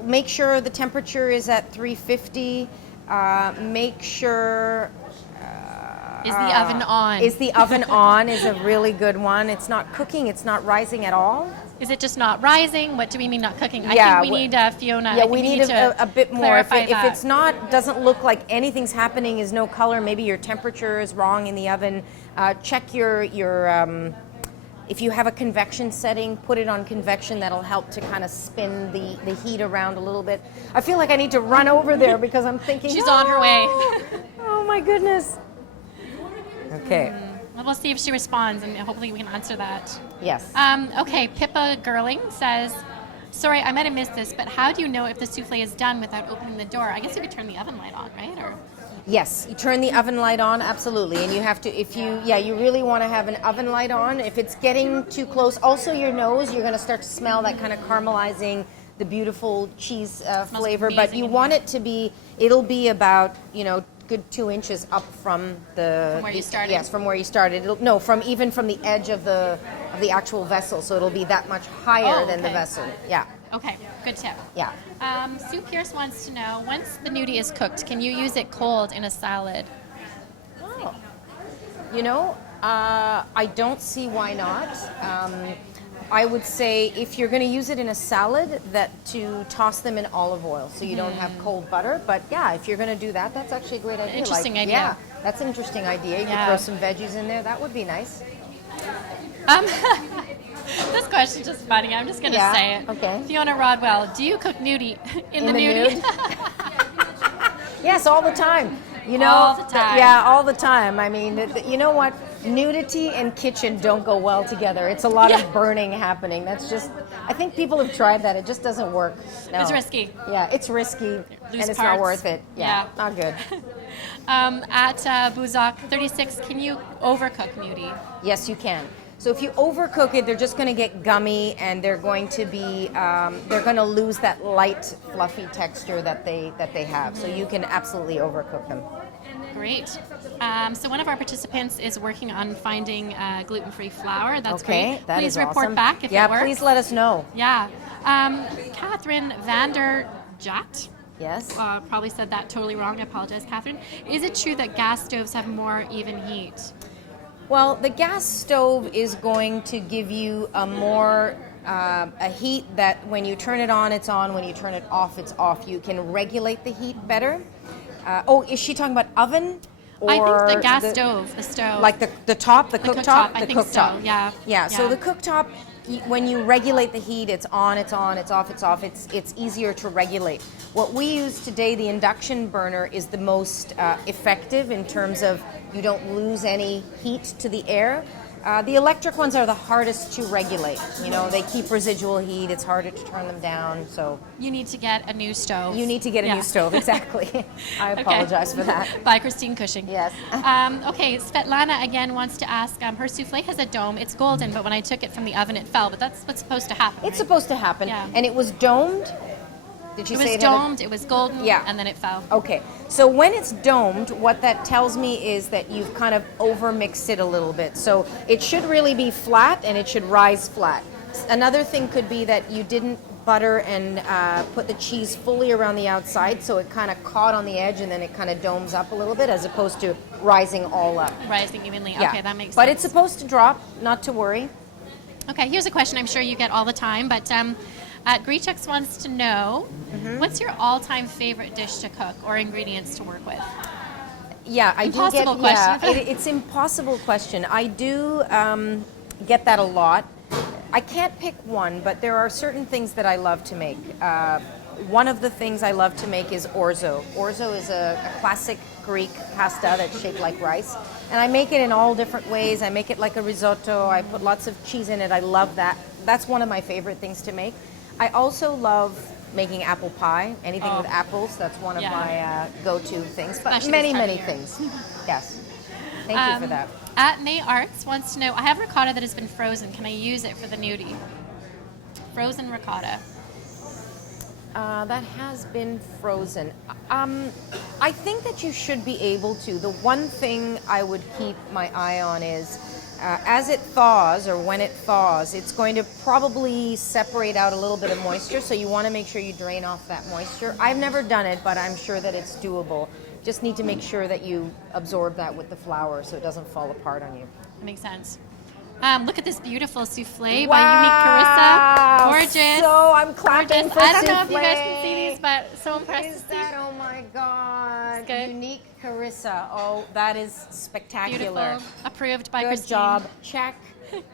Make sure the temperature is at 350. Make sure. Is the oven on? Is the oven on is a really good one. It's not cooking, it's not rising at all. Is it just not rising? What do we mean not cooking? I Yeah, think we need Fiona. Yeah, I think we need to a bit more. If clarify that. it's not, doesn't look like anything's happening, is no color, maybe your temperature is wrong in the oven. Check your if you have a convection setting, put it on convection. That'll help to kind of spin the heat around a little bit. I feel like I need to run over there because I'm thinking She's on her way. Oh my goodness. Okay. Well, we'll see if she responds, and hopefully we can answer that. Yes. Okay, Pippa Gerling says, sorry, I might have missed this, but how do you know if the souffle is done without opening the door? I guess you could turn the oven light on, right? Or Yes, you turn the oven light on, absolutely. And you have to, you really want to have an oven light on. If it's getting too close, also your nose, you're going to start to smell that kind of caramelizing, the beautiful cheese flavor. But amazing you in want here. it to be, it'll be about, good 2 inches up from From where you started? Yes, from where you started. Even from the edge of the actual vessel. So it'll be that much higher than the okay. vessel. Yeah, Okay, good tip. yeah. Sue Pierce wants to know, once the nudie is cooked, can you use it cold in a salad? Oh. I don't see why not. I would say if you're going to use it in a salad, that to toss them in olive oil so you don't have cold butter. But yeah, if you're going to do that, that's actually a great idea. Interesting idea. Yeah, that's an interesting idea. You Yeah. could throw some veggies in there. That would be nice. This question's just funny. I'm just going to Yeah, say it. okay. Fiona Rodwell, do you cook nudie in the nudie? nude? Yes, all the time. All the time. Yeah, all the time. I mean, you know what? Nudity and kitchen don't go well together. It's a lot of burning happening. That's just, I think people have tried that. It just doesn't work. No. It's risky. Yeah, it's risky, Loose and it's parts. not worth it. Yeah. Not good. At Buzak 36, can you overcook nudie? Yes, you can. So if you overcook it, they're just going to get gummy, and they're going to be they're going to lose that light, fluffy texture that they have. So you can absolutely overcook them. Great. So one of our participants is working on finding gluten-free flour. That's Okay, great. that Please is report awesome. back if yeah, it works. please let us know. Yeah. Catherine Vander Jacht. Yes. Probably said that totally wrong. I apologize, Catherine. Is it true that gas stoves have more even heat? Well, the gas stove is going to give you a heat that when you turn it on, it's on. When you turn it off, it's off. You can regulate the heat better. Is she talking about oven? Or I think the gas stove, the stove. Like the top, the cooktop? I The think cooktop. so, yeah. Yeah, so the cooktop, when you regulate the heat, it's on, it's on, it's off, it's off. It's easier to regulate. What we use today, the induction burner, is the most effective in terms of you don't lose any heat to the air. The electric ones are the hardest to regulate. You know, they keep residual heat. It's harder to turn them down. So you need to get a new stove. you need to get a new stove, exactly. I apologize for that. By Christine Cushing. Yes. Okay, Svetlana again wants to ask, her souffle has a dome. It's golden, but when I took it from the oven, it fell. But that's what's supposed to happen. It's supposed to happen. Yeah. And it was domed. Did you It say was it had a- domed, it was golden, Yeah. and then it fell. Okay, so when it's domed, what that tells me is that you've kind of over-mixed it a little bit. So it should really be flat, and it should rise flat. Another thing could be that you didn't butter and put the cheese fully around the outside, so it kind of caught on the edge, and then it kind of domes up a little bit, as opposed to rising all up. Rising evenly. Yeah. Okay, that makes sense. But it's supposed to drop, not to worry. Okay, here's a question I'm sure you get all the time, but Greechux wants to know, what's your all-time favorite dish to cook or ingredients to work with? Yeah, I Impossible do get. question. Yeah, it's impossible question. I do get that a lot. I can't pick one, but there are certain things that I love to make. One of the things I love to make is orzo. Orzo is a classic Greek pasta that's shaped like rice, and I make it in all different ways. I make it like a risotto. I put lots of cheese in it. I love that. That's one of my favorite things to make. I also love making apple pie. Anything with apples, that's one of my go-to things. But Especially many, this time many of year. things. Yes. Thank you for that. At May Arts wants to know, I have ricotta that has been frozen. Can I use it for the nudie? Frozen ricotta. That has been frozen. I think that you should be able to. The one thing I would keep my eye on is as it thaws, or when it thaws, it's going to probably separate out a little bit of moisture, so you want to make sure you drain off that moisture. I've never done it, but I'm sure that it's doable. Just need to make sure that you absorb that with the flour so it doesn't fall apart on you. That makes sense. Look at this beautiful souffle by Unique Carissa. Gorgeous. So I'm clapping Gorgeous. for I don't know if you souffle. guys can see these, but so impressed Is to see. that, oh my God, Good. Unique Carissa. Oh, that is spectacular. Beautiful. Approved by Good Christine. job. Check.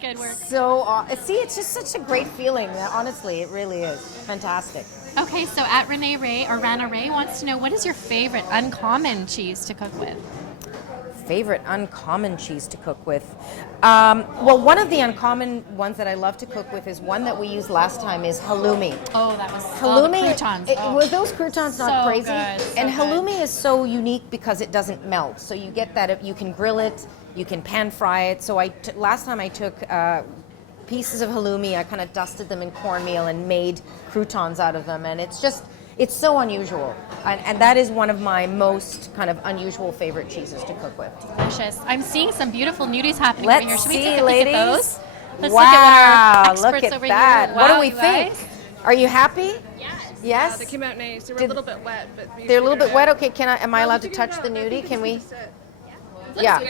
Good work. So, see, it's just such a great feeling. Honestly, it really is. Fantastic. Okay, so at Renee Ray, or Rana Ray, wants to know, what is your favorite uncommon cheese to cook with? Favorite uncommon cheese to cook with? Well, one of the uncommon ones that I love to cook with is one that we used last time is halloumi. Oh, that was Halloumi, the croutons. was those croutons not So crazy? good, so and good. halloumi is so unique because it doesn't melt. So you get that, you can grill it, you can pan fry it. So last time I took pieces of halloumi, I kind of dusted them in cornmeal and made croutons out of them. And it's so unusual. And that is one of my most kind of unusual favorite cheeses to cook with. Delicious. I'm seeing some beautiful nudies happening Let's over here. Should we see, take a ladies. peek at those? Let's wow, look at what our look experts at over that. here. What do Wow, we you think? guys. Are you happy? Yes. Yes? They came out nice. They were Did- a little bit wet, but They're a little bit wet. Okay, am I allowed to touch the nudie? Can we? Yeah.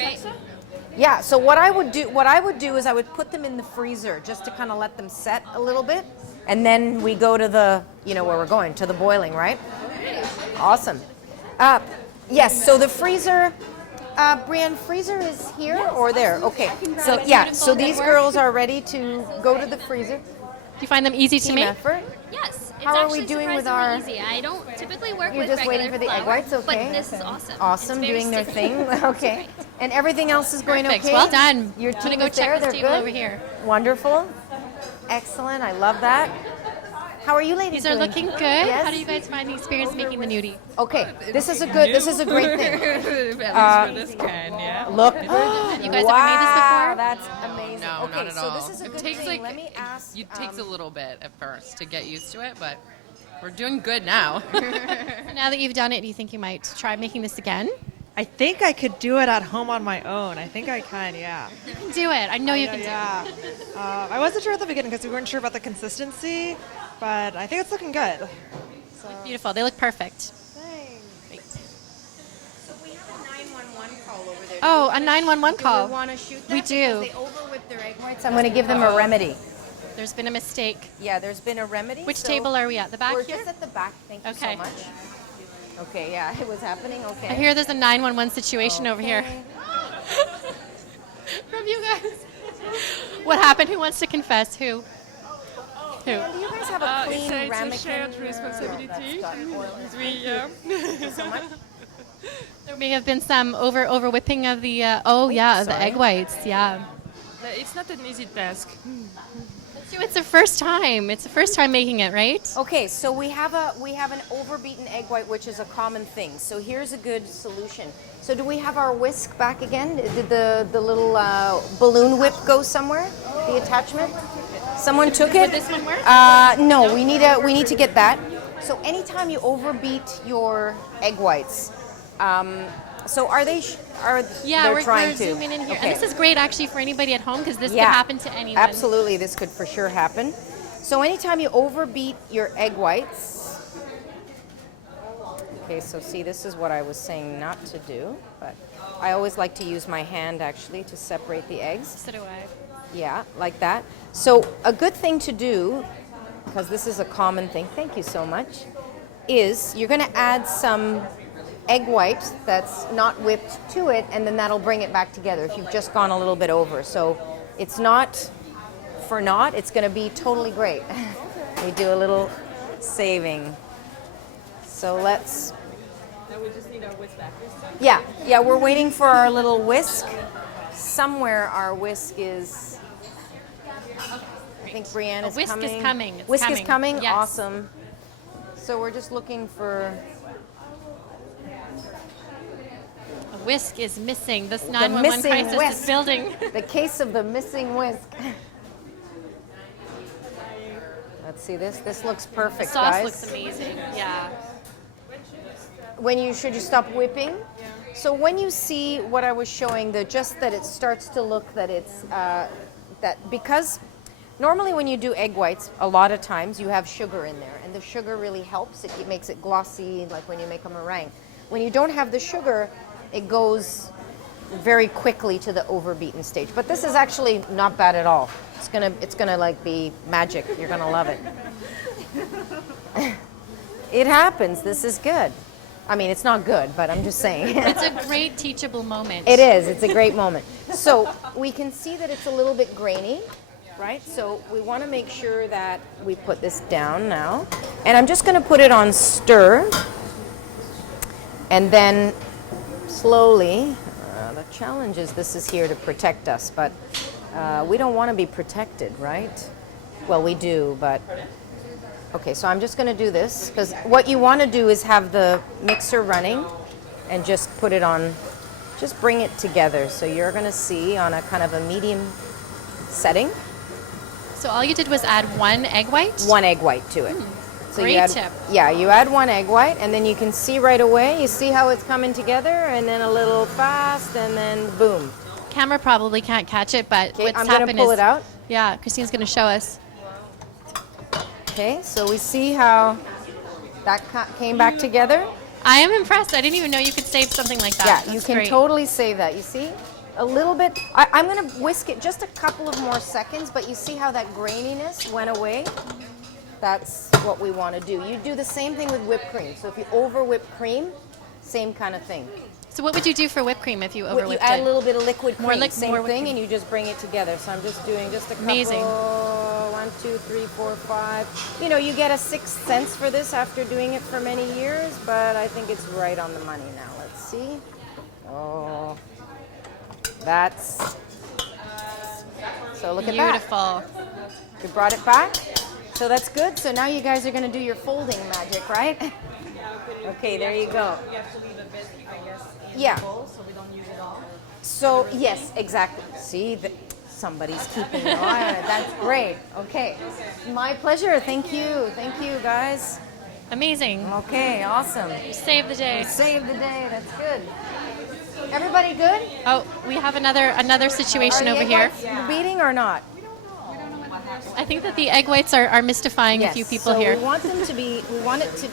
Yeah, so what I would do is I would put them in the freezer just to kind of let them set a little bit, and then we go to the, where we're going, to the boiling, right? Awesome. Yes, so the freazer, Brienne, freezer is here or there? Okay, so yeah, so these girls are ready to go to the freezer. Do you find them easy to Team make? effort. Yes, it's How are we actually doing with surprisingly easy. I don't typically work You're with just regular waiting for the egg flour, whites, okay. but this is awesome. Awesome, It's very doing their sticky. thing. Okay. And everything else is going Perfect. okay? Well done. Your I'm gonna team go is check there, this they're table good? over here. Wonderful. Excellent, I love that. How are you ladies These are doing? looking good. Yes? How do you guys find the experience making the nudie? Okay, this is a great thing. At least for this kind, yeah. Look. Have you guys wow, ever made this before? That's amazing. No, okay, not at so all. this is a It good takes thing. like Let me ask. it takes a little bit at first to get used to it, but we're doing good now. Now that you've done it, do you think you might try making this again? I think I could do it at home on my own. I think I can, yeah. You can do it. I know you can do it. Yeah. I wasn't sure at the beginning because we weren't sure about the consistency, but I think it's looking good. So. Beautiful. They look perfect. So we have a 911 call over there. Oh, a 911 call. Do we want to shoot that? We do. Because they overwhip their egg whites. I'm going to give them a remedy. There's been a mistake. Yeah, there's been a remedy. Which so table are we at? The back We're here? just at the back. Thank you Okay. so much. Okay, yeah, it was happening. Okay. I hear there's a 911 situation over here. Okay. From you guys. What happened? Who wants to confess? Who? Who? And do you guys have a clean it's a ramekin? shared responsibility. That's got oil in it? Thank you so much. There may have been some over whipping of the of the egg whites. Yeah. It's not an easy task. So it's the first time. It's the first time making it, right? Okay, so we have an overbeaten egg white, which is a common thing. So here's a good solution. So do we have our whisk back again? Did the little balloon whip go somewhere? The attachment? Someone took it? Would this one work? No, we need to get that. So anytime you overbeat your egg whites, so are they? Yeah, they're we're trying to? zooming in here. Okay. And this is great actually for anybody at home because this Yeah, could happen to anyone. Absolutely, this could for sure happen. So anytime you overbeat your egg whites, okay, so see, this is what I was saying not to do, but I always like to use my hand actually to separate the eggs. So do I. Yeah, like that. So a good thing to do, because this is a common thing, thank you so much, is you're going to add some egg white that's not whipped to it, and then that'll bring it back together if you've just gone a little bit over. So it's not for naught, it's going to be totally great. We do a little saving. So let's... Now we just need our whisk back. Yeah, we're waiting for our little whisk. Somewhere our whisk is... I think Brianna's A whisk coming. is coming. It's Whisk coming. is coming? Yes. Awesome. So we're just looking for... A whisk is missing. This 911 missing crisis whisk. is building. The case of the missing whisk. Let's see this. This looks perfect, The sauce guys. looks amazing. Yeah. Should you stop whipping? So when you see what I was showing, just that it starts to look that it's that because normally when you do egg whites, a lot of times you have sugar in there, and the sugar really helps. It makes it glossy, like when you make a meringue. When you don't have the sugar, it goes very quickly to the overbeaten stage. But this is actually not bad at all. It's gonna like be magic. You're gonna love it. It happens. This is good. I mean, it's not good, but I'm just saying. It's a great teachable moment. It is. It's a great moment. So we can see that it's a little bit grainy, right? So we want to make sure that we put this down now. And I'm just going to put it on stir. And then slowly, the challenge is this is here to protect us, but we don't want to be protected, right? Well, we do, but... Okay, so I'm just going to do this, because what you want to do is have the mixer running and just put it on, just bring it together. So you're going to see on a kind of a medium setting. So all you did was add one egg white? One egg white to it. So Great you add, tip. Yeah, you add one egg white, and then you can see right away, you see how it's coming together, and then a little fast, and then boom. Camera probably can't catch it, but Okay, what's I'm happened going to pull is... it out. Yeah, Christine's going to show us. Okay, so we see how that came back together. I am impressed. I didn't even know you could save something like that. Yeah, That's you can great. totally save that. You see? A little bit. I'm going to whisk it just a couple of more seconds, but you see how that graininess went away? That's what we want to do. You do the same thing with whipped cream. So if you over whip cream, same kind of thing. So what would you do for whipped cream if you over You whipped add it? a little bit of liquid cream, More same whipped thing, cream. and you just bring it together. So I'm just doing just a couple. Amazing. 1, 2, 3, 4, 5. You know, you get a sixth sense for this after doing it for many years, but I think it's right on the money now. Let's see. Oh, that's... So look at that. Beautiful. We brought it back. So that's good. So now you guys are going to do your folding magic, right? Okay, there you go. You have to leave a bit, I guess, in Yeah. the bowl so we don't use it all. So, yes, exactly. See, somebody's keeping an eye on it. That's great. Okay. My pleasure. Thank you. Thank you, guys. Amazing. Okay, awesome. Save the day. Save the day. That's good. Everybody good? Oh, we have another situation Are the over egg here. whites beating or not? I think that the egg whites are mystifying a few people so here. we want them to be, we want it to...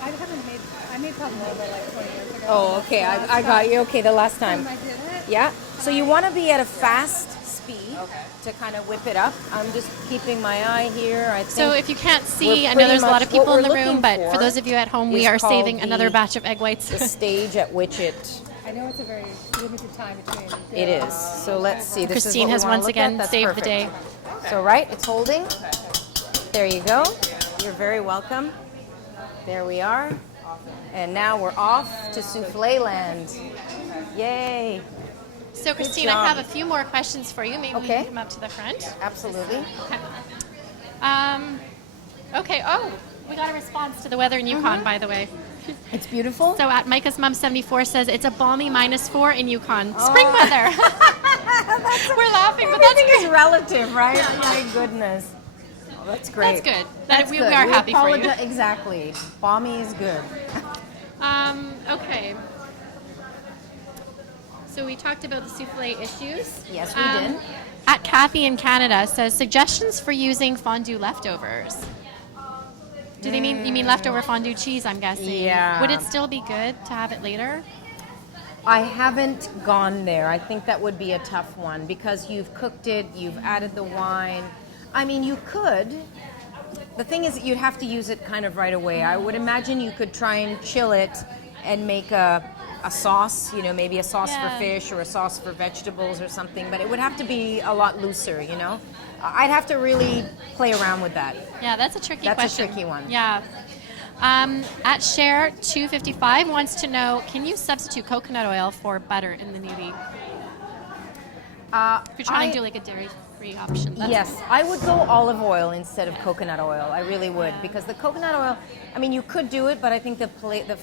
I made pavlova like 20 years ago. Oh, okay, I got you. Okay, the last time. I did it. Yeah, so you want to be at a fast speed to kind of whip it up. I'm just keeping my eye here. I think So if you can't see, we're I know pretty there's a lot much- of people what in the we're room, looking but for those of you at home, we is are called saving another the- batch of egg whites. the stage at which it I know it's a very limited time between. it is. So let's see. This Christine is has what we wanna once look at. again That's saved perfect. the day. So right, it's holding. There you go. You're very welcome. There we are. And now we're off to souffle land. Yay! So Christine, job. I have a few more questions for you. Maybe we Okay. can come up to the front. Absolutely. Okay. Oh, we got a response to the weather in Yukon, by the way. It's beautiful. So at Micah's Mom 74 says it's a balmy -4 in Yukon. Spring weather. We're laughing, but that's Everything is good. relative, right? My goodness. Oh, that's great. That's good. That's we good. are happy for you. Exactly. Balmy is good. Okay. So we talked about the souffle issues. Yes, we did. At Kathy in Canada says suggestions for using fondue leftovers. Do they mean you mean leftover fondue cheese? I'm guessing. Yeah. Would it still be good to have it later? I haven't gone there. I think that would be a tough one because you've cooked it, you've added the wine. I mean, you could. The thing is that you'd have to use it kind of right away. I would imagine you could try and chill it and make a sauce, you know, maybe a sauce for Yeah. fish or a sauce for vegetables or something, but it would have to be a lot looser, you know? I'd have to really play around with that. Yeah, that's a tricky That's a question. tricky one. Yeah. At Share 255 wants to know, can you substitute coconut oil for butter in the nudie? If you're trying to do like a dairy-free option. That's Yes, I would go olive oil instead of coconut oil. I really would because the coconut oil. I mean, you could do it, but I think the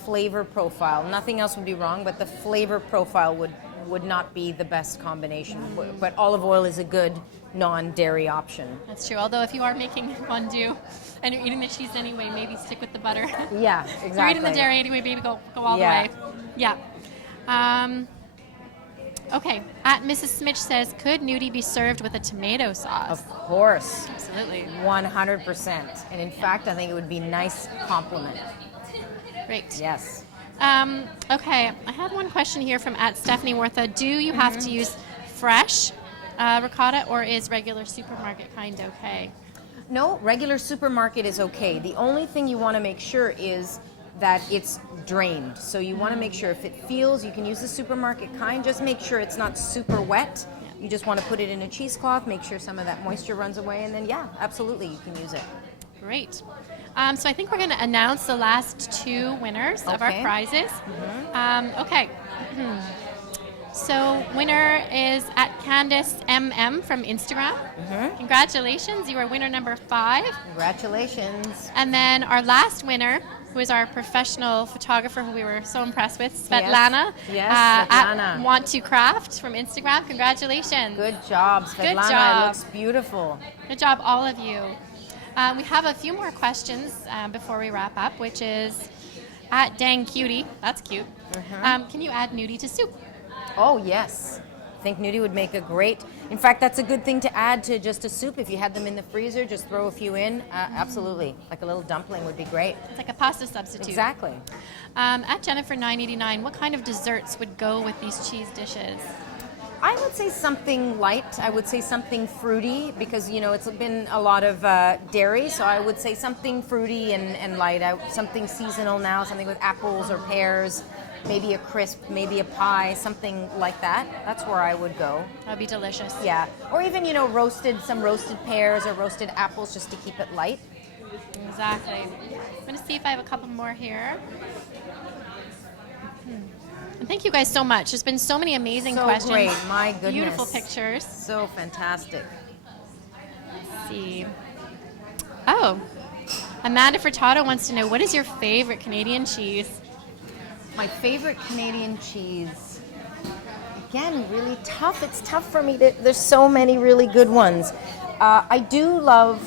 flavor profile. Nothing else would be wrong, but the flavor profile would not be the best combination. But olive oil is a good non-dairy option. That's true. Although if you are making fondue and you're eating the cheese anyway, maybe stick with the butter. Yeah, If exactly. you're eating the dairy anyway, maybe go all Yeah. the way. Yeah. Okay. At Mrs. Smitch says, could nudie be served with a tomato sauce? Of course, Absolutely. 100%. And in fact, I think it would be a nice compliment. Great. Yes. Okay. I have one question here from at Stephanie Wortha. Do you have to use fresh ricotta or is regular supermarket kind okay? No, regular supermarket is okay. The only thing you want to make sure is that it's drained. So you want to make sure if it feels, you can use the supermarket kind, just make sure it's not super wet. You just want to put it in a cheesecloth, make sure some of that moisture runs away, and then yeah, absolutely you can use it. Great. So I think we're going to announce the last two winners of our Okay. prizes. Okay. So winner is at Candice MM from Instagram. Congratulations, you are winner number 5. Congratulations. And then our last winner, who is our professional photographer who we were so impressed with, Svetlana. Yes, At Svetlana. Want to Craft from Instagram. Congratulations. Good job, Svetlana. Good job. It looks beautiful. Good job, all of you. We have a few more questions before we wrap up, which is at Dang Cutie. That's cute. Can you add nudie to soup? Oh, yes. I think nudie would make a great... In fact, that's a good thing to add to just a soup. If you had them in the freezer, just throw a few in. Absolutely. Like a little dumpling would be great. It's like a pasta substitute. Exactly. At Jennifer 989, what kind of desserts would go with these cheese dishes? I would say something light. I would say something fruity because, you know, it's been a lot of dairy. So I would say something fruity and light. Something seasonal now, something with apples or pears. Maybe a crisp, maybe a pie, something like that. That's where I would go. That would be delicious. Yeah. Or even, you know, some roasted pears or roasted apples just to keep it light. Exactly. I'm going to see if I have a couple more here. And thank you guys so much. There's been so many amazing So questions. great. My goodness. Beautiful pictures. So fantastic. Let's see. Oh, Amanda Furtado wants to know, what is your favorite Canadian cheese? My favorite Canadian cheese. Again, really tough. It's tough for me to. There's so many really good ones. I do love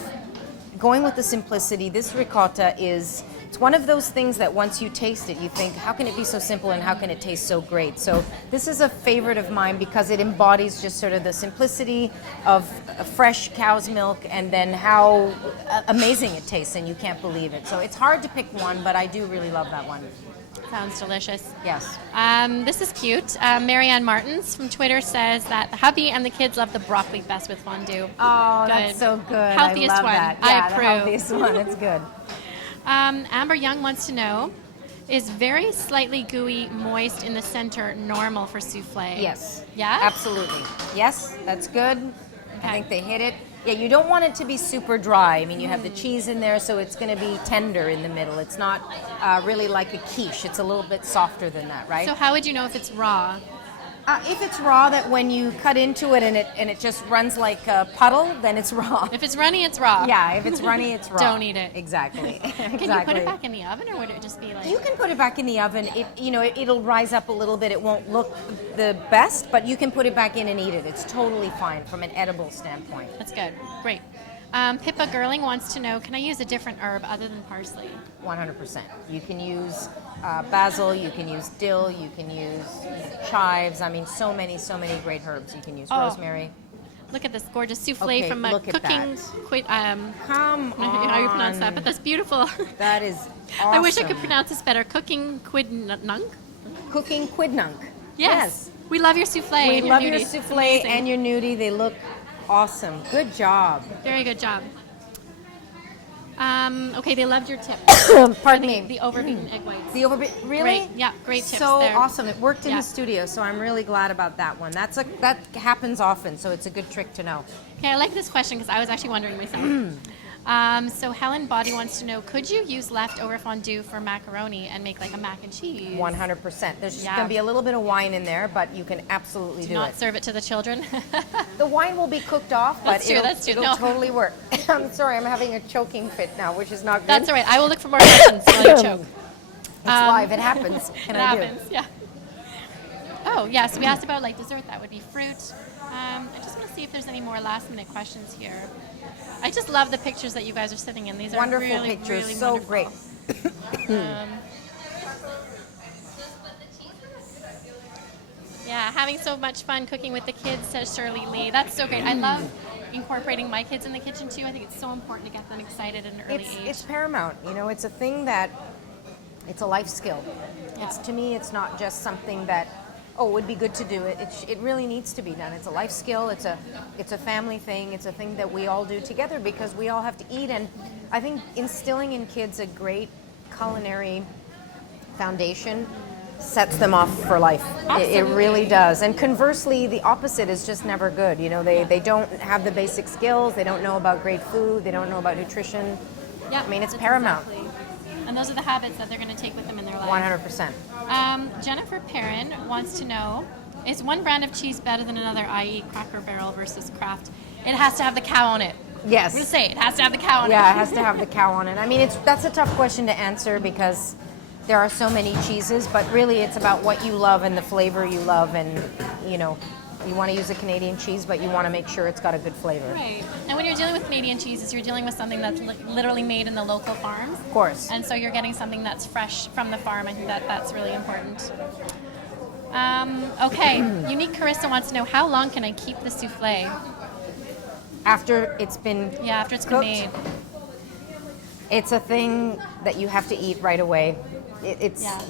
going with the simplicity. This ricotta is. It's one of those things that once you taste it, you think, how can it be so simple and how can it taste so great? So this is a favorite of mine because it embodies just sort of the simplicity of a fresh cow's milk and then how amazing it tastes, and you can't believe it. So it's hard to pick one, but I do really love that one. Sounds delicious. Yes. This is cute. Marianne Martins from Twitter says that the hubby and the kids love the broccoli best with fondue. Oh, that's so good. Healthiest I love one. that. I Yeah, approve. the healthiest one. It's good. Amber Young wants to know, is very slightly gooey, moist in the center normal for souffle? Yes. Yeah? Absolutely. Yes, that's good. Okay. I think they hit it. Yeah, you don't want it to be super dry. I mean, you have the cheese in there, so it's going to be tender in the middle. It's not really like a quiche. It's a little bit softer than that, right? So how would you know if it's raw? If it's raw, that when you cut into it and it just runs like a puddle, then it's raw. If it's runny, it's raw. Yeah, if it's runny, it's raw. Don't eat it. Exactly. Can you put it back in the oven, or would it just be like... You can put it back in the oven. It'll rise up a little bit. It won't look the best, but you can put it back in and eat it. It's totally fine from an edible standpoint. That's good. Great. Pippa Gerling wants to know, can I use a different herb other than parsley? 100%. You can use basil, you can use dill, you can use chives. I mean, so many great herbs you can use. Rosemary. Look at this gorgeous souffle Okay, from look at Cooking... Come I don't know how you pronounce that, on. but that's beautiful. That is awesome. I wish I could pronounce this better. Cooking Quidnunk? Cooking Quidnunk. Yes. We love your souffle We and love your your nudie. souffle Amazing. and your nudie. They look awesome. Good job. Very good job. Okay, they loved your tip. Pardon me. The overbeaten egg whites. The really? Great. Yeah, great tips So there. awesome. It worked in Yeah. the studio, so I'm really glad about that one. That happens often, so it's a good trick to know. Okay, I like this question because I was actually wondering myself. So Helen Body wants to know, could you use leftover fondue for macaroni and make like a mac and cheese? 100%. There's just Yeah. going to be a little bit of wine in there, but you can absolutely do Not it. serve it to the children. The wine will be cooked off, but That's true. it'll No. totally work. I'm sorry, I'm having a choking fit now, which is not good. That's all right. I will look for more questions while you choke. It's live. It happens. Can It I happens, yeah. Oh, yeah, so we asked about like dessert. That would be fruit. I just want to see if there's any more last minute questions here. I just love the pictures that you guys are sitting in. These are Wonderful really, pictures. really So wonderful. great. Yeah, having so much fun cooking with the kids, says Shirley Lee. That's so great. I love incorporating my kids in the kitchen too. I think it's so important to get them excited at an early age. It's paramount. You know, it's a thing that, it's a life skill. Yeah. To me, it's not just something that, it would be good to do it. It really needs to be done. It's a life skill. It's a family thing. It's a thing that we all do together because we all have to eat. And I think instilling in kids a great culinary foundation sets them off for life. It really does. And conversely, the opposite is just never good. You know, they don't have the basic skills. They don't know about great food. They don't know about nutrition. Yeah, I mean, it's that's paramount. exactly. And those are the habits that they're going to take with them in their life. 100%. Jennifer Perrin wants to know, is one brand of cheese better than another, i.e. Cracker Barrel versus Kraft? It has to have the cow on it. Yes. We'll say it has to have the cow on it. Yeah, it has to have the cow on it. I mean, that's a tough question to answer because there are so many cheeses, but really it's about what you love and the flavor you love, and you know, you want to use a Canadian cheese, but you want to make sure it's got a good flavor. Right. And when you're dealing with Canadian cheeses, you're dealing with something that's literally made in the local farms. Of course. And so you're getting something that's fresh from the farm. I think that's really important. Okay. Unique Carissa wants to know, how long can I keep the souffle? After it's been After it's cooked, been made. it's a thing that you have to eat right away.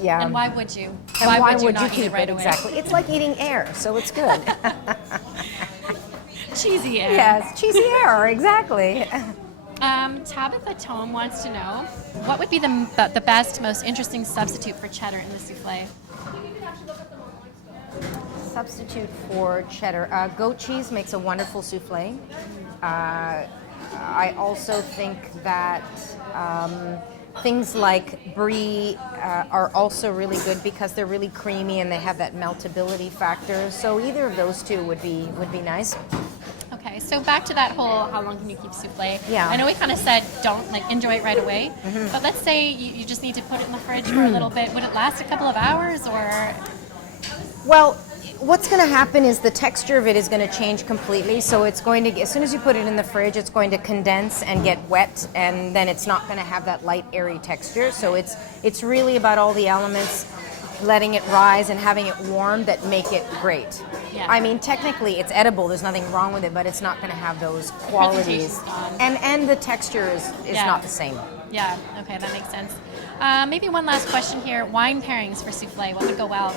Yeah. And why would you? And why would you would not keep eat it right away? Exactly. It's like eating air, so it's good. Cheesy air. Yes, cheesy air, exactly. Tabitha Tome wants to know, what would be the best, most interesting substitute for cheddar in the souffle? Substitute for cheddar. Goat cheese makes a wonderful souffle. I also think that things like brie are also really good because they're really creamy and they have that meltability factor. So either of those two would be nice. Okay. Okay, so back to that whole how long can you keep souffle? Yeah. I know we kind of said don't like enjoy it right away, but let's say you just need to put it in the fridge for a little bit. Would it last a couple of hours or? Well, what's going to happen is the texture of it is going to change completely. So it's going to, as soon as you put it in the fridge, it's going to condense and get wet, and then it's not going to have that light, airy texture. So it's really about all the elements, letting it rise and having it warm that make it great. Yeah. I mean, technically it's edible. There's nothing wrong with it, but it's not going to have those qualities. And the texture is not the same. Yeah. Okay, that makes sense. Maybe one last question here. Wine pairings for souffle. What would go well?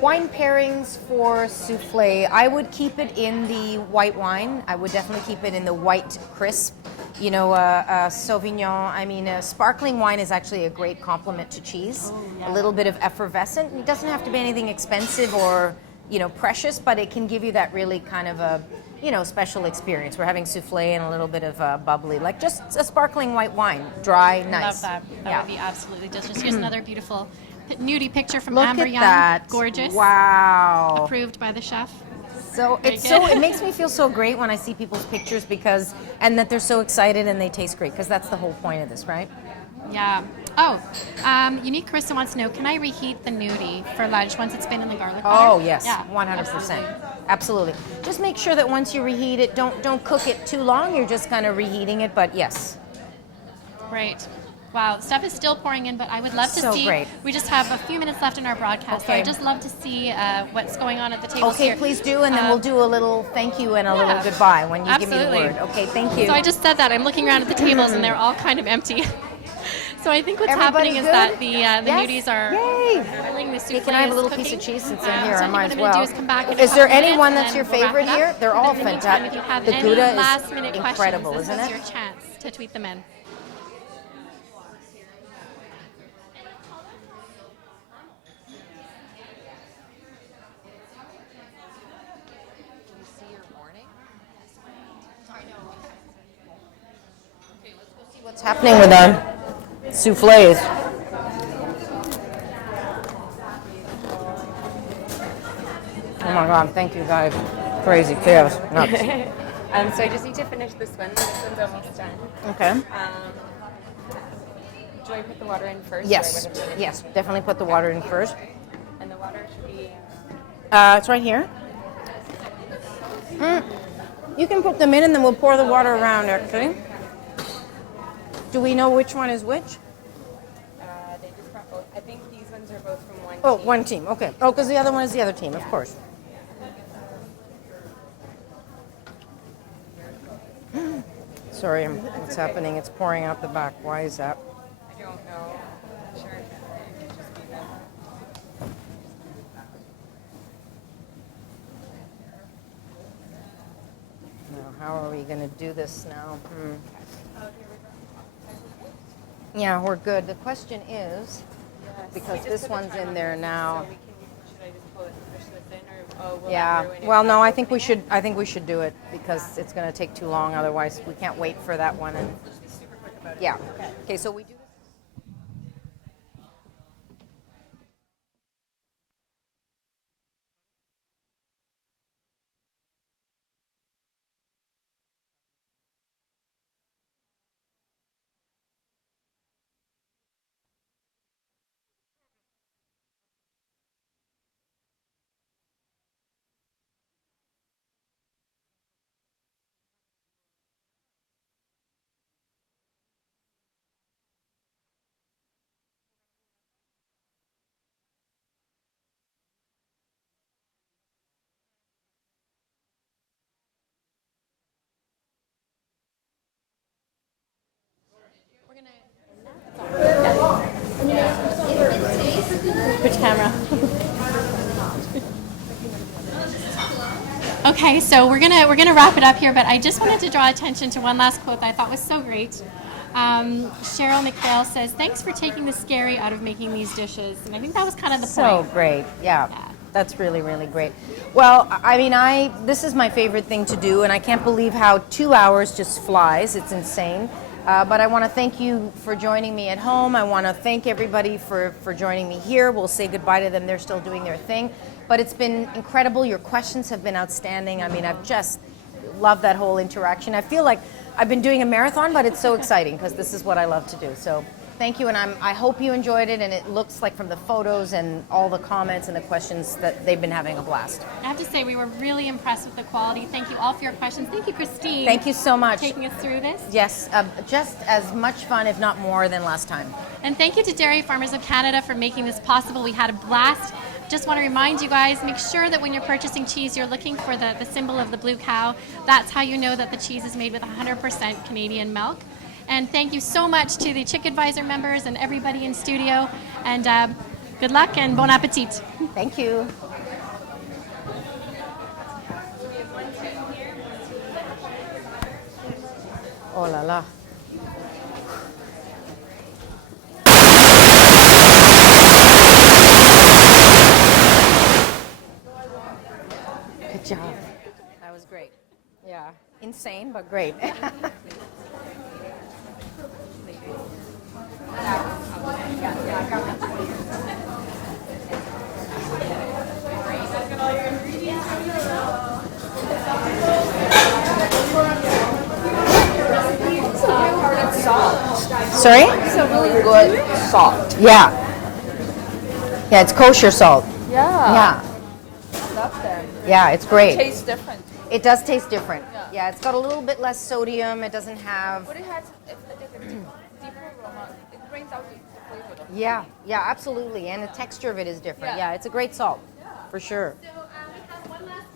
Wine pairings for souffle, I would keep it in the white wine. I would definitely keep it in the white crisp. You know, Sauvignon, I mean, sparkling wine is actually a great complement to cheese. A little bit of effervescent. It doesn't have to be anything expensive or, you know, precious, but it can give you that really kind of a, you know, special experience. We're having souffle and a little bit of bubbly, like just a sparkling white wine, dry, nice. Love that. That would be absolutely delicious. Here's another beautiful nudie picture from Look Amber at Young. that. Gorgeous. Wow. Approved by the chef. So it makes me feel so great when I see people's pictures and that they're so excited and they taste great, because that's the whole point of this, right? Yeah. Oh, Unique Carissa wants to know, can I reheat the nudie for lunch once it's been in the garlic butter? Oh yes, Yeah, 100%. Absolutely. Just make sure that once you reheat it, don't cook it too long. You're just kind of reheating it, but yes. Great. Wow, stuff is still pouring in, but I would love to So see. great. We just have a few minutes left in our broadcast, so Okay. I'd just love to see what's going on at the table Okay, here. please do, and then we'll do a little thank you and a little goodbye when you give me the Absolutely. word. Okay, thank you. So I just said that. I'm looking around at the tables, and they're all kind of empty. So I think what's Everybody happening is good? that the Yes? nudies are Yay! filling the souffle. Hey, can I have a little piece of cheese since I'm here? So I I might as think what I'm well. gonna do is come back in a Is there couple anyone minutes, that's your and then we'll favorite wrap it here? up. They're And all in the meantime, fantastic. if you have The any Gouda last-minute is incredible, questions, isn't this it? is your chance to tweet them in. What's happening with our souffles? Oh my God, thank you guys. Crazy chaos. Nuts. So I just need to finish this one. This one's almost done. Okay. Do I put the water in first? Yes. Or I would have Yes, definitely put the water in first. And the water should be... It's right here. You can put them in and then we'll pour the water around, actually. Do we know which one is which? They just brought both. I think these ones are both from one Oh, team. one team. Okay. Oh, because the other one is the other team, of course. Sorry, what's happening? It's pouring out the back. Why is that? I don't know. Sure. It could just be them. Now, how are we going to do this now? Yeah, we're good. The question is, because this one's in there now. Should I just pull it and push this in, or will Yeah. that ruin it? Well, no, I think we should. I think we should do it because it's going to take too long. Otherwise, we can't wait for that one. And yeah. Okay. So we do. Which camera? Okay, so we're gonna wrap it up here, but I just wanted to draw attention to one last quote that I thought was so great. Cheryl McPhail says, "Thanks for taking the scary out of making these dishes," and I think that was kind of the So point. great. Yeah. That's really, really great. Well, I mean, this is my favorite thing to do, and I can't believe how 2 hours just flies. It's insane. But I want to thank you for joining me at home. I want to thank everybody for joining me here. We'll say goodbye to them. They're still doing their thing. But it's been incredible. Your questions have been outstanding. I mean, I've just love that whole interaction. I feel like I've been doing a marathon, but it's so exciting because this is what I love to do. So thank you, and I hope you enjoyed it, and it looks like from the photos and all the comments and the questions that they've been having a blast. I have to say, we were really impressed with the quality. Thank you all for your questions. Thank you, Christine. Thank you so much. Taking us through this. Yes, just as much fun, if not more, than last time. And thank you to Dairy Farmers of Canada for making this possible. We had a blast. Just want to remind you guys, make sure that when you're purchasing cheese, you're looking for the symbol of the blue cow. That's how you know that the cheese is made with 100% Canadian milk. And thank you so much to the ChickAdvisor members and everybody in studio. And good luck and bon appetit. Thank you. Oh la la. Good job. That was great. Yeah. Insane, but great. Sorry? It's a really good salt. Yeah. Yeah, it's kosher salt. Yeah. Yeah. I love that. Yeah, it's great. It tastes different. It does taste different. Yeah. Yeah, it's got a little bit less sodium. It doesn't have. But it has a deeper aroma. It brings out the flavor. Yeah, absolutely. And the texture of it is different. Yeah, it's a great salt, for sure. So we have one last